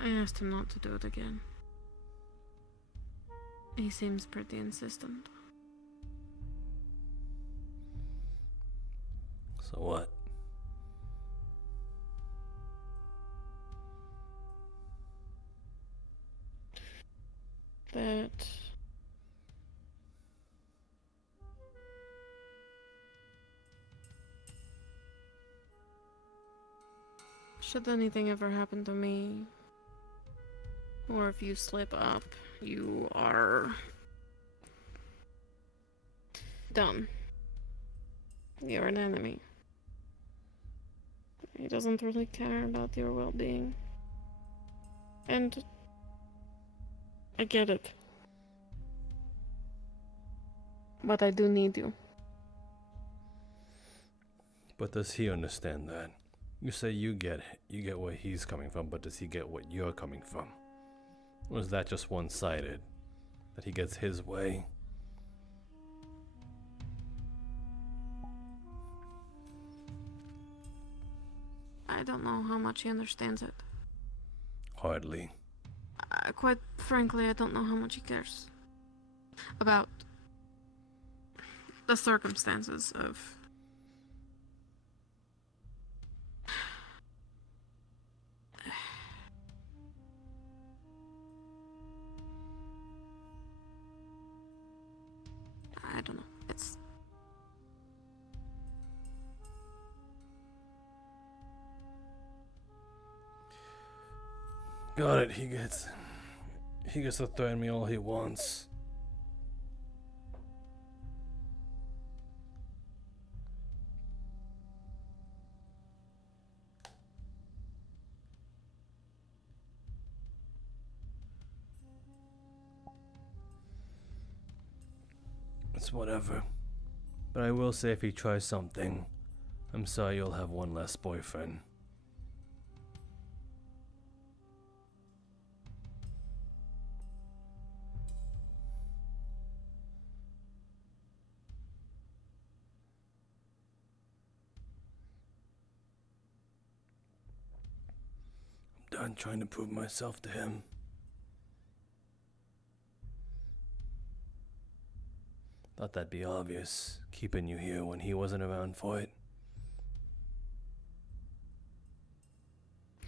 I asked him not to do it again. He seems pretty insistent. So what? That should anything ever happen to me, or if you slip up, you are done. You're an enemy. He doesn't really care about your well-being. And I get it. But I do need you. But does he understand that? You say you get where he's coming from, but does he get what you're coming from? Or is that just one-sided? That he gets his way? I don't know how much he understands it. Hardly. Quite frankly, I don't know how much he cares about the circumstances of I don't know. It's got it. He gets to threaten me all he wants. It's whatever. But I will say if he tries something, I'm sorry you'll have one less boyfriend. I'm done trying to prove myself to him. Thought that'd be obvious, keeping you here when he wasn't around for it.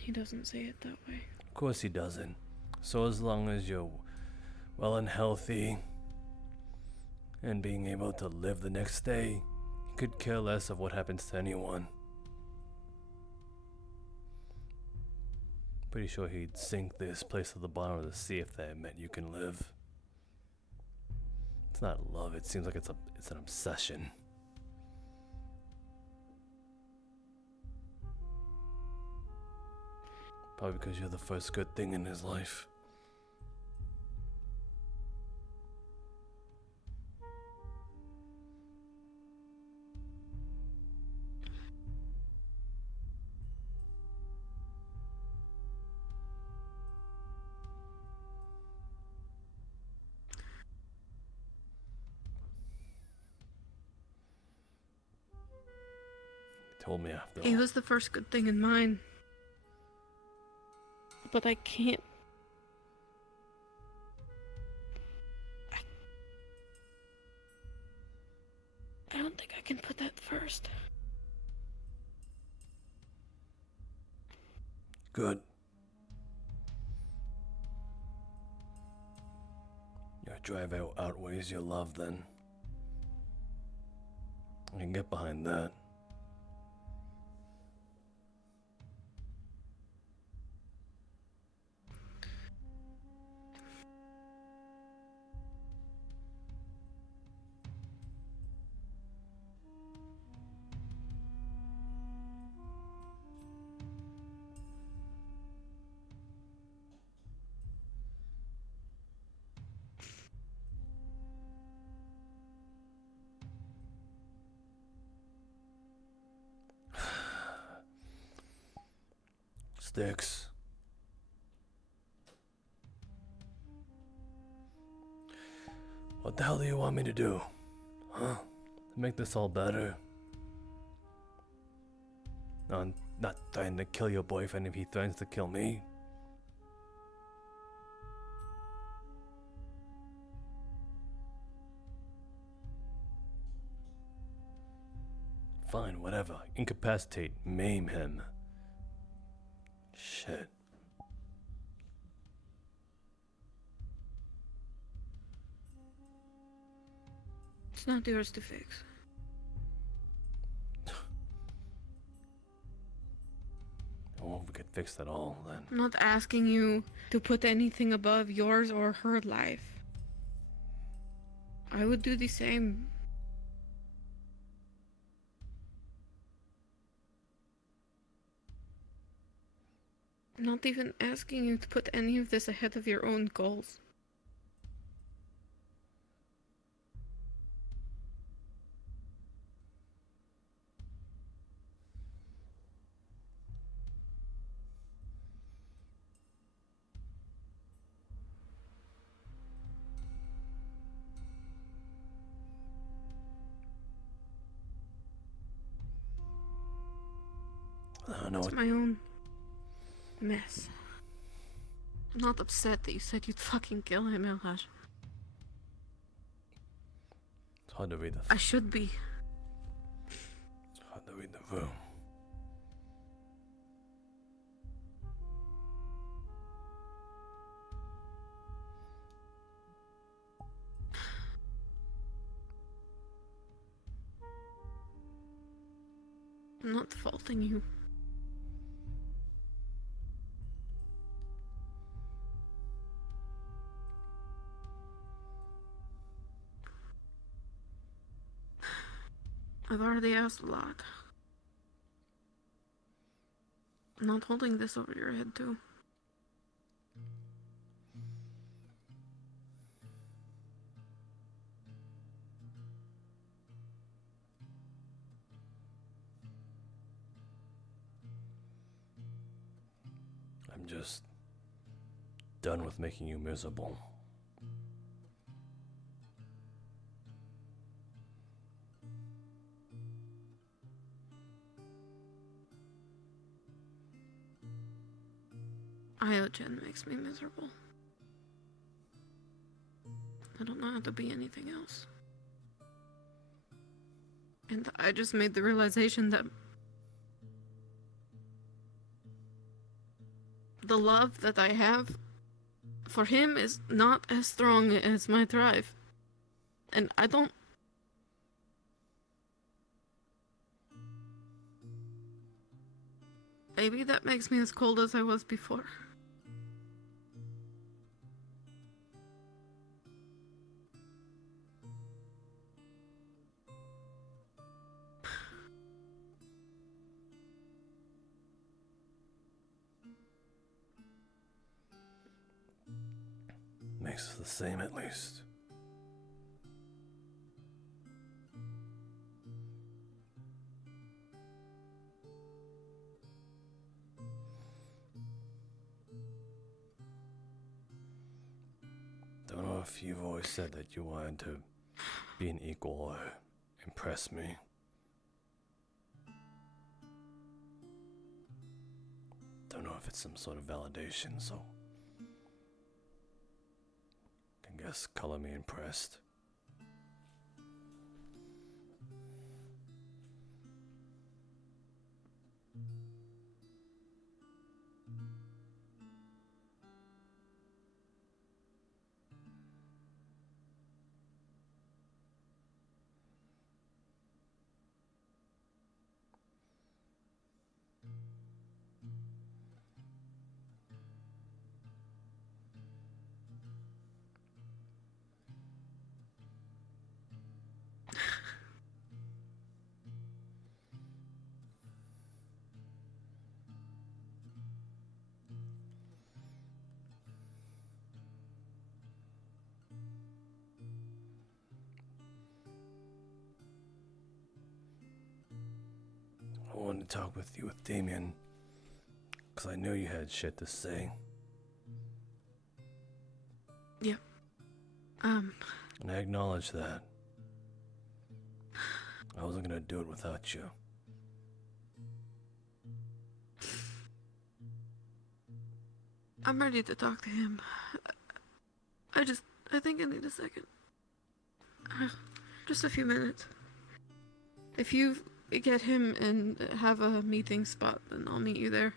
he doesn't say it that way. Of course he doesn't. So as long as you're well and healthy and being able to live the next day, he could care less of what happens to anyone. Pretty sure he'd sink this place to the bottom of the sea if that meant you can live. It's not love, it seems like it's an obsession. Probably because you're the first good thing in his life. told me after He all. was the first good thing in mine. But I can't. I don't think I can put that first. Good. Your drive outweighs your love, then. I can get behind that. Sticks. What the hell do you want me to do? Huh? To make this all better? No, I'm not trying to kill your boyfriend if he threatens to kill me. Fine, whatever. Incapacitate, maim him. Shit. It's not yours to fix. Oh, we could fix that all then. I'm not asking you to put anything above yours or her life. I would do the same. I'm not even asking you to put any of this ahead of your own goals. I don't know It's what. my own mess. I'm not upset that you said you'd fucking kill him, Elhaj. It's hard to read the. I should be. It's hard to read the room. I'm not faulting you. I've already asked a lot. I'm not holding this over your head, too. I'm just done with making you miserable. Iogen makes me miserable. I don't know how to be anything else. And I just made the realization that the love that I have for him is not as strong as my drive. And I don't... Maybe that makes me as cold as I was before. Makes us the same at least. Don't know if you've always said that you wanted to be an equal or impress me. if it's some sort of validation, so I guess color me impressed. I wanted to talk with you with Damien, because I knew you had shit to say. Yeah. And I acknowledge that. I wasn't gonna do it without you. I'm ready to talk to him. I think I need a second. Just a few minutes. If you get him and have a meeting spot, then I'll meet you there.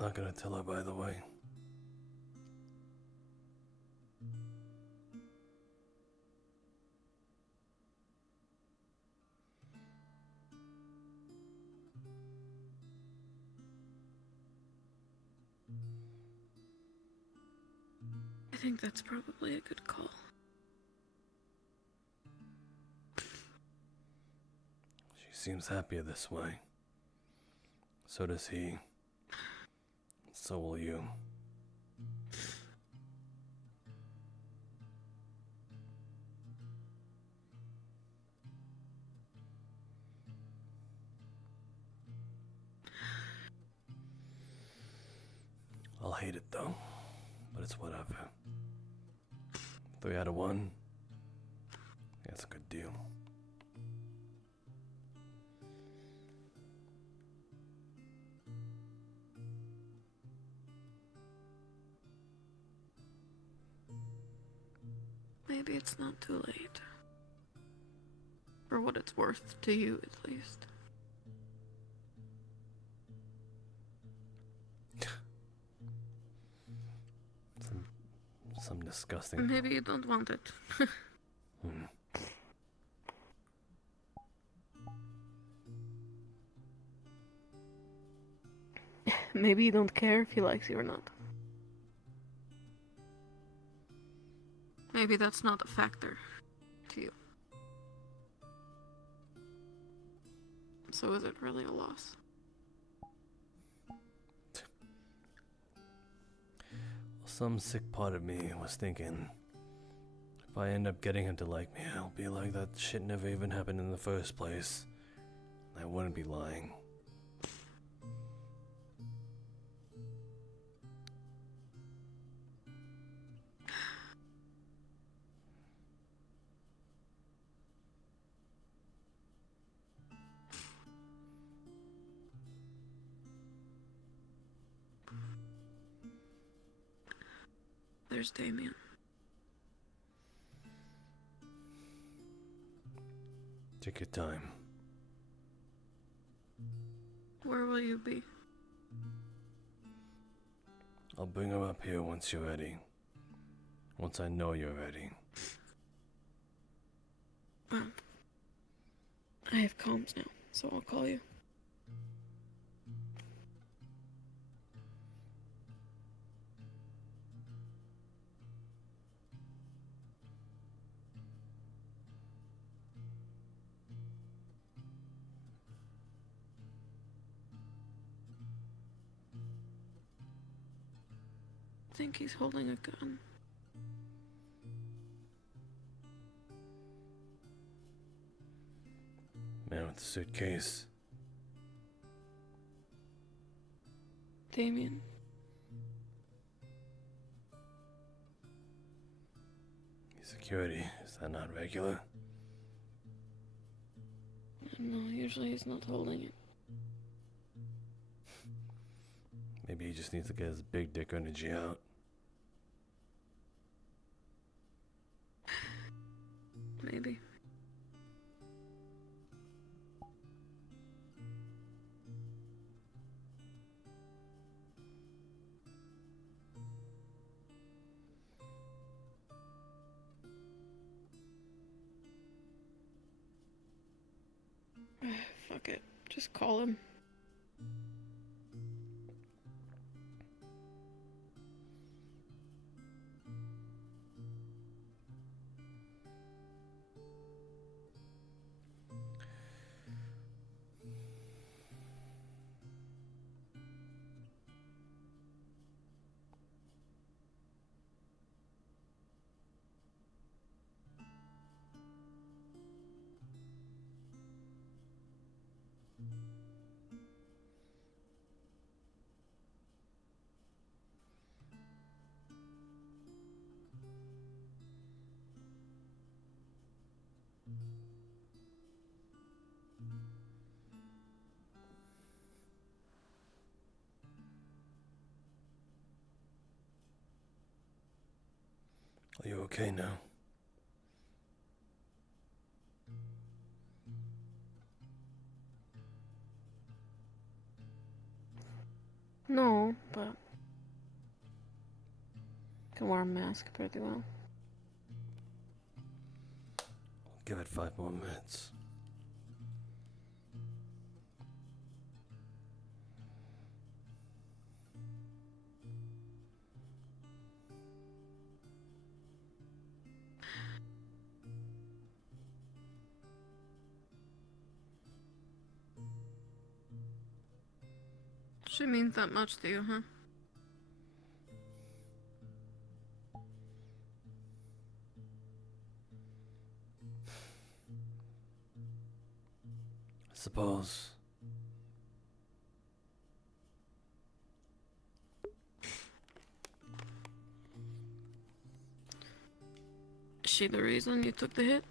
I'm not gonna tell her, by the way. I think that's probably a good call. She seems happier this way. So does he. So will you. I'll hate it though, but it's whatever. 3 out of 1. That's a good deal. Maybe it's not too late. For what it's worth to you, at least. Some disgusting. Maybe you don't want it. Maybe you don't care if he likes you or not. Maybe that's not a factor to you. So is it really a loss? Some sick part of me was thinking, if I end up getting him to like me, I'll be like that shit never even happened in the first place. I wouldn't be lying. There's Damien. Take your time. Where will you be? I'll bring him up here once you're ready. Once I know you're ready. I have comms now, so I'll call you. think he's holding a gun. Man with the suitcase. Damien. Security, is that not regular? No, usually he's not holding it. Maybe he just needs to get his big dick energy out. Maybe. Fuck it. Just call him. Are you okay now? No, but can wear a mask pretty well. Give it 5 more minutes. She means that much to you, huh? I suppose. Is she the reason you took the hit?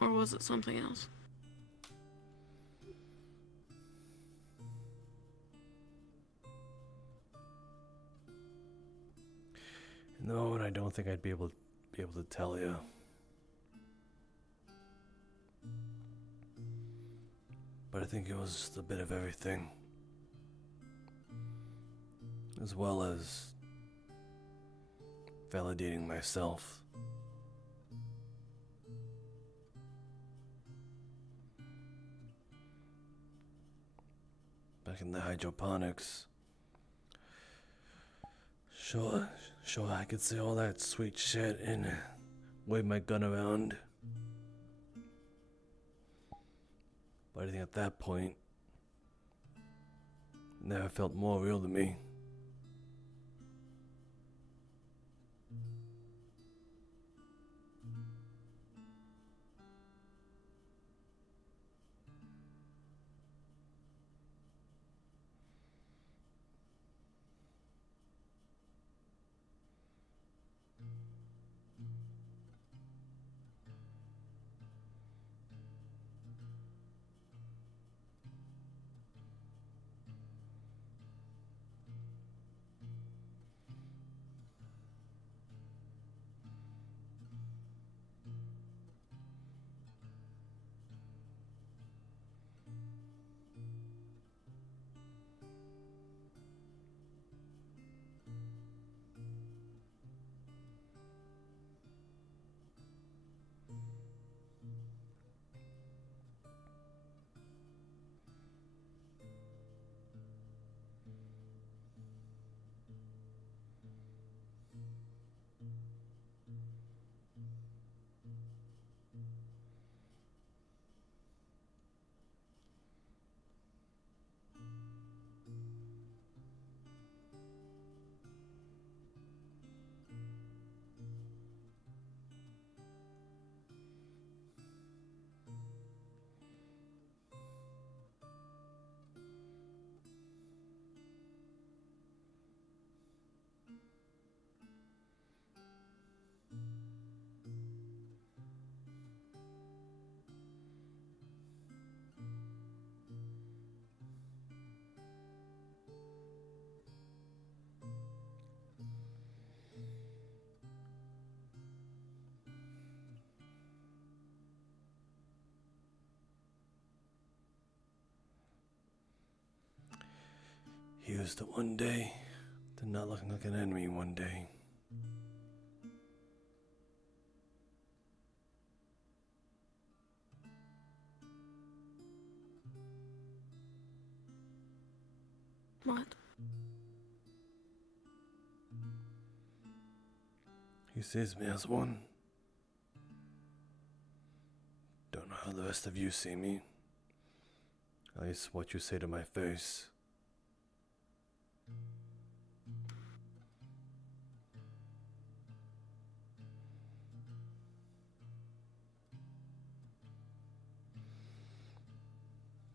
Or was it something else? In the moment, I don't think I'd be able to tell you. But I think it was just a bit of everything. As well as validating myself. Back in the hydroponics. Sure, I could say all that sweet shit and wave my gun around. But I think at that point, it never felt more real to me. used to one day, to not looking like an enemy one day. What? He sees me as one. Don't know how the rest of you see me. At least what you say to my face.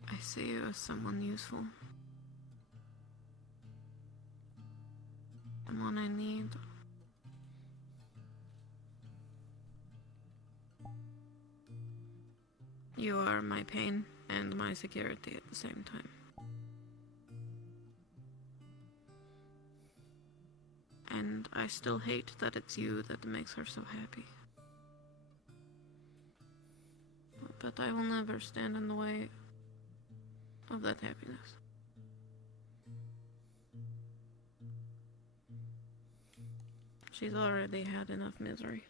I see you as someone useful. Someone I need. You are my pain and my security at the same time. And I still hate that it's you that makes her so happy. But I will never stand in the way of that happiness. She's already had enough misery.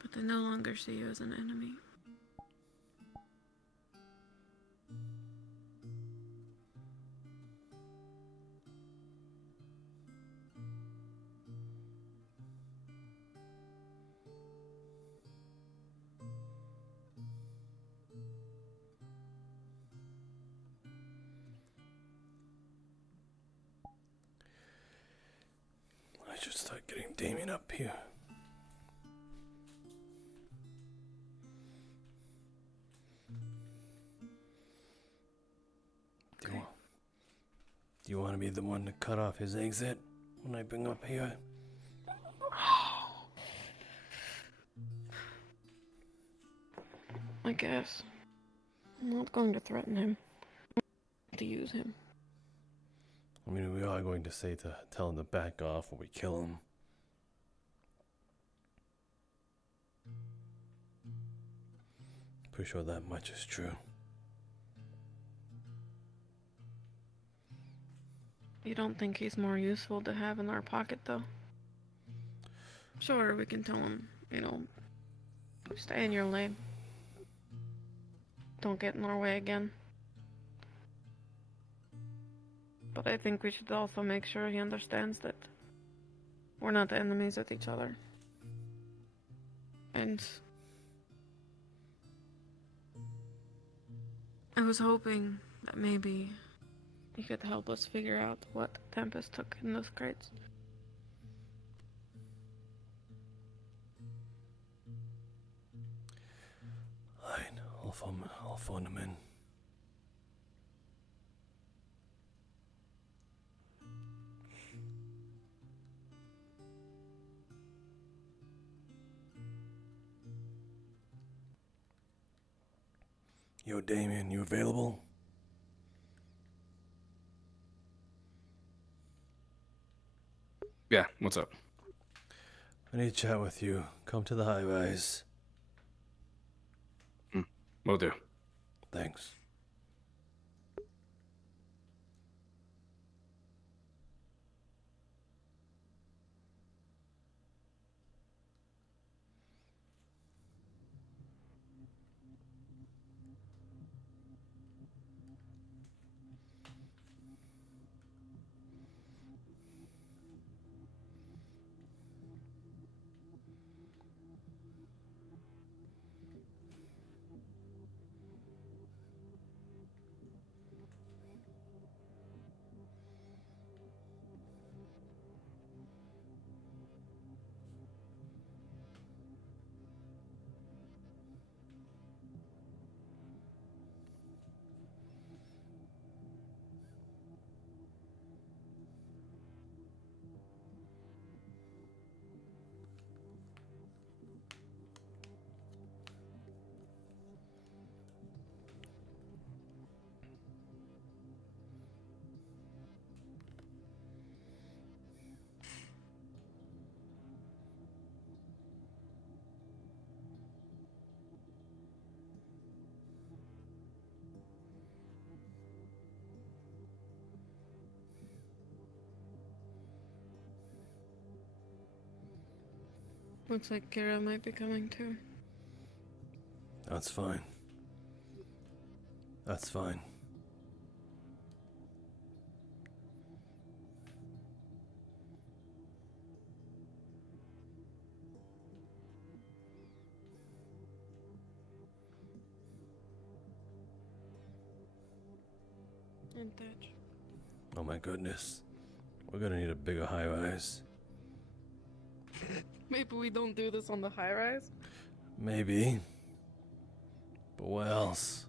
But I no longer see you as an enemy. I should start getting Damien up here. Do you want to be the one to cut off his exit when I bring up here? I guess. I'm not going to threaten him. I'm going to use him. I mean, we are going to say to tell him to back off or we kill him. Pretty sure that much is true. You don't think he's more useful to have in our pocket, though? Sure, we can tell him, stay in your lane. Don't get in our way again. But I think we should also make sure he understands that we're not enemies with each other. And I was hoping that maybe he could help us figure out what Tempest took in those crates. Alright, I'll phone him in. Yo, Damien, you available? Yeah, what's up? I need to chat with you. Come to the high rise. Will do. Thanks. Looks like Kira might be coming too. That's fine. That's fine. And Thatch. Oh my goodness. We're gonna need a bigger high rise. Maybe we don't do this on the high rise? Maybe. But what else?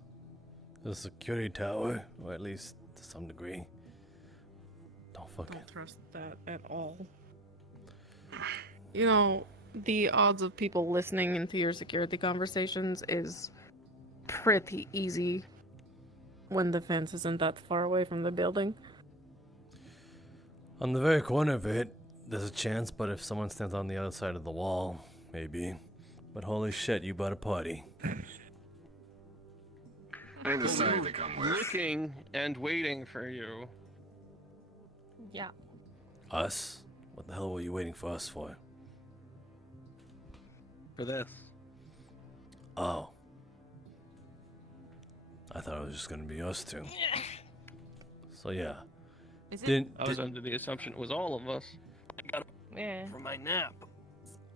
The security tower, or at least to some degree. Don't trust that at all. You know, the odds of people listening into your security conversations is pretty easy when the fence isn't that far away from the building. On the very corner of it, there's a chance, but if someone stands on the other side of the wall, maybe. But holy shit, you brought a party. I decided to come with. Looking and waiting for you. Yeah. Us? What the hell were you waiting for us for? For this. Oh. I thought it was just gonna be us two. So yeah. I was under the assumption it was all of us. I got up from my nap.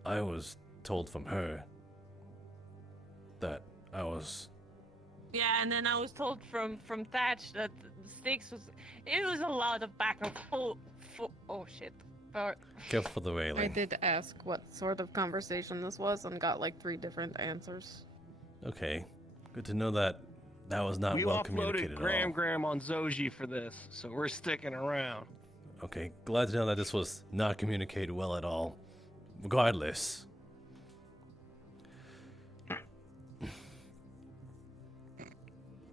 I was told from her that I was. Yeah, and then I was told from Thatch that the stakes was a lot of back and forth. Oh shit. Careful for the railing. I did ask what sort of conversation this was and got like 3 different answers. Okay. Good to know that that was not well communicated at all. We offloaded Graham on Zoji for this, so we're sticking around. Okay, glad to know that this was not communicated well at all. Regardless.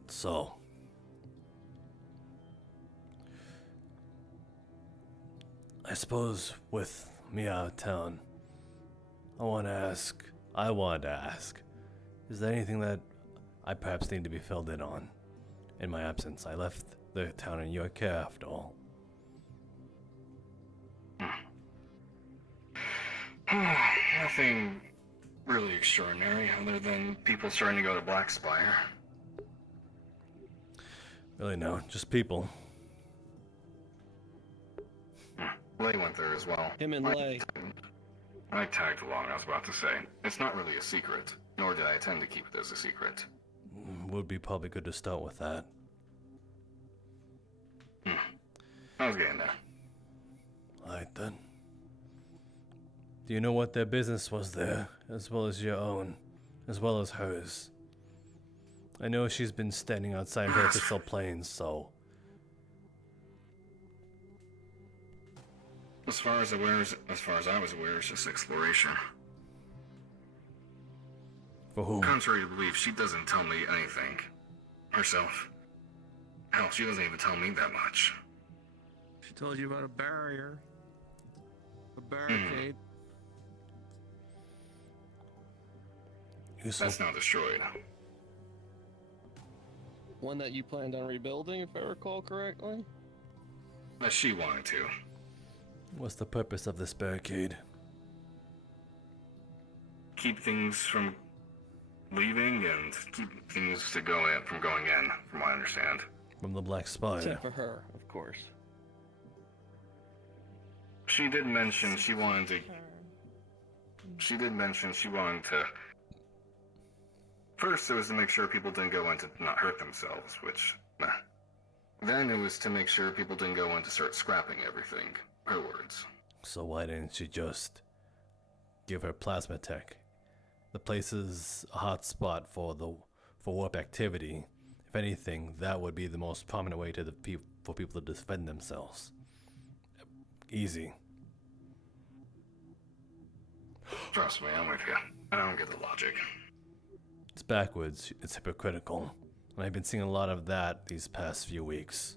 So. I suppose with me out of town, I wanted to ask, is there anything that I perhaps need to be filled in on in my absence? I left the town in your care after all. Nothing really extraordinary other than people starting to go to Black Spire. Really no, just people. Lay went there as well. Him and Lay. I tagged along, I was about to say. It's not really a secret, nor did I intend to keep it as a secret. Would be probably good to start with that. I was getting there. Alright then. Do you know what their business was there, as well as your own, as well as hers? I know she's been standing outside here to sell planes, so... As far as I was aware, it's just exploration. For whom? Contrary to belief, she doesn't tell me anything. Herself. Hell, she doesn't even tell me that much. She told you about a barrier. A barricade. That's now destroyed. One that you planned on rebuilding, if I recall correctly? That she wanted to. What's the purpose of this barricade? Keep things from leaving and keep things from going in, from what I understand. From the Black Spire. Except for her, of course. She did mention she wanted to... First, it was to make sure people didn't go in to not hurt themselves, which... Nah. Then it was to make sure people didn't go in to start scrapping everything. Her words. So why didn't she just give her plasma tech? The place is a hot spot for warp activity. If anything, that would be the most prominent way for people to defend themselves. Easy. Trust me, I'm with you. I don't get the logic. It's backwards. It's hypocritical. And I've been seeing a lot of that these past few weeks.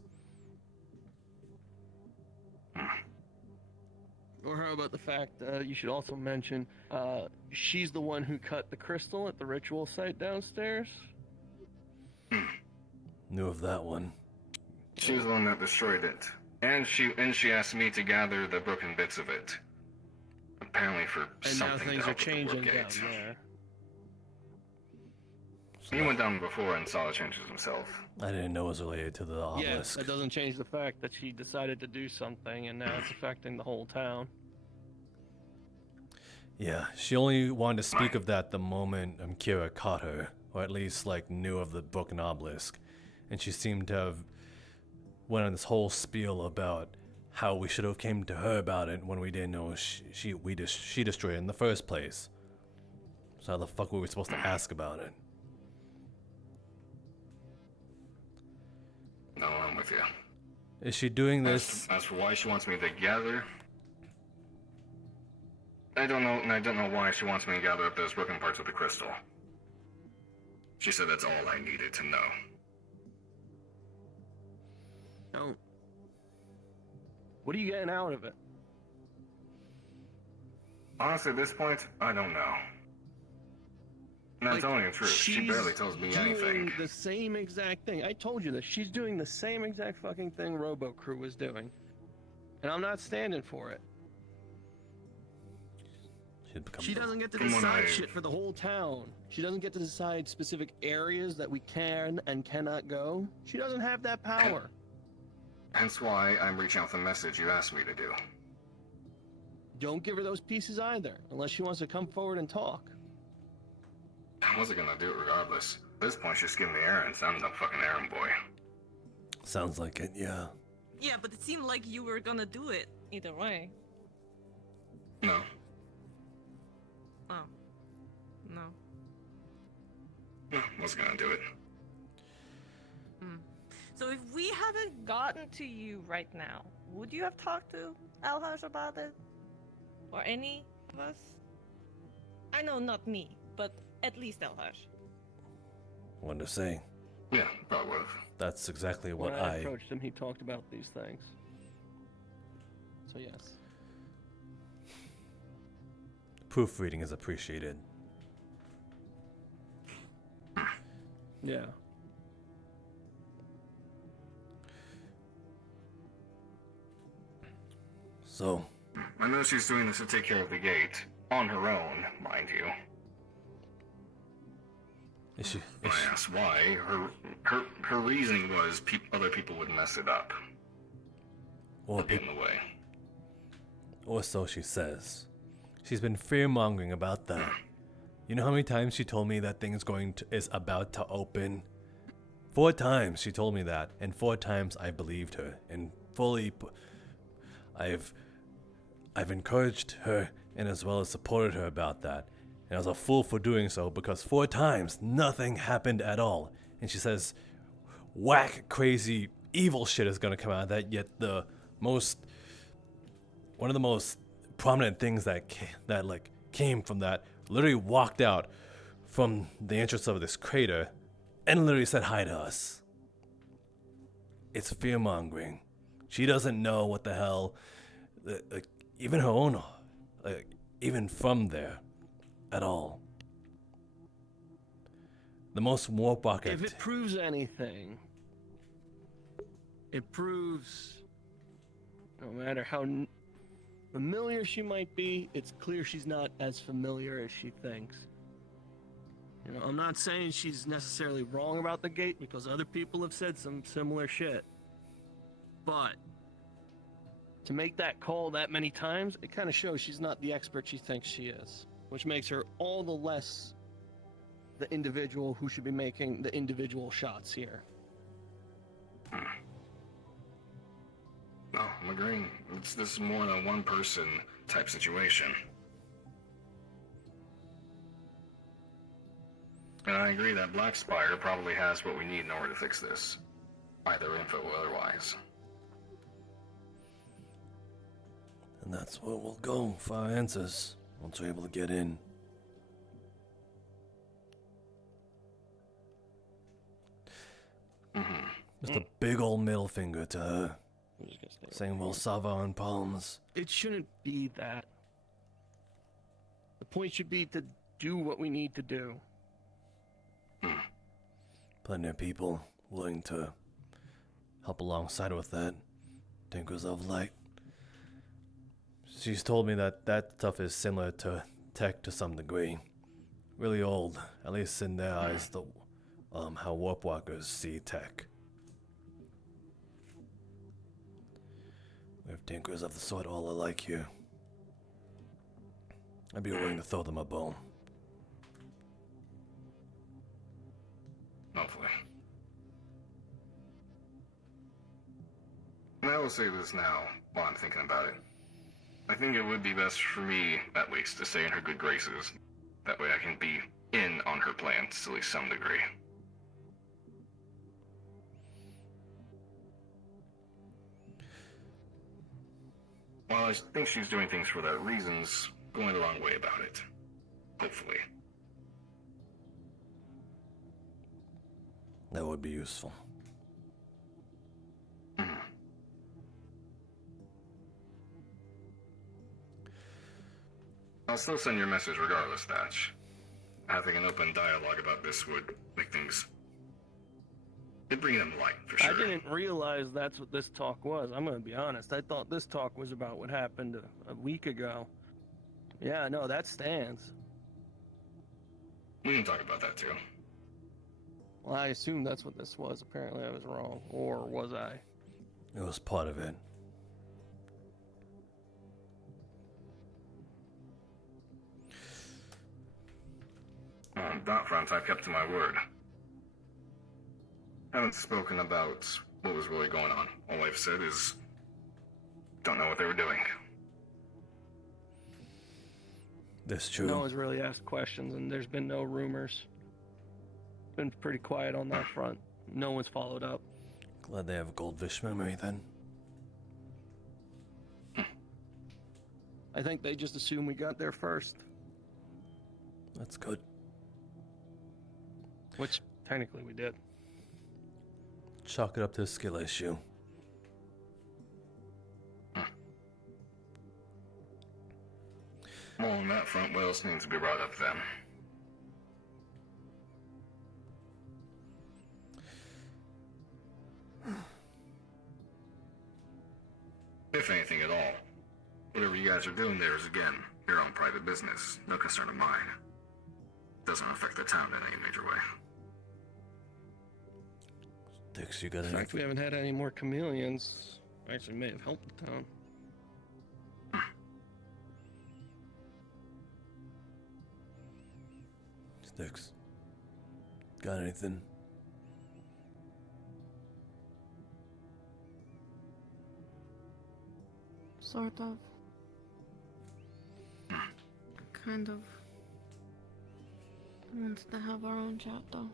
Or how about the fact you should also mention she's the one who cut the crystal at the ritual site downstairs? Knew of that one. She was the one that destroyed it. And she asked me to gather the broken bits of it. Apparently for And now something things to are help with the changing warp down gate. there. He went down before and saw the changes himself. I didn't know it was related to the Yeah, obelisk. that doesn't change the fact that she decided to do something, and now it's affecting the whole town. Yeah, she only wanted to speak of that the moment Kira caught her, or at least like knew of the broken obelisk, and she seemed to have went on this whole spiel about how we should have came to her about it when we didn't know she destroyed it in the first place. So how the fuck were we supposed to ask about it? No, I'm with you. Is she doing this? As for why she wants me to gather, I don't know, and I don't know why she wants me to gather up those broken parts of the crystal. She said that's all I needed to know. No. What are you getting out of it? Honestly, at this point, I don't know. And I'm telling you the truth, she barely tells me anything. She's doing the same exact thing. I told you this. She's doing the same exact fucking thing Robo Crew was doing. And I'm not standing for it. She doesn't get to decide shit for the whole town. She doesn't get to decide specific areas that we can and cannot go. She doesn't have that power. Hence why I'm reaching out the message you asked me to do. Don't give her those pieces either, unless she wants to come forward and talk. I wasn't gonna do it regardless. At this point, she's giving me errands. I'm the fucking errand boy. Sounds like it, yeah. Yeah, but it seemed like you were gonna do it either way. No. Oh. No. No, wasn't gonna do it. So if we haven't gotten to you right now, would you have talked to Alhaj about it? Or any of us? I know not me, but at least Alhaj. What to say? Yeah, probably would have. That's exactly what When I approached him, he talked about these things. So yes. Proofreading is appreciated. Yeah. So, I know she's doing this to take care of the gate. On her own, mind you. I asked why. Her reasoning was other people would mess it up. Or get in the way. Or so she says. She's been fear-mongering about that. You know how many times she told me that thing is about to open? 4 times she told me that, and 4 times I believed her, and fully I've encouraged her and as well as supported her about that. And I was a fool for doing so because 4 times nothing happened at all. And she says whack crazy evil shit is gonna come out of that, yet one of the most prominent things that came from that literally walked out from the entrance of this crater and literally said hi to us. It's fear-mongering. She doesn't know what the hell, even her own, even from there, at all. The most warp walk If it proves anything, it proves no matter how familiar she might be, it's clear she's not as familiar as she thinks. You know, I'm not saying she's necessarily wrong about the gate because other people have said some similar shit. But to make that call that many times, it kind of shows she's not the expert she thinks she is, which makes her all the less the individual who should be making the individual shots here. No, I'm agreeing. This is more than a one-person type situation. And I agree that Black Spire probably has what we need in order to fix this. Either info or otherwise. And that's where we'll go for our answers once we're able to get in. Just a big old middle finger to her, saying we'll solve our own problems. It shouldn't be that. The point should be to do what we need to do. Plenty of people willing to help alongside with that. Tinkers of Light. She's told me that that stuff is similar to tech to some degree. Really old, at least in their eyes, how warp walkers see tech. We have tinkers of the sort all alike here. I'd be willing to throw them a bone. Hopefully. And I will say this now, while I'm thinking about it. I think it would be best for me, at least, to stay in her good graces. That way I can be in on her plans to at least some degree. While I think she's doing things for that reasons, going the wrong way about it. Hopefully. That would be useful. I'll still send your message regardless, Thatch. Having an open dialogue about this would make things... It'd bring them light, for sure. I didn't realize that's what this talk was. I'm gonna be honest. I thought this talk was about what happened a week ago. Yeah, no, that stands. We can talk about that, too. Well, I assume that's what this was. Apparently I was wrong. Or was I? It was part of it. On that front, I've kept to my word. Haven't spoken about what was really going on. All I've said is, don't know what they were doing. That's true. No one's really asked questions, and there's been no rumors. Been pretty quiet on that front. No one's followed up. Glad they have a goldfish memory then. I think they just assume we got there first. That's good. Which, technically, we did. Chalk it up to a skill issue. Well, on that front, what else needs to be brought up then? If anything at all. Whatever you guys are doing there is, again, your own private business. No concern of mine. Doesn't affect the town in any major way. Dix, you got The fact we haven't had any more chameleons actually may have helped the town. Sticks. Got anything? Sort of. Kind of. Wants to have our own chat, though.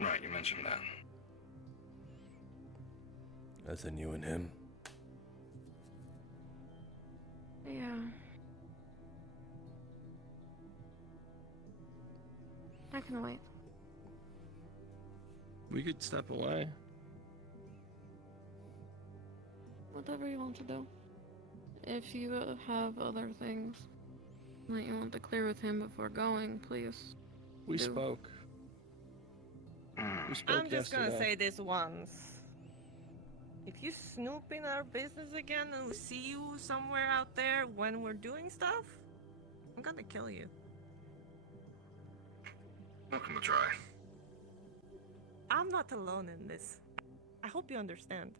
Right, you mentioned that. As in you and him. Yeah. I can wait. We could step away. Whatever you want to do. If you have other things that you want to clear with him before going, please. We do. spoke. We spoke I'm just gonna yesterday. say this once. If you snoop in our business again and we see you somewhere out there when we're doing stuff, I'm gonna kill you. Welcome to try. I'm not alone in this. I hope you understand.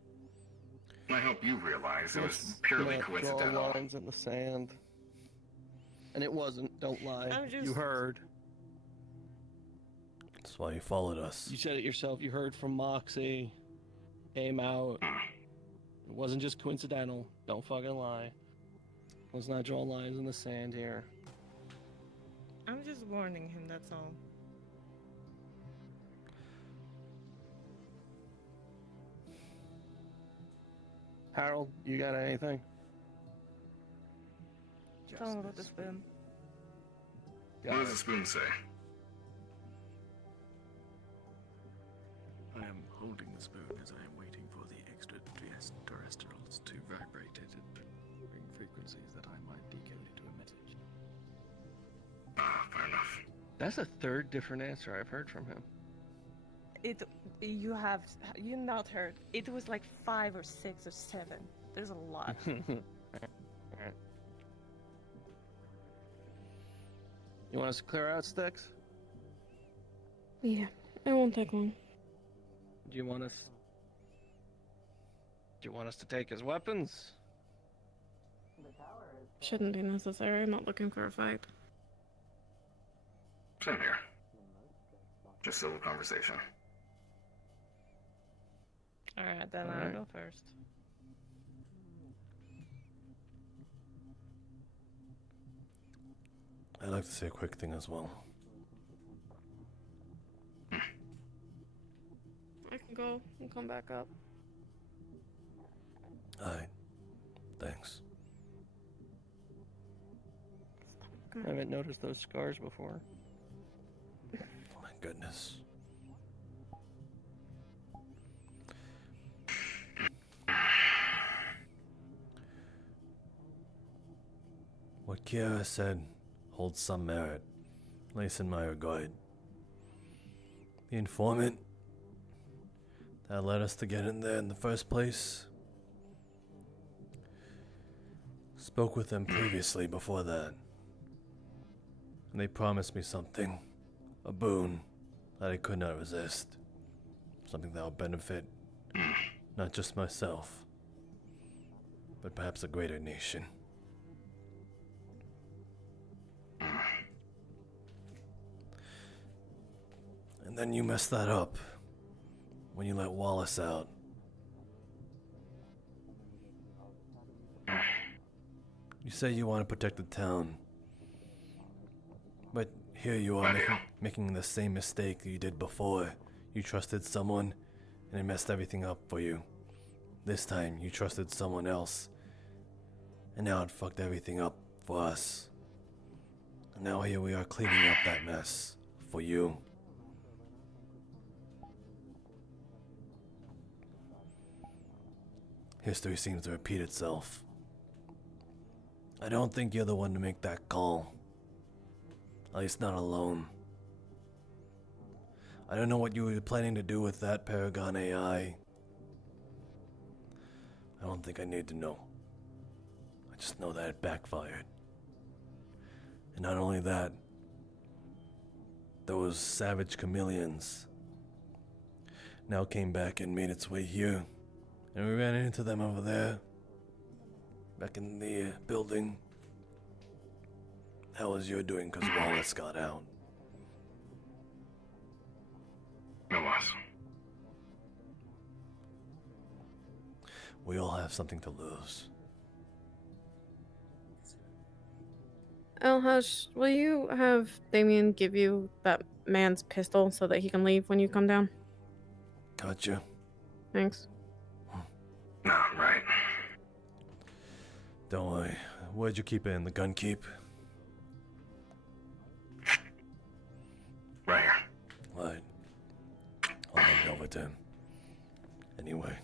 I hope you realize it was Let's purely not coincidental. Draw lines in the sand. And it wasn't, don't lie. I'm just- You heard. That's why you followed us. You said it yourself. You heard from Moxie. Came out. It wasn't just coincidental. Don't fucking lie. Let's not draw lines in the sand here. I'm just warning him, that's all. Harold, you got anything? Tell him about the spoon. What does the spoon say? I am holding the spoon as I am waiting for the extraterrestrials to vibrate it at varying frequencies that I might decode into a message. Ah, fair enough. That's a third different answer I've heard from him. You not heard. It was like 5 or 6 or 7. There's a lot. You want us to clear out sticks? Yeah, it won't take long. Do you want us? Do you want us to take his weapons? Shouldn't be necessary. I'm not looking for a fight. Same here. Just civil conversation. Alright, then I'll go first. I'd like to say a quick thing as well. I can go and come back up. Alright. Thanks. I haven't noticed those scars before. Oh my goodness. What Kiara said holds some merit, at least in my regard. The informant that led us to get in there in the first place spoke with them previously before that. And they promised me something, a boon that I could not resist. Something that would benefit not just myself, but perhaps a greater nation. And then you messed that up when you let Wallace out. You say you want to protect the town, but here you are making the same mistake you did before. You trusted someone, and it messed everything up for you. This time, you trusted someone else, and now it fucked everything up for us. And now here we are cleaning up that mess for you. History seems to repeat itself. I don't think you're the one to make that call. At least not alone. I don't know what you were planning to do with that Paragon AI. I don't think I need to know. I just know that it backfired. And not only that, those savage chameleons now came back and made its way here. And we ran into them over there, back in the building. That was your doing because Wallace got out. It was. We all have something to lose. Elhush, will you have Damien give you that man's pistol so that he can leave when you come down? Gotcha. Thanks. No, right. Don't worry. Where'd you keep it in the gun keep? Right here. Right. I'll hand it over to him. Anyway.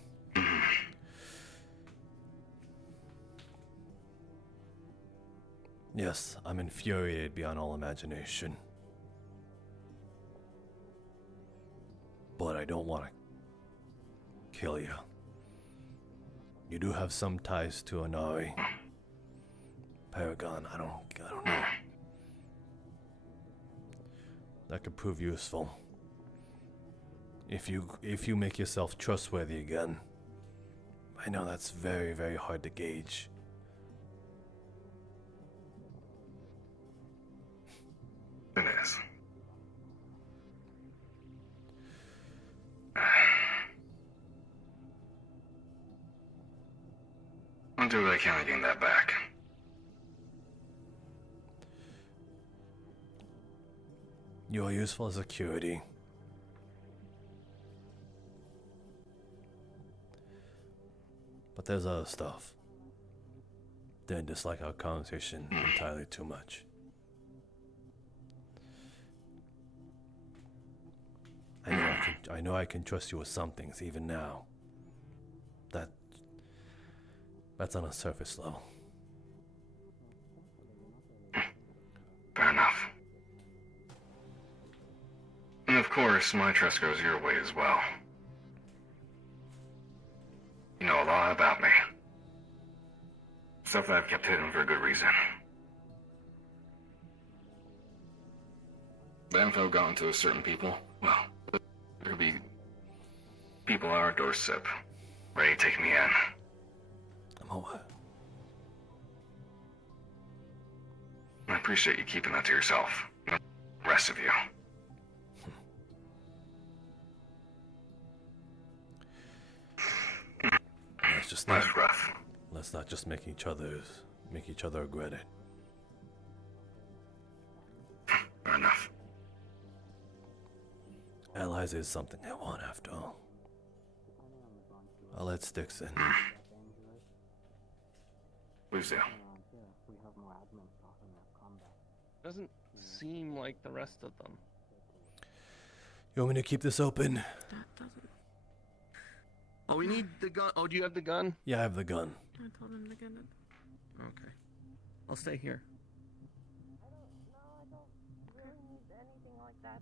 Yes, I'm infuriated beyond all imagination. But I don't want to kill you. You do have some ties to Anari. Paragon, I don't know. That could prove useful. If you make yourself trustworthy again. I know that's very, very hard to gauge. It is. I'll do what I can to gain that back. You are useful as security. But there's other stuff. Didn't dislike our conversation entirely too much. I know I can trust you with some things even now. That's on a surface level. Fair enough. And of course, my trust goes your way as well. You know a lot about me. Stuff that I've kept hidden for a good reason. the info gotten to certain people, well, there'll be people on our doorstep ready to take me in. I'm aware. I appreciate you keeping that to yourself. The rest of you. Let's just That's not, rough. let's not just make each other regret it. Fair enough. Allies is something I want after all. I'll let Sticks in. Please do. Doesn't seem like the rest of them. You want me to keep this open? That doesn't. Oh, we need the gun. Oh, do you have the gun? Yeah, I have the gun. I told him to get it. Okay. I'll stay here. Anything like that.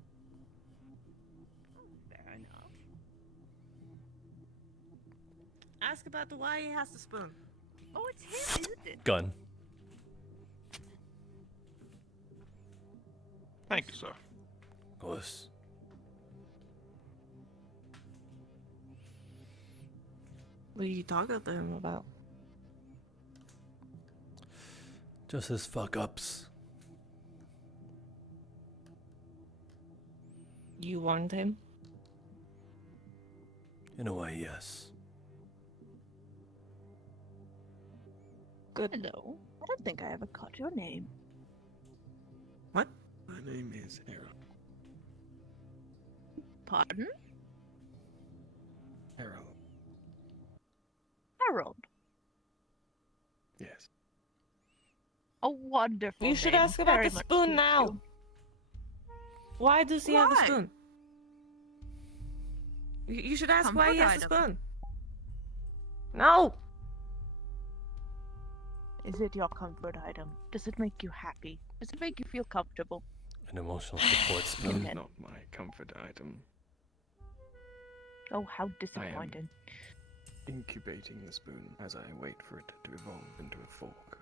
Fair enough. Ask about why he has the spoon. Oh, it's him, isn't it? Gun. Thank you, sir. Of course. What are you talking to him about? Just his fuck ups. You warned him? In a way, yes. Good. Hello. I don't think I ever caught your name. What? My name is Harold. Pardon? Harold. Harold. Yes. A wonderful You should name. ask about Very the much spoon suits now. you. Why does he have the Why? spoon? You should ask why he Comfort has the item. spoon. No! Is it your comfort item? Does it make you happy? Does it make you feel comfortable? An emotional support spoon. Okay. Not my comfort item. Oh, how disappointing. Incubating the spoon as I wait for it to evolve into a fork.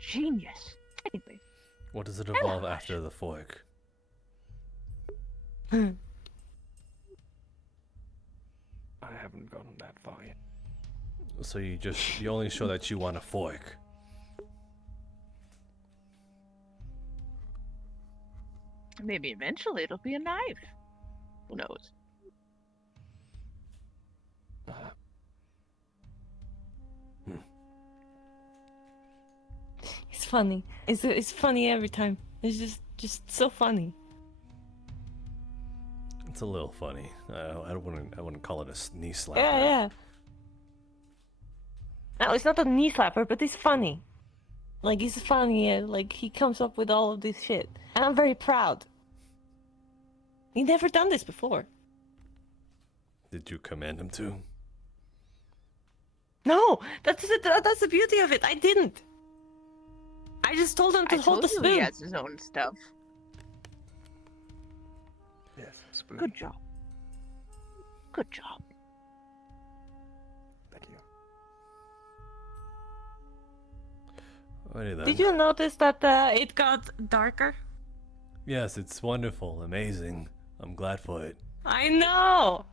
Genius. Anyway, What does it evolve after the fork? I haven't gotten that far yet. So you only show that you want a fork. maybe eventually it'll be a knife. Who knows? It's funny. It's funny every time. It's just so funny. It's a little funny. I wouldn't call it a knee slapper. Yeah, yeah. No, it's not a knee slapper, but it's funny. Like, he's funny, like, he comes up with all of this shit. And I'm very proud. He never done this before. Did you command him to? No! That's the beauty of it. I didn't. I just told him to I hold the told you he spoon. has his own stuff. Yes, spoon. Good job. Good job. Thank you. Alrighty then. Did you notice that it got darker? Yes, it's wonderful, amazing. I'm glad for it. I know!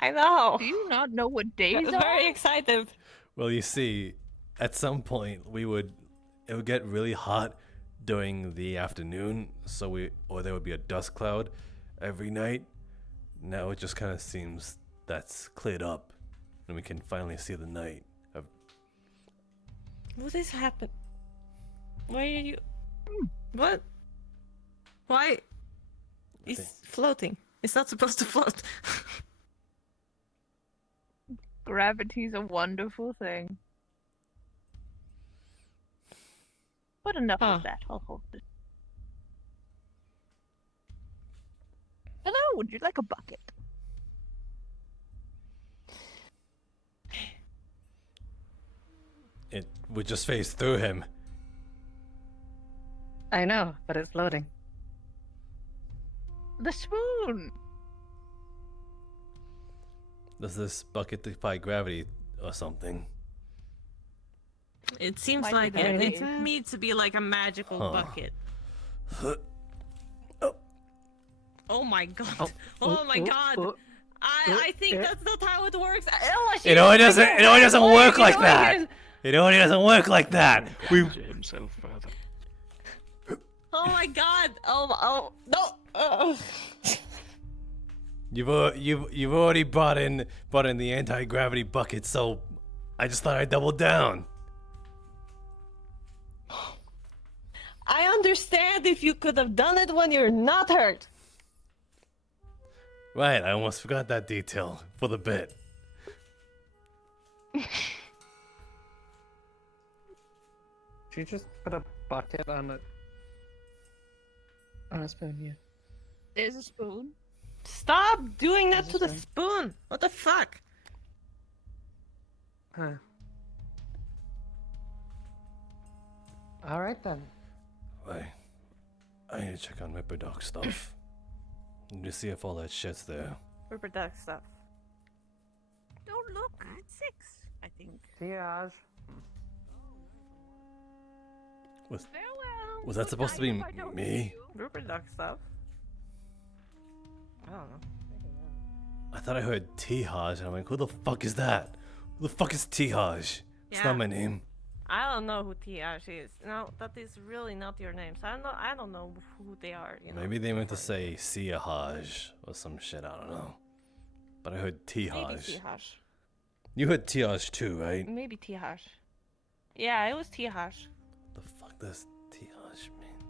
I know! Do you not know what days I'm are? very excited. Well, you see, at some point it would get really hot during the afternoon, or there would be a dust cloud every night. Now it just kind of seems that's cleared up, and we can finally see the night. What has happened? Why are you... What? Why? It's floating. It's not supposed to float. Gravity's a wonderful thing. But enough of that. I'll hold it. Hello, would you like a bucket? It would just phase through him. I know, but it's floating. The spoon! Does this bucket defy gravity or something? It seems Might like be it great. needs to be like a magical bucket. Oh my god. Oh my god. I think that's not how it works. It only doesn't work like that. It only doesn't work like that. We himself further. Oh my god. Oh no. You've already brought in the anti-gravity bucket, so I just thought I'd double down. I understand if you could have done it when you're not hurt. Right, I almost forgot that detail for the bit. She just put a bucket on a spoon, yeah. There's a spoon. Stop doing that to the spoon. What the fuck? Huh. Alright then. Wait, I need to check on Ripper Doc stuff. Need to see if all that shit's there. Ripper duck stuff. Don't look. It's 6, I think. Triage. Was that supposed to be me? Ripper duck stuff. I don't know. I thought I heard T-Haj, and I'm like, who the fuck is that? Who the fuck is T-Haj? It's Yeah. not my name. I don't know who T-Ash is. No, that is really not your name. So I don't know who they are, you know. Maybe they meant to say Sia Haj or some shit, I don't know. But I heard Maybe T-Haj. T-Hash. You heard T-Haj too, right? Maybe T-Hash. Yeah, it was T-Hash. The fuck does T-Haj mean?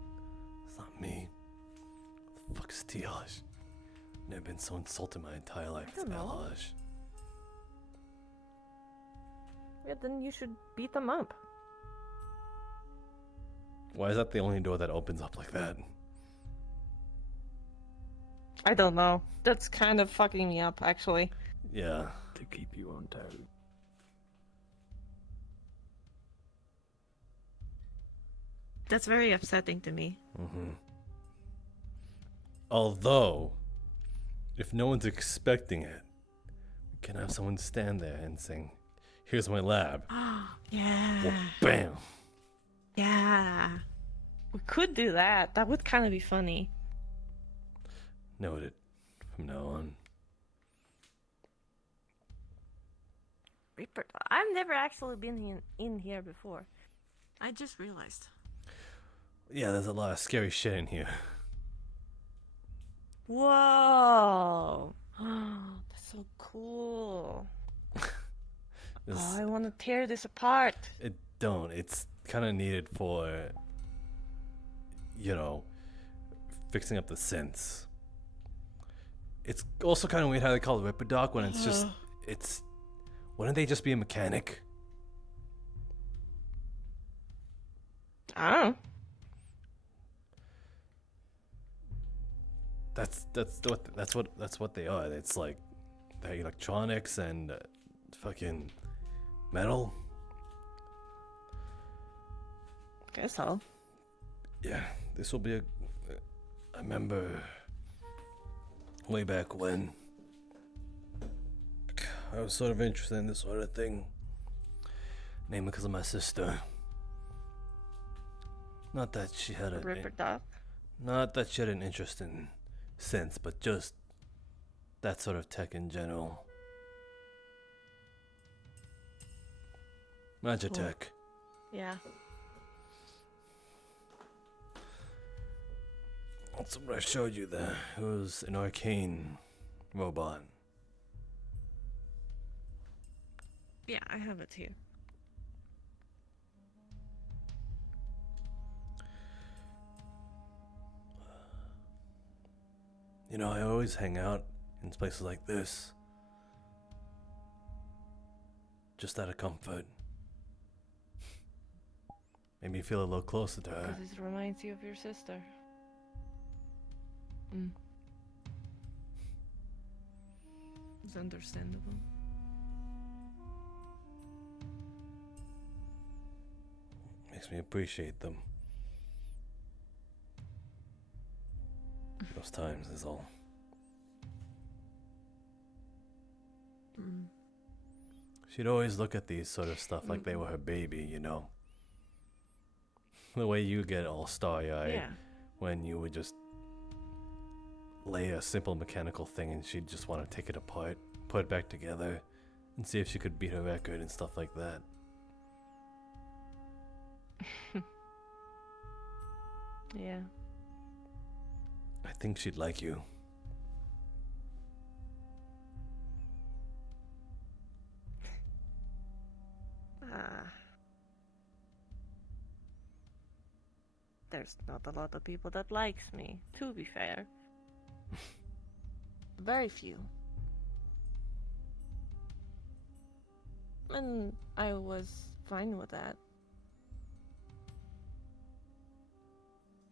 It's not me. The fuck is T-Haj? Never been so insulted my entire life. It's don't know. El-Haj. Yeah, then you should beat them up. Why is that the only door that opens up like that? I don't know. That's kind of fucking me up, actually. Yeah. To keep you on toe. That's very upsetting to me. Mm-hmm. Although, if no one's expecting it, we can have someone stand there and sing, "Here's my lab." Yeah. Well, bam. Yeah. We could do that. That would kind of be funny. Noted. From now on. Reaper. I've never actually been in here before. I just realized. Yeah, there's a lot of scary shit in here. Whoa. That's so cool. Oh, I want to tear this apart. It don't. It's kind of needed for, you know, fixing up the synths. It's also kind of weird how they call it Ripper Doc when it's just, it's, wouldn't they just be a mechanic? I don't know. That's what they are. It's like they're electronics and fucking metal. Guess so. Yeah, this will be a. I remember way back when I was sort of interested in this sort of thing, mainly because of my sister. Not that she had Ripper Doc. Not that she had an interest in synths, but just that sort of tech in general. Magitech. Yeah. That's what I showed you there. It was an arcane robot. Yeah, I have it here. You know, I always hang out in places like this. Just out of comfort. Made me feel a little closer to her. Because it reminds you of your sister. Mm. It's understandable. Makes me appreciate them. Those times is all. She'd always look at these sort of stuff like they were her baby, you know? The way you get all starry-eyed Yeah. when you would just lay a simple mechanical thing and she'd just want to take it apart, put it back together, and see if she could beat her record and stuff like that. Yeah. I think she'd like you. There's not a lot of people that likes me, to be fair. Very few. And I was fine with that.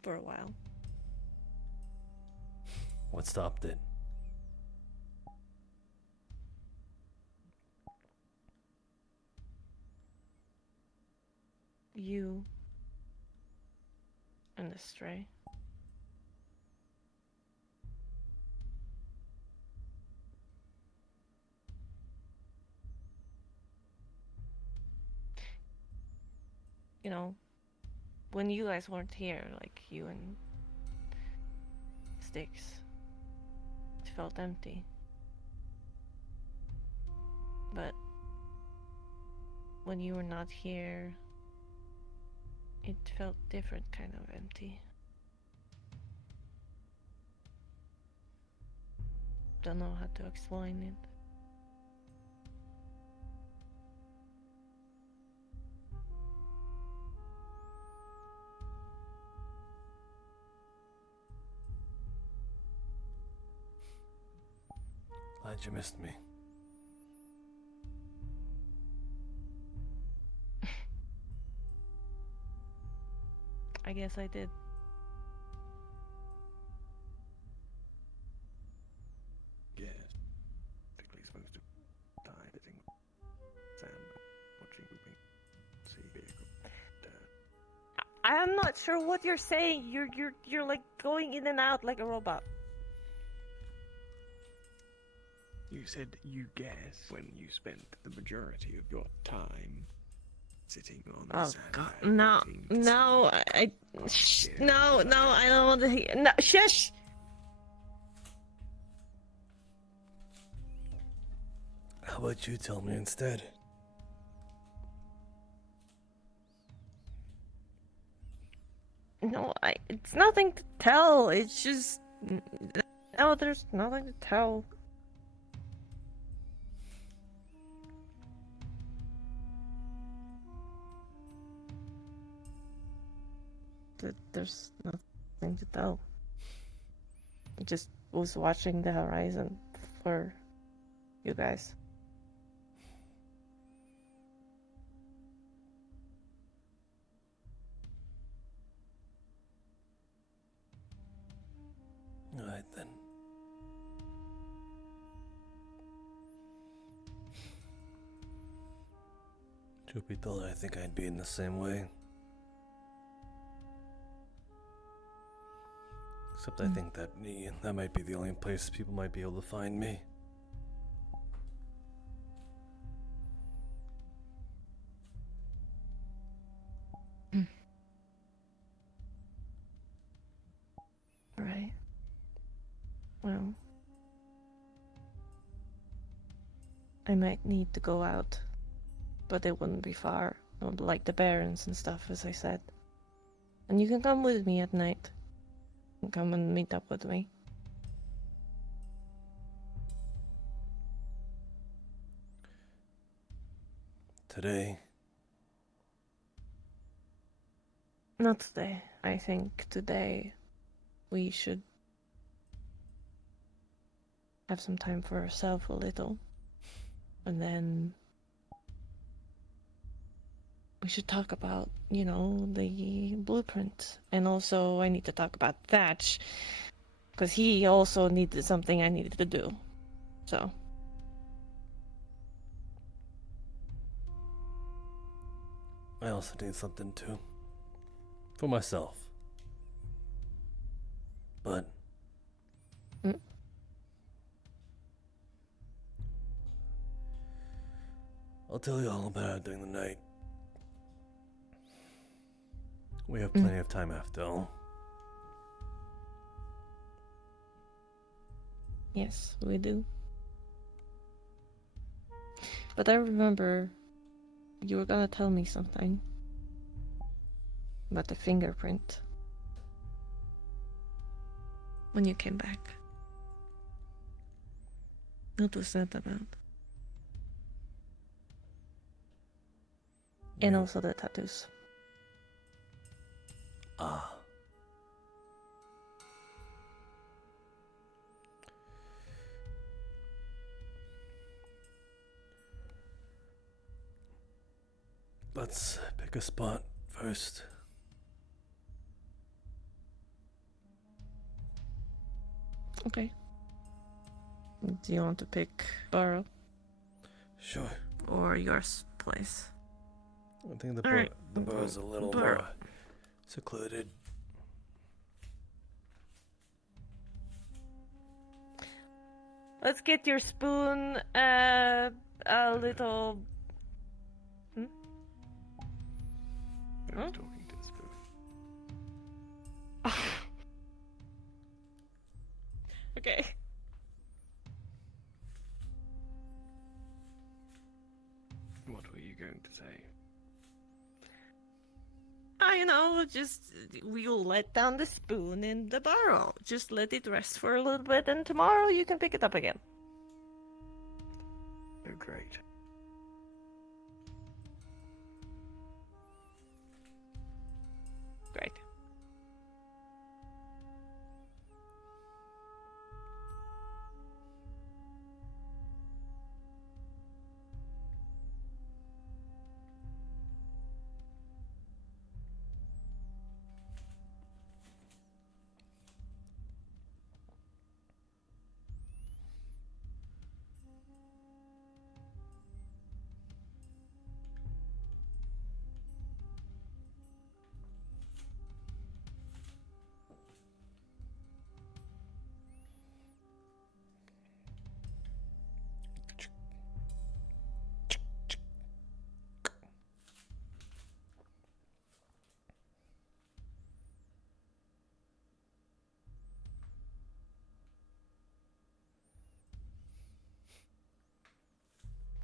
For a while. What stopped it? You and the stray. You know, when you guys weren't here, like you and Sticks, it felt empty. But when you were not here, it felt different kind of empty. Don't know how to explain it. Glad you missed me. I guess I did. Yes. Particularly supposed to die hitting sand, watching moving sea vehicle. I'm not sure what you're saying. You're like going in and out like a robot. You said you guess when you spent the majority of your time sitting on a Oh sand God! bag No, waiting to no, no! I don't want to hear. No, shush! How about you tell me instead? No, it's nothing to tell. It's just no. There's nothing to tell. There's nothing to tell. I just was watching the horizon for you guys. Alright then. Truth be told, I think I'd be in the same way. Except I think that might be the only place people might be able to find me. Right. Well, I might need to go out, but it wouldn't be far, like the Barrens and stuff, as I said. And you can come with me at night. Come and meet up with me. Today? Not today. I think today we should have some time for ourselves a little. And then we should talk about, you know, the blueprint. And also I need to talk about Thatch, because he also needed something I needed to do. So. I also need something too. For myself. But I'll tell you all about it during the night. We have plenty of time after all. Yes, we do. But I remember you were gonna tell me something about the fingerprint when you came back. What was that about? And also the tattoos. Ah. Let's pick a spot first. Okay. Do you want to pick Burrow? Sure. Or your place? I think the Alright. bar's a little Bar. more secluded. Let's get your spoon a little. Hmm? I was talking to the spoon. Okay. What were you going to say? Just we'll let down the spoon in the barrel. Just let it rest for a little bit, and tomorrow you can pick it up again. Oh, great. Great.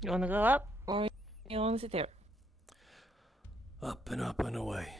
You want to go up, or you want to sit here? Up and away.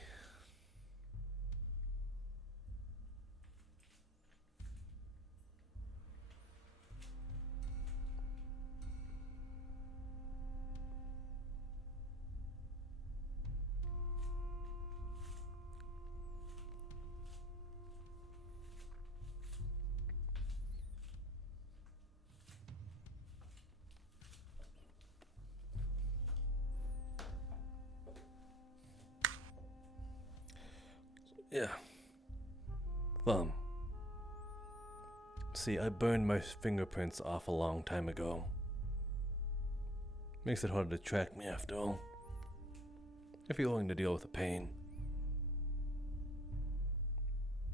Yeah. Thumb. See, I burned my fingerprints off a long time ago. Makes it hard to track me after all. If you're willing to deal with the pain.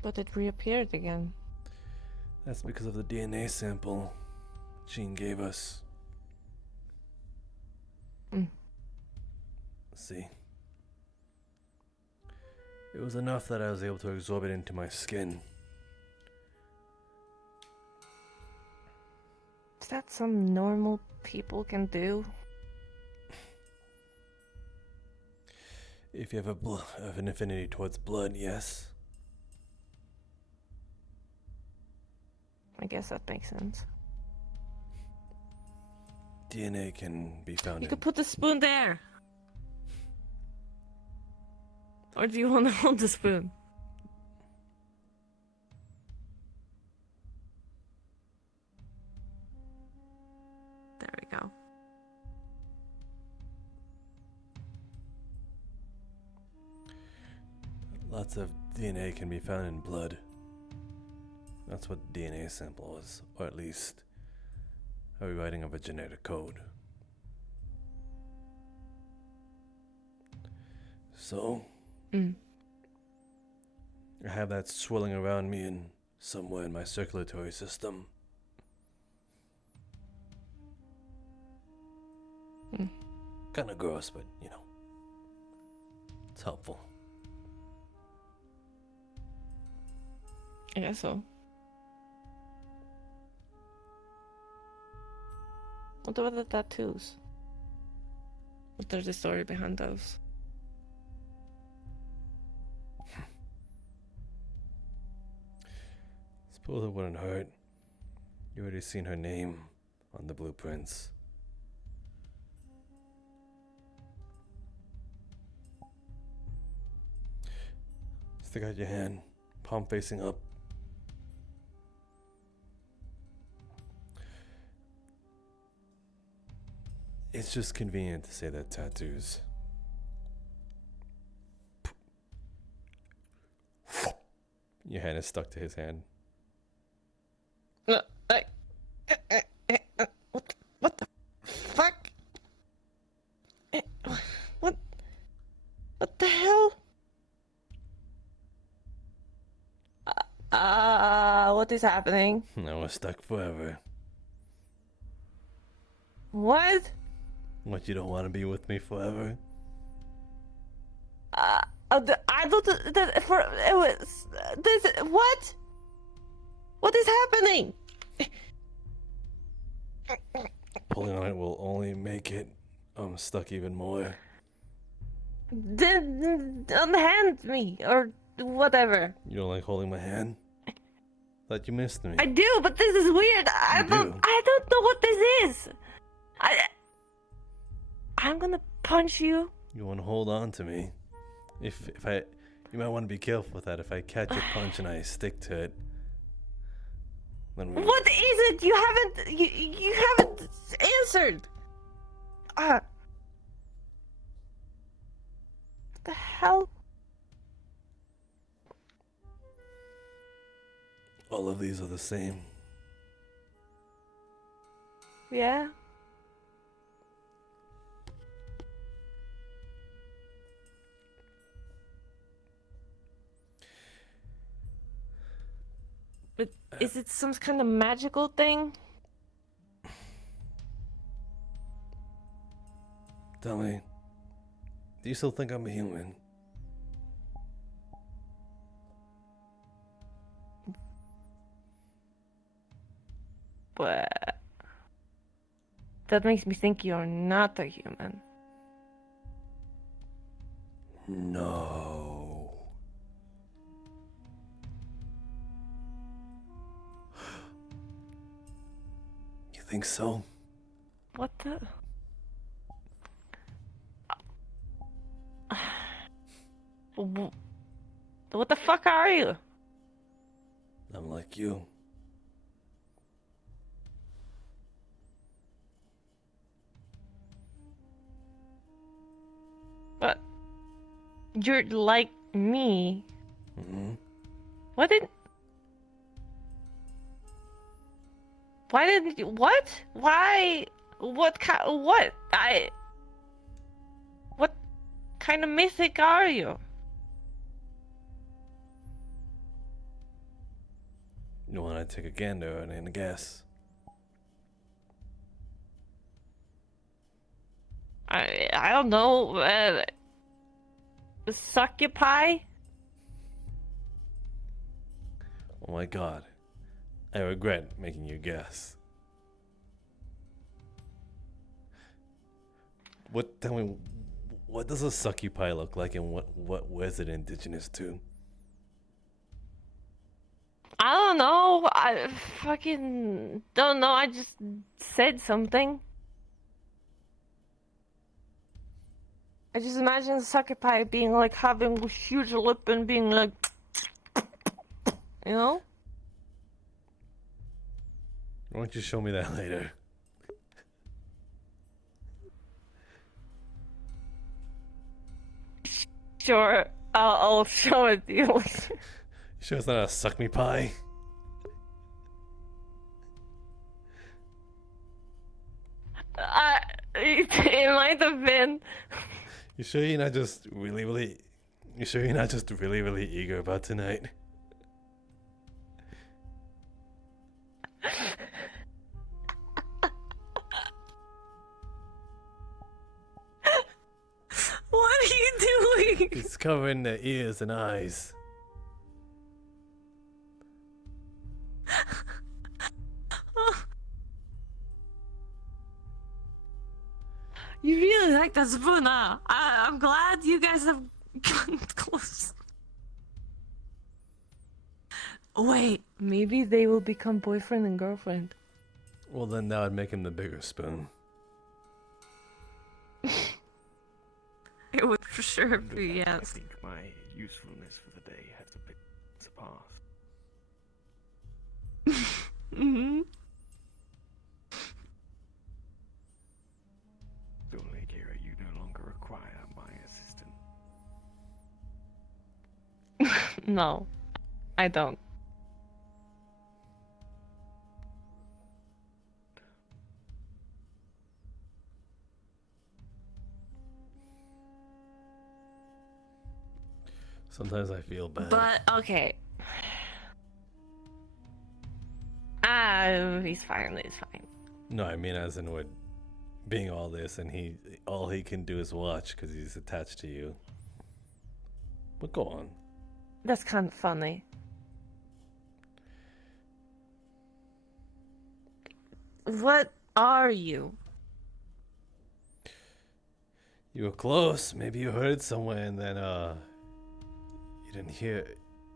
But it reappeared again. That's because of the DNA sample Jean gave us. See? It was enough that I was able to absorb it into my skin. Is that some normal people can do? If you have an affinity towards blood, yes. I guess that makes sense. DNA can be found You in... could put the spoon there. Or do you want to hold the spoon? There we go. Lots of DNA can be found in blood. That's what the DNA sample was, or at least a rewriting of a genetic code. So, I have that swirling around me and somewhere in my circulatory system. Kind of gross, but you know, it's helpful. I guess so. What about the tattoos? What there's the story behind those? Suppose it wouldn't hurt. You already seen her name on the blueprints. Stick out your hand, palm facing up. It's just convenient to say that tattoos. Your hand is stuck to his hand. What the fuck? What the hell? What is happening? I was stuck forever. What? What, you don't want to be with me forever? I thought that for it was this. What? What is happening? Pulling on it will only make it stuck even more. Then unhand me or whatever. You don't like holding my hand? Thought you missed me. I do, but this is weird. I don't know what this is. I'm gonna punch you. You want to hold on to me? You might want to be careful with that. If I catch a punch and I stick to it, then we... What is it? You haven't answered. What the hell? All of these are the same. Yeah. But is it some kind of magical thing? Tell me, do you still think I'm a human? But that makes me think you're not a human. No. You think so? What the? What the fuck are you? I'm like you. But you're like me. Mm-hmm. Why didn't you? What? Why? What kind? What? What kind of mythic are you? You want to take a gander and a guess? I don't know. Succupy? Oh my god. I regret making you guess. Tell me, what does a succupy look like and where's it indigenous to? I don't know. I fucking don't know. I just said something. I just imagine succupy being like having a huge lip and being like, you know? Why don't you show me that later? Sure, I'll show it to you. You sure it's not a suck me pie? It might have been. You sure you're not just really eager about tonight? He's covering their ears and eyes. You really like that spoon, huh? I'm glad you guys have gotten close. Wait, maybe they will become boyfriend and girlfriend. Well, then that would make him the bigger spoon. It would for sure be, I yes. think my usefulness for the day has a bit surpassed. Mm-hmm. Surely, Akira, you no longer require my assistance. No, I don't. Sometimes I feel bad. But okay. He's fine. He's fine. No, I mean as in with being all this, and all he can do is watch because he's attached to you. But go on. That's kind of funny. What are you? You were close. Maybe you heard somewhere, and then you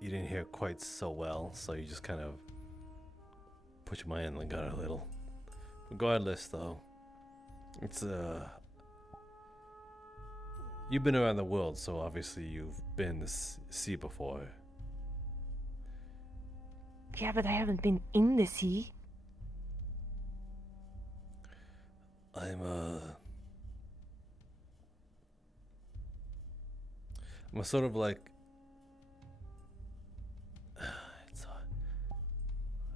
didn't hear quite so well, so you just kind of put your mind in the gutter a little. Regardless, though, it's you've been around the world, so obviously you've been to sea before. Yeah, but I haven't been in the sea. I'm a sort of like I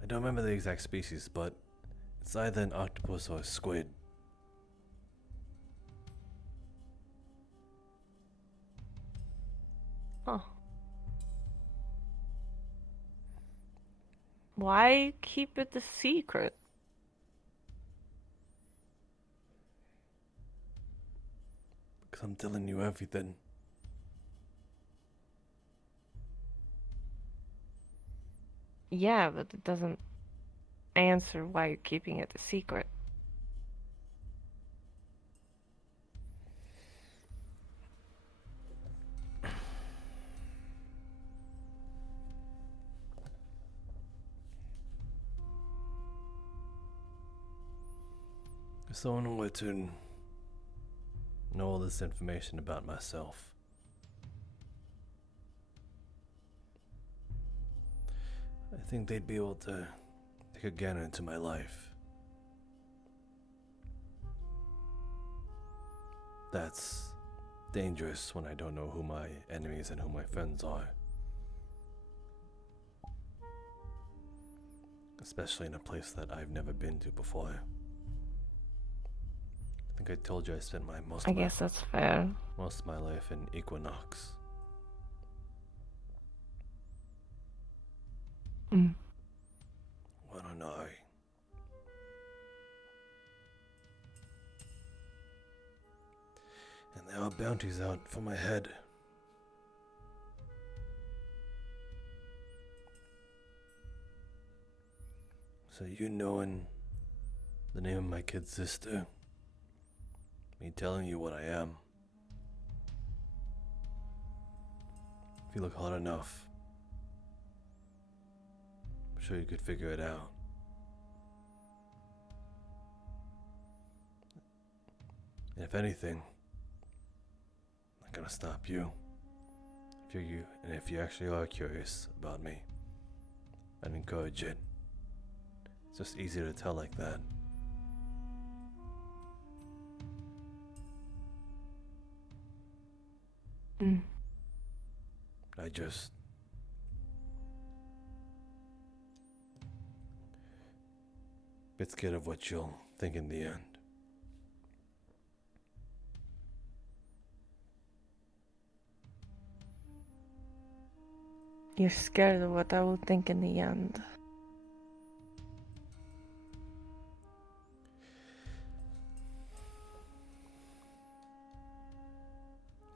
don't remember the exact species, but it's either an octopus or a squid. Huh. Why keep it a secret? Because I'm telling you everything. Yeah, but it doesn't answer why you're keeping it a secret. If someone were to know all this information about myself, I think they'd be able to take a gander into my life. That's dangerous when I don't know who my enemies and who my friends are. Especially in a place that I've never been to before. I think I told you I spent most I guess that's fair. Most of my life in Equinox. What an eye. And there are bounties out for my head. So you knowing the name of my kid sister, me telling you what I am. If you look hard enough, I'm sure you could figure it out. And if anything, I'm not gonna stop you. If you actually are curious about me, I'd encourage it. It's just easier to tell like that. I just bit scared of what you'll think in the end. You're scared of what I will think in the end.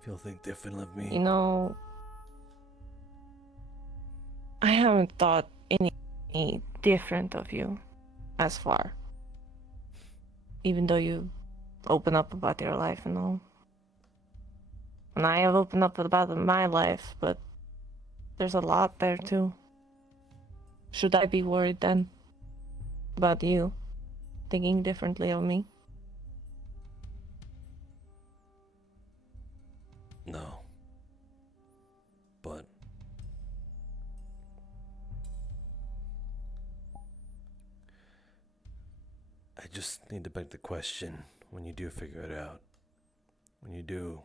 If You'll think different of me. You know, I haven't thought any different of you as far. Even though you open up about your life and all. And I have opened up about my life, but there's a lot there too. Should I be worried then about you thinking differently of me? No. But I just need to beg the question when you do figure it out. When you do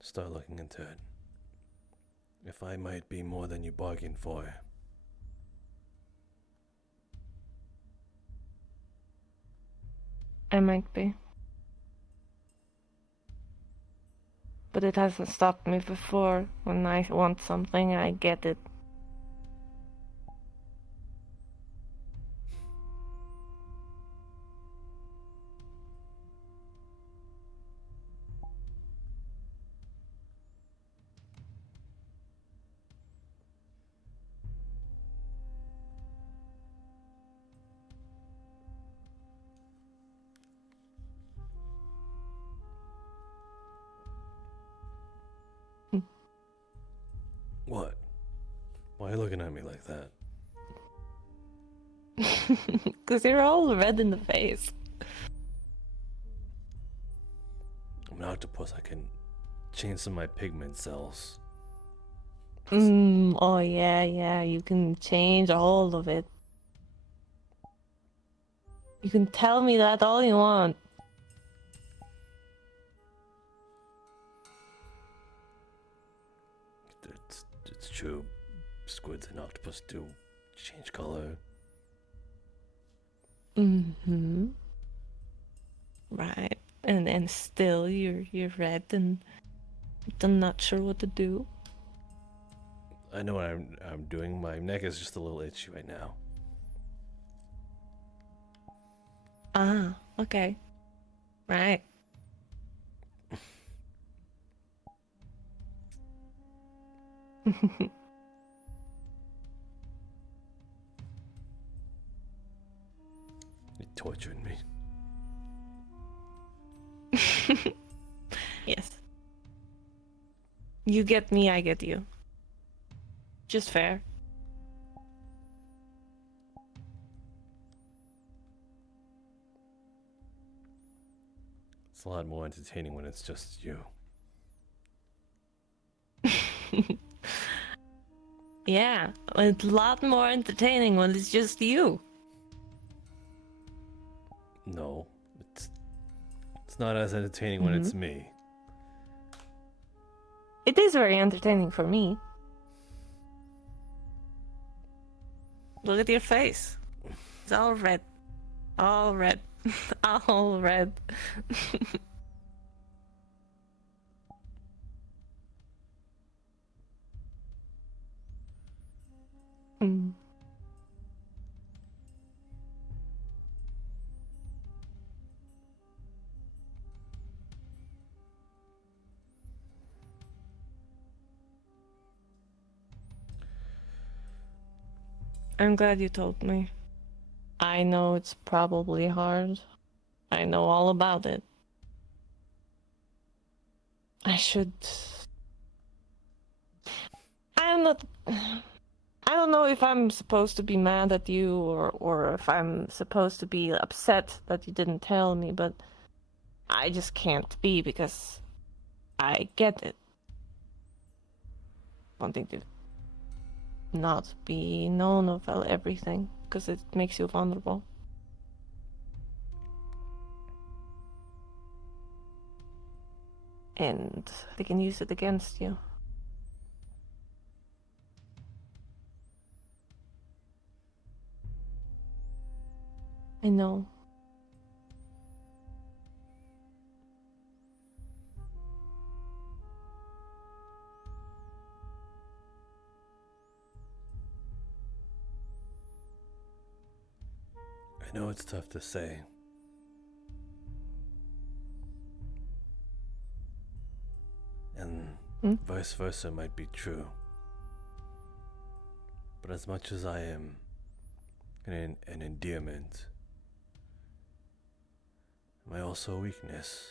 start looking into it. If I might be more than you bargained for. I might be. But it hasn't stopped me before. When I want something, I get it. What? Why are you looking at me like that? Because you're all red in the face. I'm an octopus. I can change some of my pigment cells. Oh yeah, you can change all of it. You can tell me that all you want. It's true. Squids and octopus do change color. Mm-hmm. Right. And still you're red and I'm not sure what to do. I know what I'm doing. My neck is just a little itchy right now. Ah, okay. Right. You're torturing me. Yes. You get me, I get you. Just fair. It's a lot more entertaining when it's just you. Yeah, it's a lot more entertaining when it's just you. No, it's not as entertaining when it's me. It is very entertaining for me. Look at your face. It's all red. All red. All red. Mm. I'm glad you told me. I know it's probably hard. I know all about it. I should... I'm not... I don't know if I'm supposed to be mad at you or if I'm supposed to be upset that you didn't tell me, but I just can't be because I get it. Wanting to not be known of everything because it makes you vulnerable. And they can use it against you. I know. I know it's tough to say. And vice versa might be true. But as much as I am an endearment, am I also a weakness?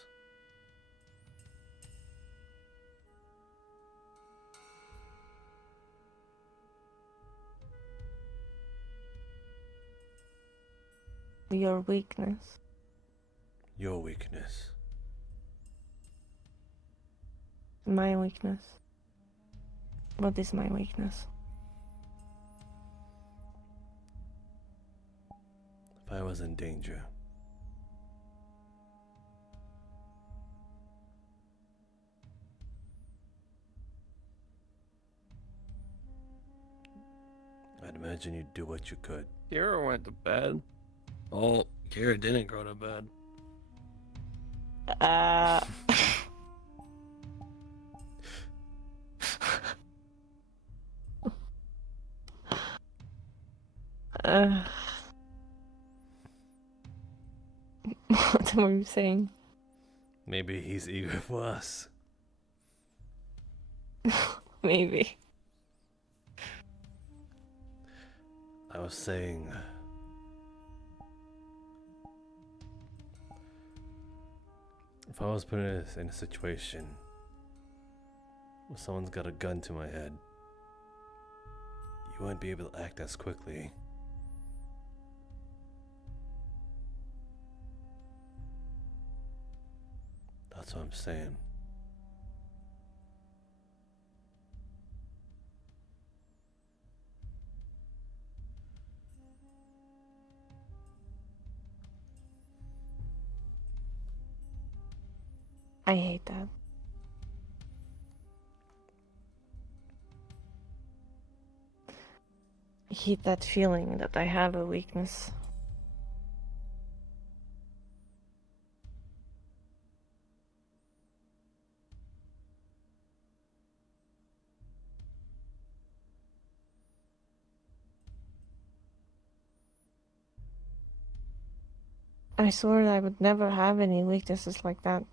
Your weakness. Your weakness. My weakness. What is my weakness? If I was in danger, I'd imagine you'd do what you could. Kira went to bed. Oh, Kira didn't go to bed. What were you saying? Maybe he's eager for us. Maybe. I was saying, if I was put in a situation where someone's got a gun to my head, you wouldn't be able to act as quickly. That's what I'm saying. I hate that. I hate that feeling that I have a weakness. I swore I would never have any weaknesses like that.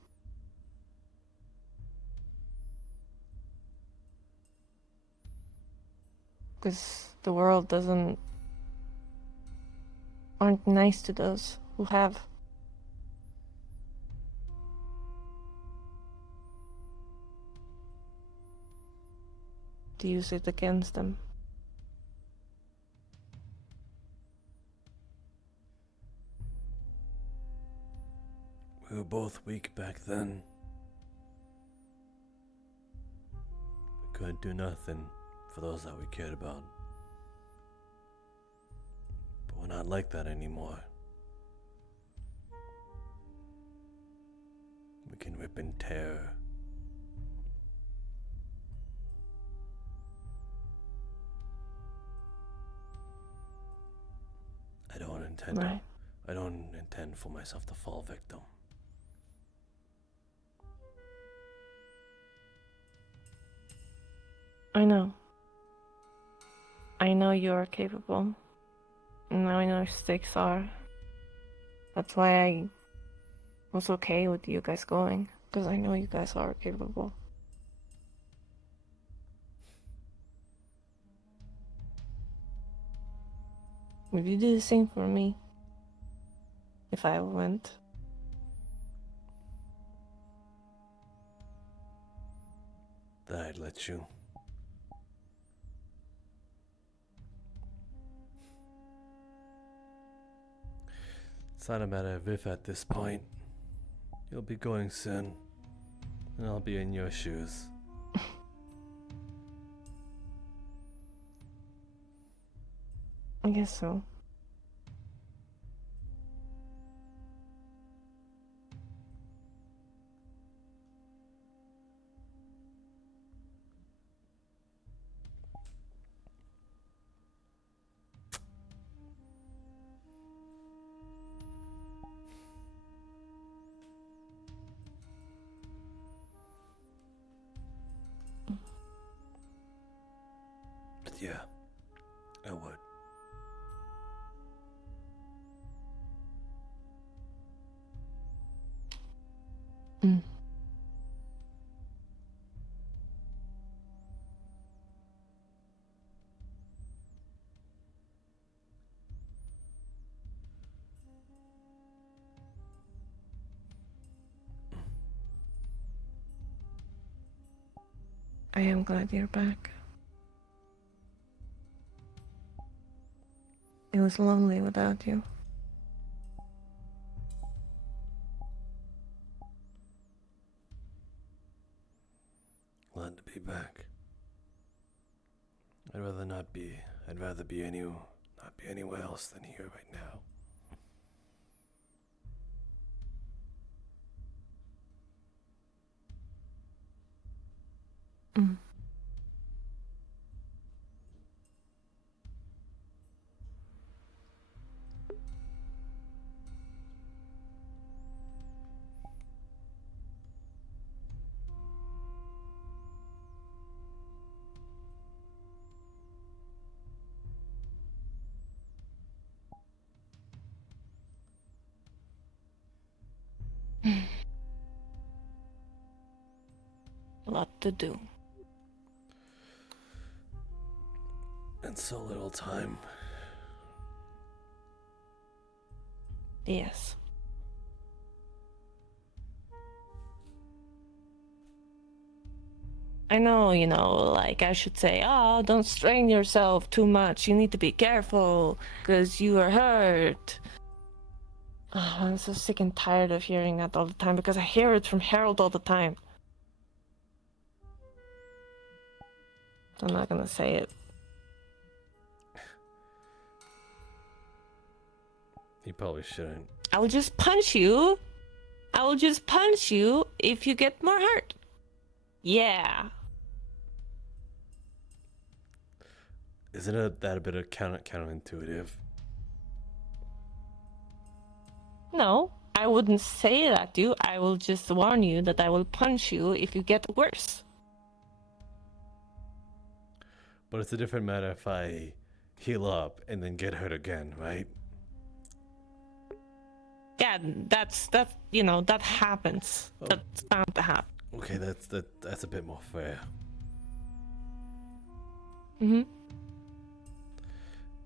Because the world aren't nice to those who have. To use it against them. We were both weak back then. We couldn't do nothing for those that we cared about. But we're not like that anymore. We can rip and tear. I don't intend for myself to fall victim. I know. I know you are capable. And I know your stakes are. That's why I was okay with you guys going. Because I know you guys are capable. Would you do the same for me? If I went? That I'd let you. It's not a matter of if at this point. You'll be going soon, and I'll be in your shoes. I guess so. But yeah, I would. I am glad you're back. It was lonely without you. Glad to be back. I'd rather not be. I'd rather be not be anywhere else than here right now. Mm. A lot to do. And so little time. Yes. I know, like I should say, oh, don't strain yourself too much. You need to be careful because you are hurt. Oh, I'm so sick and tired of hearing that all the time because I hear it from Harold all the time. I'm not gonna say it. You probably shouldn't. I will just punch you. I will just punch you if you get more hurt. Yeah. Isn't that a bit of counterintuitive? No, I wouldn't say that to you. I will just warn you that I will punch you if you get worse. But it's a different matter if I heal up and then get hurt again, right? Yeah, that happens. Oh. That's bound to happen. Okay, that's a bit more fair. Mm-hmm.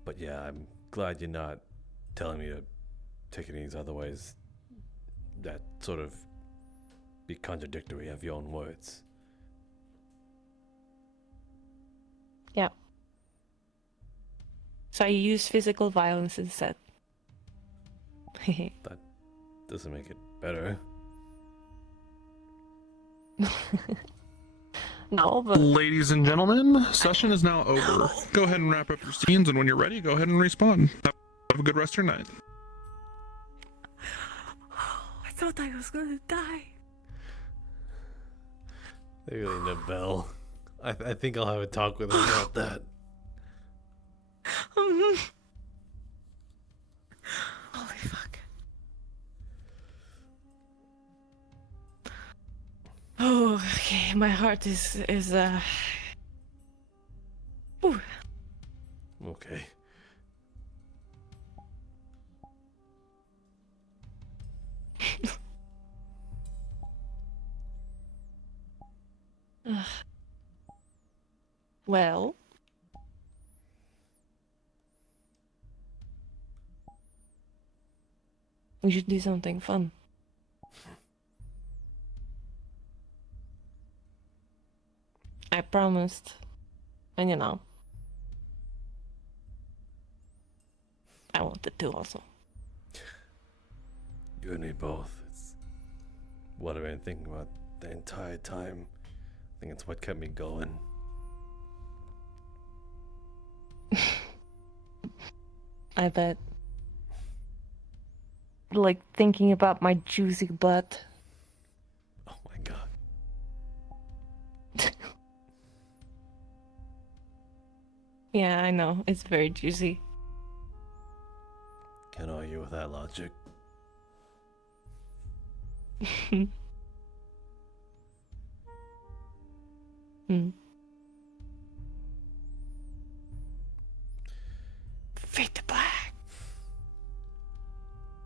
But yeah, I'm glad you're not telling me to take it easy, otherwise that sort of be contradictory of your own words. Yeah. So I use physical violence instead. That doesn't make it better. No, but... Ladies and gentlemen, session is now over. Go ahead and wrap up your scenes, and when you're ready, go ahead and respawn. Have a good rest of your night. I thought I was gonna die. They really need a bell. I think I'll have a talk with him about that. Holy fuck. Oh, okay. My heart is Ooh. Okay. Well, we should do something fun. I promised, and I wanted to also. You and me both. It's what I've been thinking about the entire time. I think it's what kept me going. I bet. Like thinking about my juicy butt. Oh my god. Yeah, I know. It's very juicy. Can't argue with that logic. Fade to black.